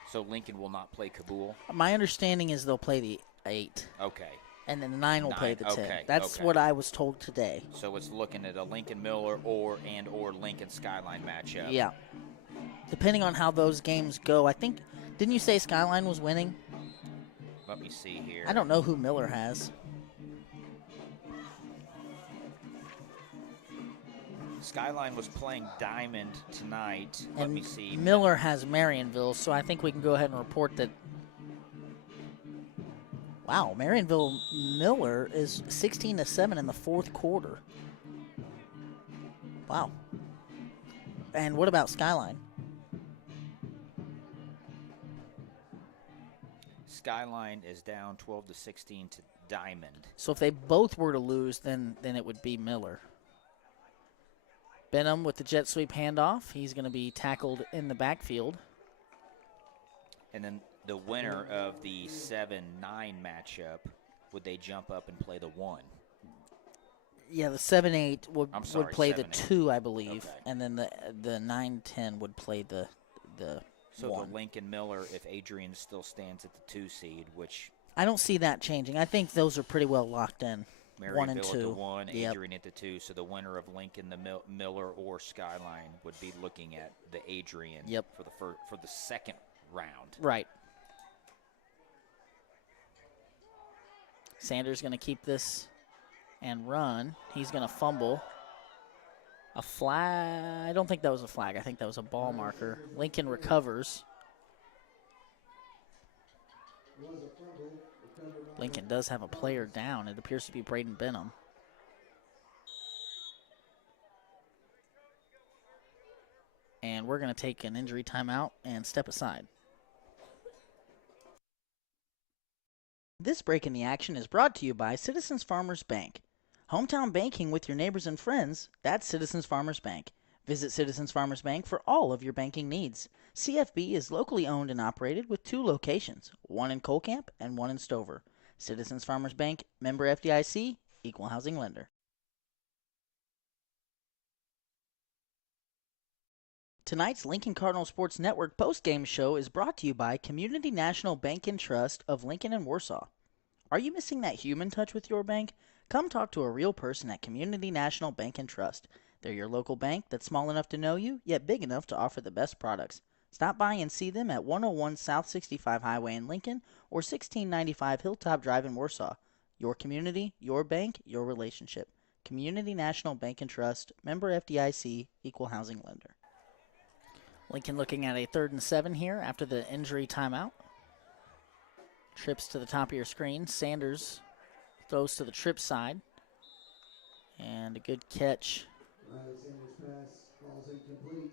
So Lincoln will not play Kabul? My understanding is they'll play the 8. Okay. And then the 9 will play the 10. Okay, That's okay. What I was told today. So it's looking at a Lincoln Miller or Lincoln Skyline matchup. Yeah. Depending on how those games go, I think, didn't you say Skyline was winning? Let me see here. I don't know who Miller has. Skyline was playing Diamond tonight. And Let me see. Miller has Marionville, so I think we can go ahead and report that. Wow, Marionville Miller is 16-7 in the fourth quarter. Wow. And what about Skyline? Skyline is down 12-16 to Diamond. So if they both were to lose, then it would be Miller. Benham with the jet sweep handoff. He's going to be tackled in the backfield. And then the winner of the 7-9 matchup, would they jump up and play the 1? Yeah, the 7-8 would play 7-8. the 2, I believe. Okay. And then the 9-10 would play the So 1. the Lincoln Miller, if Adrian still stands at the 2 seed, which I don't see that changing. I think those are pretty well locked in. 1 and Maryville 2. at the 1, Yep. Adrian at the 2. So the winner of Lincoln, the Miller or Skyline would be looking at the Adrian Yep. for the second round. Right. Sanders going to keep this and run. He's going to fumble. A flag. I don't think that was a flag. I think that was a ball marker. Lincoln recovers. Lincoln does have a player down. It appears to be Braden Benham. And we're going to take an injury timeout and step aside. This break in the action is brought to you by Citizens Farmers Bank. Hometown banking with your neighbors and friends, that's Citizens Farmers Bank. Visit Citizens Farmers Bank for all of your banking needs. CFB is locally owned and operated with 2 locations, one in Colcamp and one in Stover. Citizens Farmers Bank, member FDIC, equal housing lender. Tonight's Lincoln Cardinal Sports Network postgame show is brought to you by Community National Bank and Trust of Lincoln and Warsaw. Are you missing that human touch with your bank? Come talk to a real person at Community National Bank and Trust. They're your local bank that's small enough to know you, yet big enough to offer the best products. Stop by and see them at 101 South 65 Highway in Lincoln or 1695 Hilltop Drive in Warsaw. Your community, your bank, your relationship. Community National Bank and Trust, member FDIC, equal housing lender. Lincoln looking at a 3rd and 7 here after the injury timeout. Trips to the top of your screen. Sanders throws to the trip side. And a good catch. Sanders' pass falls incomplete.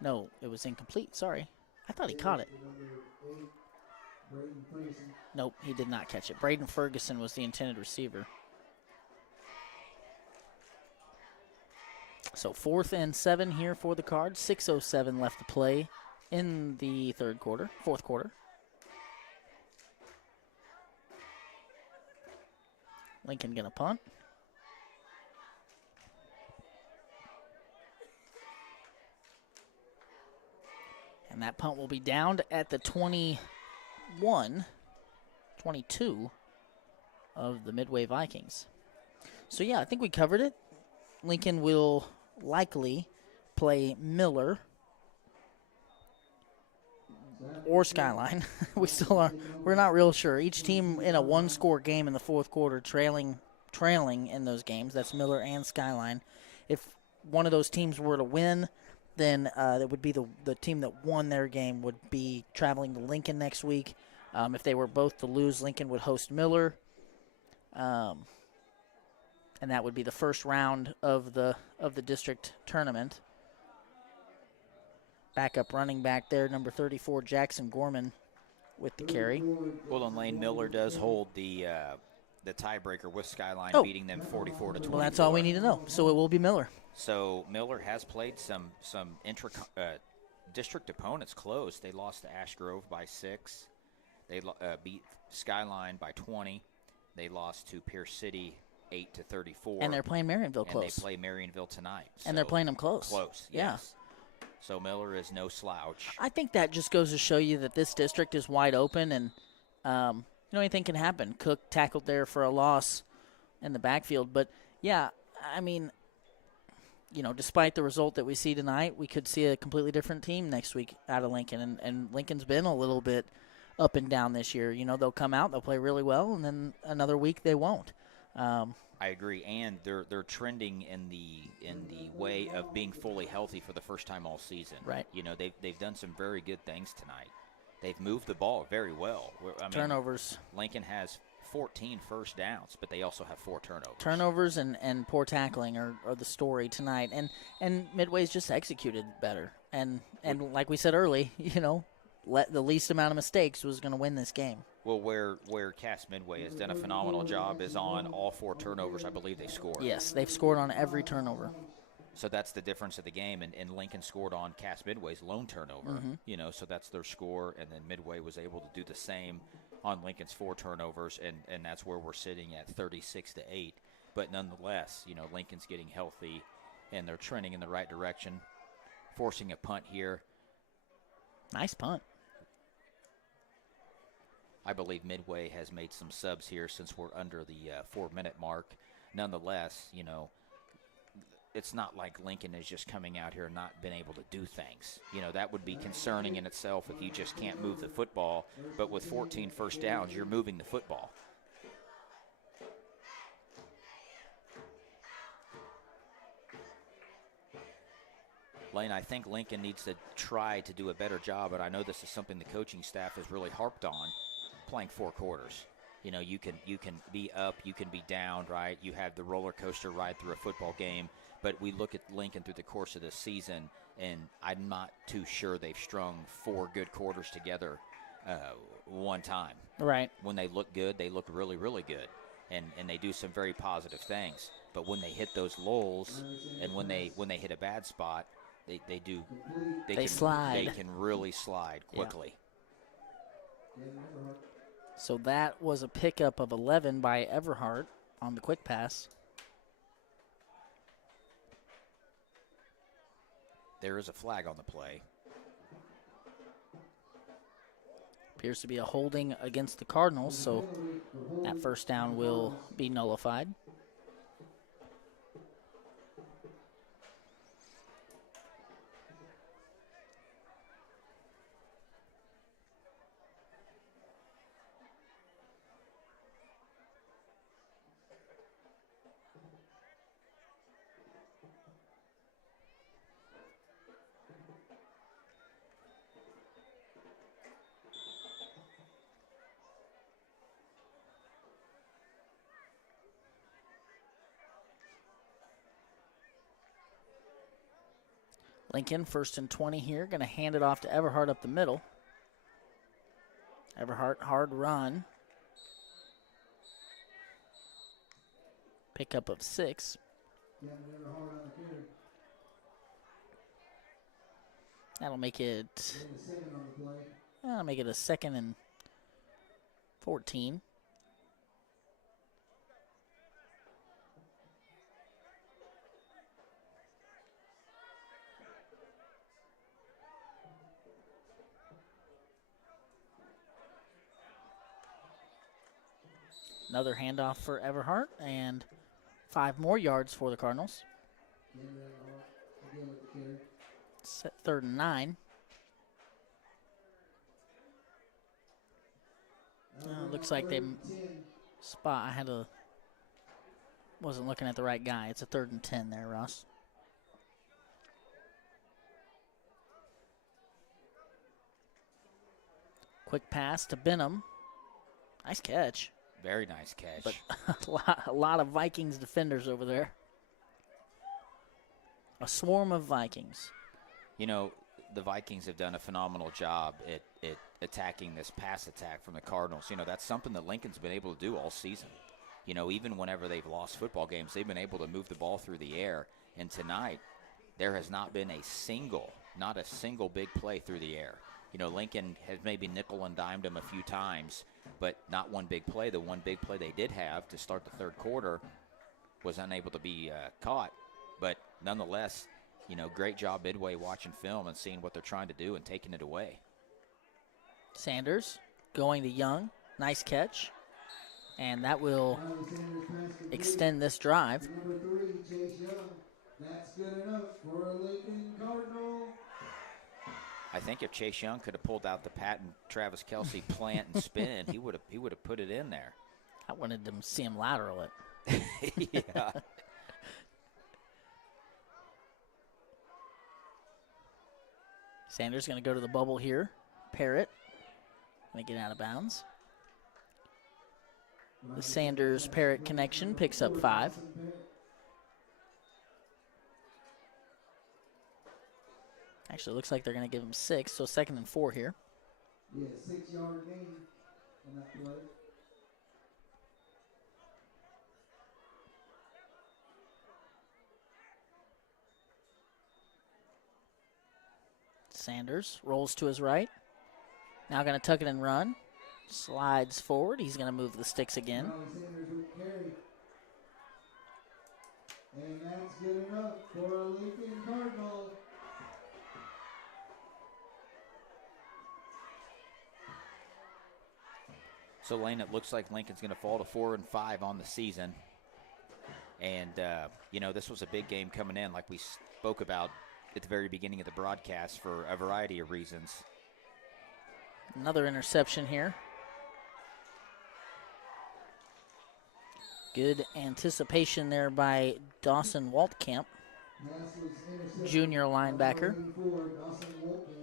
No, it was incomplete. Sorry. I thought he caught it. Number 8, Braden Ferguson. Nope, he did not catch it. Braden Ferguson was the intended receiver. So 4th and 7 here for the Cards. 6:07 left to play in the fourth quarter. Lincoln gonna punt. And that punt will be downed at the 22 of the Midway Vikings. So yeah, I think we covered it. Lincoln will likely play Miller or Skyline. We're not real sure. Each team in a 1-score game in the fourth quarter trailing in those games. That's Miller and Skyline. If one of those teams were to win, then it would be the team that won their game would be traveling to Lincoln next week. If they were both to lose, Lincoln would host Miller. And that would be the first round of the district tournament. Backup running back there, number 34, Jackson Gorman, with the carry. Well, and Lane Miller does hold the tiebreaker with Skyline, beating them 44-24. Well, that's all we need to know. So it will be Miller. So Miller has played some district opponents close. They lost to Ash Grove by 6. They beat Skyline by 20. They lost to Pierce City 8-34. And they're playing Marionville close. And they play Marionville tonight. And they're playing them close. Close, yeah. Yes. So Miller is no slouch. I think that just goes to show you that this district is wide open, and anything can happen. Cook tackled there for a loss in the backfield. But, yeah, I mean, despite the result that we see tonight, we could see a completely different team next week out of Lincoln. And Lincoln's been a little bit up and down this year. They'll come out, they'll play really well, and then another week they won't. I agree, and they're trending in the way of being fully healthy for the first time all season. Right. They've done some very good things tonight. They've moved the ball very well. Turnovers. Lincoln has 14 first downs, but they also have 4 turnovers. Turnovers and poor tackling are the story tonight, and Midway's just executed better. And like we said early, let the least amount of mistakes was going to win this game. Well, where Cass Midway has done a phenomenal job is on all 4 turnovers. I believe they scored. Yes, they've scored on every turnover. So that's the difference of the game, and Lincoln scored on Cass Midway's lone turnover. Mm-hmm. So that's their score, and then Midway was able to do the same on Lincoln's 4 turnovers, and that's where we're sitting at 36-8. But nonetheless, Lincoln's getting healthy, and they're trending in the right direction, forcing a punt here. Nice punt. I believe Midway has made some subs here since we're under the 4-minute mark. Nonetheless, it's not like Lincoln is just coming out here and not been able to do things. That would be concerning in itself if you just can't move the football. But with 14 first downs, you're moving the football. Lane, I think Lincoln needs to try to do a better job, but I know this is something the coaching staff has really harped on, playing 4 quarters. You know, you can be up, you can be down, right? You have the roller coaster ride through a football game, but we look at Lincoln through the course of this season, and I'm not too sure they've strung 4 good quarters together one time. Right. When they look good, they look really, really good, and they do some very positive things. But when they hit those lulls, and when they hit a bad spot, they slide. They can really slide quickly. Yeah. So that was a pickup of 11 by Everhart on the quick pass. There is a flag on the play. Appears to be a holding against the Cardinals, so that first down will be nullified. Lincoln, 1st and 20 here, going to hand it off to Everhart up the middle. Everhart, hard run. Pickup of 6. That'll make it a 2nd and 14. Another handoff for Everhart, and 5 more yards for the Cardinals. Set 3rd and 9. Looks like they spot. Wasn't looking at the right guy. It's a 3rd and 10 there, Ross. Quick pass to Benham. Nice catch. Very nice catch. But a lot of Vikings defenders over there. A swarm of Vikings. You know, the Vikings have done a phenomenal job at attacking this pass attack from the Cardinals. You know, that's something that Lincoln's been able to do all season. You know, even whenever they've lost football games, they've been able to move the ball through the air. And tonight, there has not been not a single big play through the air. You know, Lincoln has maybe nickel and dimed them a few times, but not one big play. The one big play they did have to start the 3rd quarter was unable to be caught. But nonetheless, you know, great job Midway watching film and seeing what they're trying to do and taking it away. Sanders going to Young. Nice catch. And that will extend this drive. Number 3, Chase Young. That's good enough for a Lincoln Cardinal. I think if Chase Young could have pulled out the Patton Travis Kelce plant and spin, he would have put it in there. I wanted to see him lateral it. Yeah. Sanders going to go to the bubble here. Parrott going to get out of bounds. The Sanders-Parrott connection picks up 5. Actually, looks like they're going to give him 6, so 2nd and 4 here. Yeah, 6-yard gain on that play. Sanders rolls to his right. Now going to tuck it and run. Slides forward. He's going to move the sticks again. Sanders with carry. And that's good enough for a Lincoln Cardinal. So, Lane, it looks like Lincoln's going to fall to 4-5 on the season. And, you know, this was a big game coming in, like we spoke about at the very beginning of the broadcast, for a variety of reasons. Another interception here. Good anticipation there by Dawson Waltkamp. Pass was intercepted. junior linebacker. Number 84, Dawson Wolfman.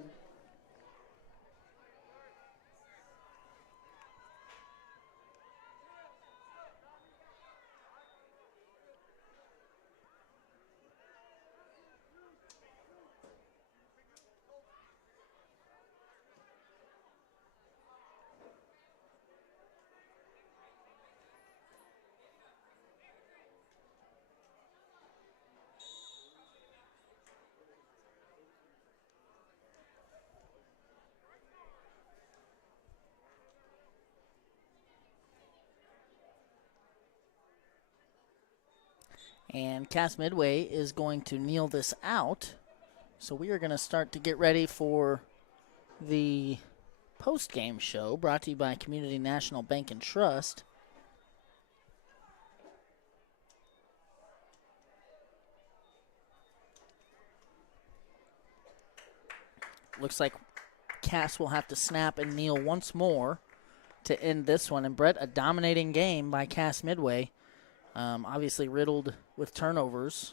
And Cass Midway is going to kneel this out. So we are going to start to get ready for the post-game show brought to you by Community National Bank and Trust. Looks like Cass will have to snap and kneel once more to end this one. And Brett, a dominating game by Cass Midway. Obviously riddled with turnovers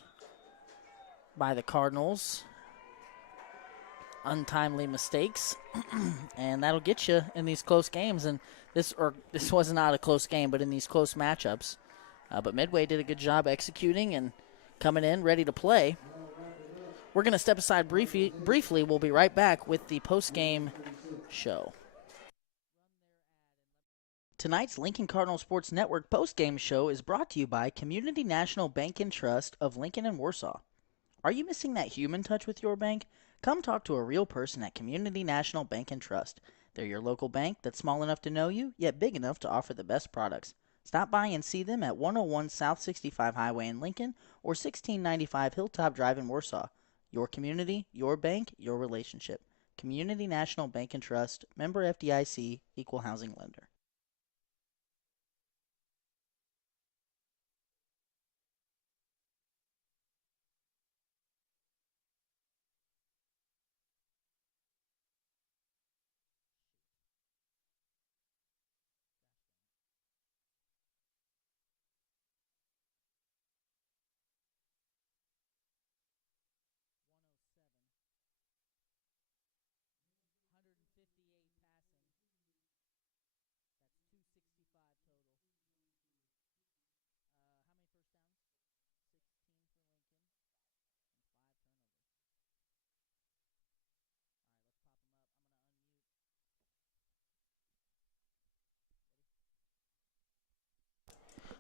by the Cardinals. Untimely mistakes. And that'll get you in these close games. And this was not a close game, but in these close matchups. But Midway did a good job executing and coming in ready to play. We're going to step aside briefly. We'll be right back with the post-game show. Tonight's Lincoln Cardinal Sports Network post-game show is brought to you by Community National Bank and Trust of Lincoln and Warsaw. Are you missing that human touch with your bank? Come talk to a real person at Community National Bank and Trust. They're your local bank that's small enough to know you, yet big enough to offer the best products. Stop by and see them at 101 South 65 Highway in Lincoln or 1695 Hilltop Drive in Warsaw. Your community, your bank, your relationship. Community National Bank and Trust, member FDIC, equal housing lender.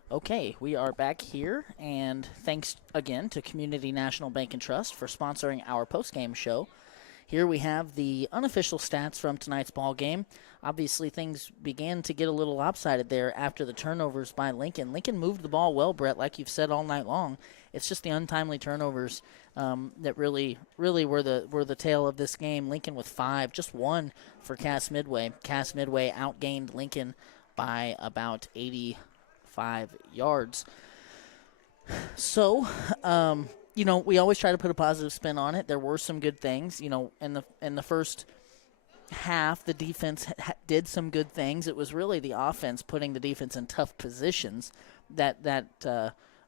Okay, we are back here, and thanks again to Community National Bank and Trust for sponsoring our post-game show. Here we have the unofficial stats from tonight's ball game. Obviously, things began to get a little lopsided there after the turnovers by Lincoln. Lincoln moved the ball well, Brett, like you've said all night long. It's just the untimely turnovers that really were the tail of this game. Lincoln with 5, just 1 for Cass Midway. Cass Midway outgained Lincoln by about 85 yards. So, we always try to put a positive spin on it. There were some good things. In the first half, the defense did some good things. It was really the offense putting the defense in tough positions that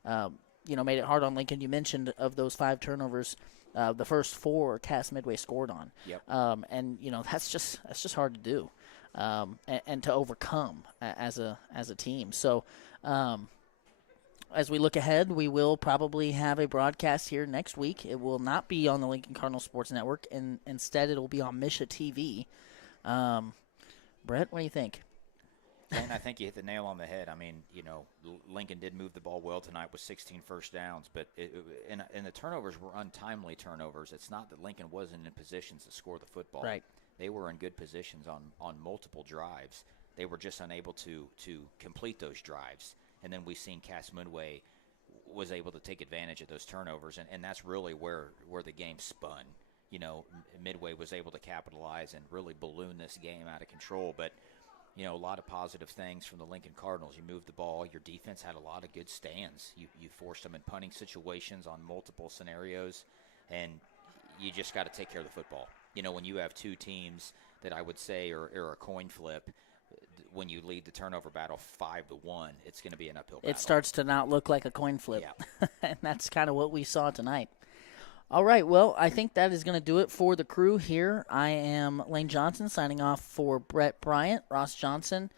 made it hard on Lincoln. You mentioned of those 5 turnovers, the first 4 Cass Midway scored on. Yep. And that's just hard to do, and to overcome as a team. So. As we look ahead, we will probably have a broadcast here next week. It will not be on the Lincoln Cardinal Sports Network, and instead it will be on Misha TV. Brett, what do you think? And I think you hit the nail on the head. I mean, Lincoln did move the ball well tonight with 16 first downs, but and the turnovers were untimely turnovers. It's not that Lincoln wasn't in positions to score the football. Right. They were in good positions on multiple drives. They were just unable to complete those drives. And then we've seen Cass Midway was able to take advantage of those turnovers, and that's really where the game spun. Midway was able to capitalize and really balloon this game out of control. But, a lot of positive things from the Lincoln Cardinals. You moved the ball. Your defense had a lot of good stands. You forced them in punting situations on multiple scenarios, and you just got to take care of the football. When you have 2 teams that I would say are a coin flip, when you lead the turnover battle 5-1, it's going to be an uphill battle. It starts to not look like a coin flip. Yeah. And that's kind of what we saw tonight. All right, well, I think that is going to do it for the crew here. I am Lane Johnson signing off for Brett Bryant, Ross Johnson,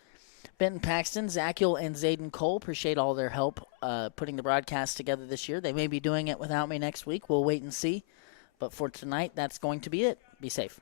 Benton Paxton, Zachiel, and Zayden Cole. Appreciate all their help putting the broadcast together this year. They may be doing it without me next week. We'll wait and see. But for tonight, that's going to be it. Be safe.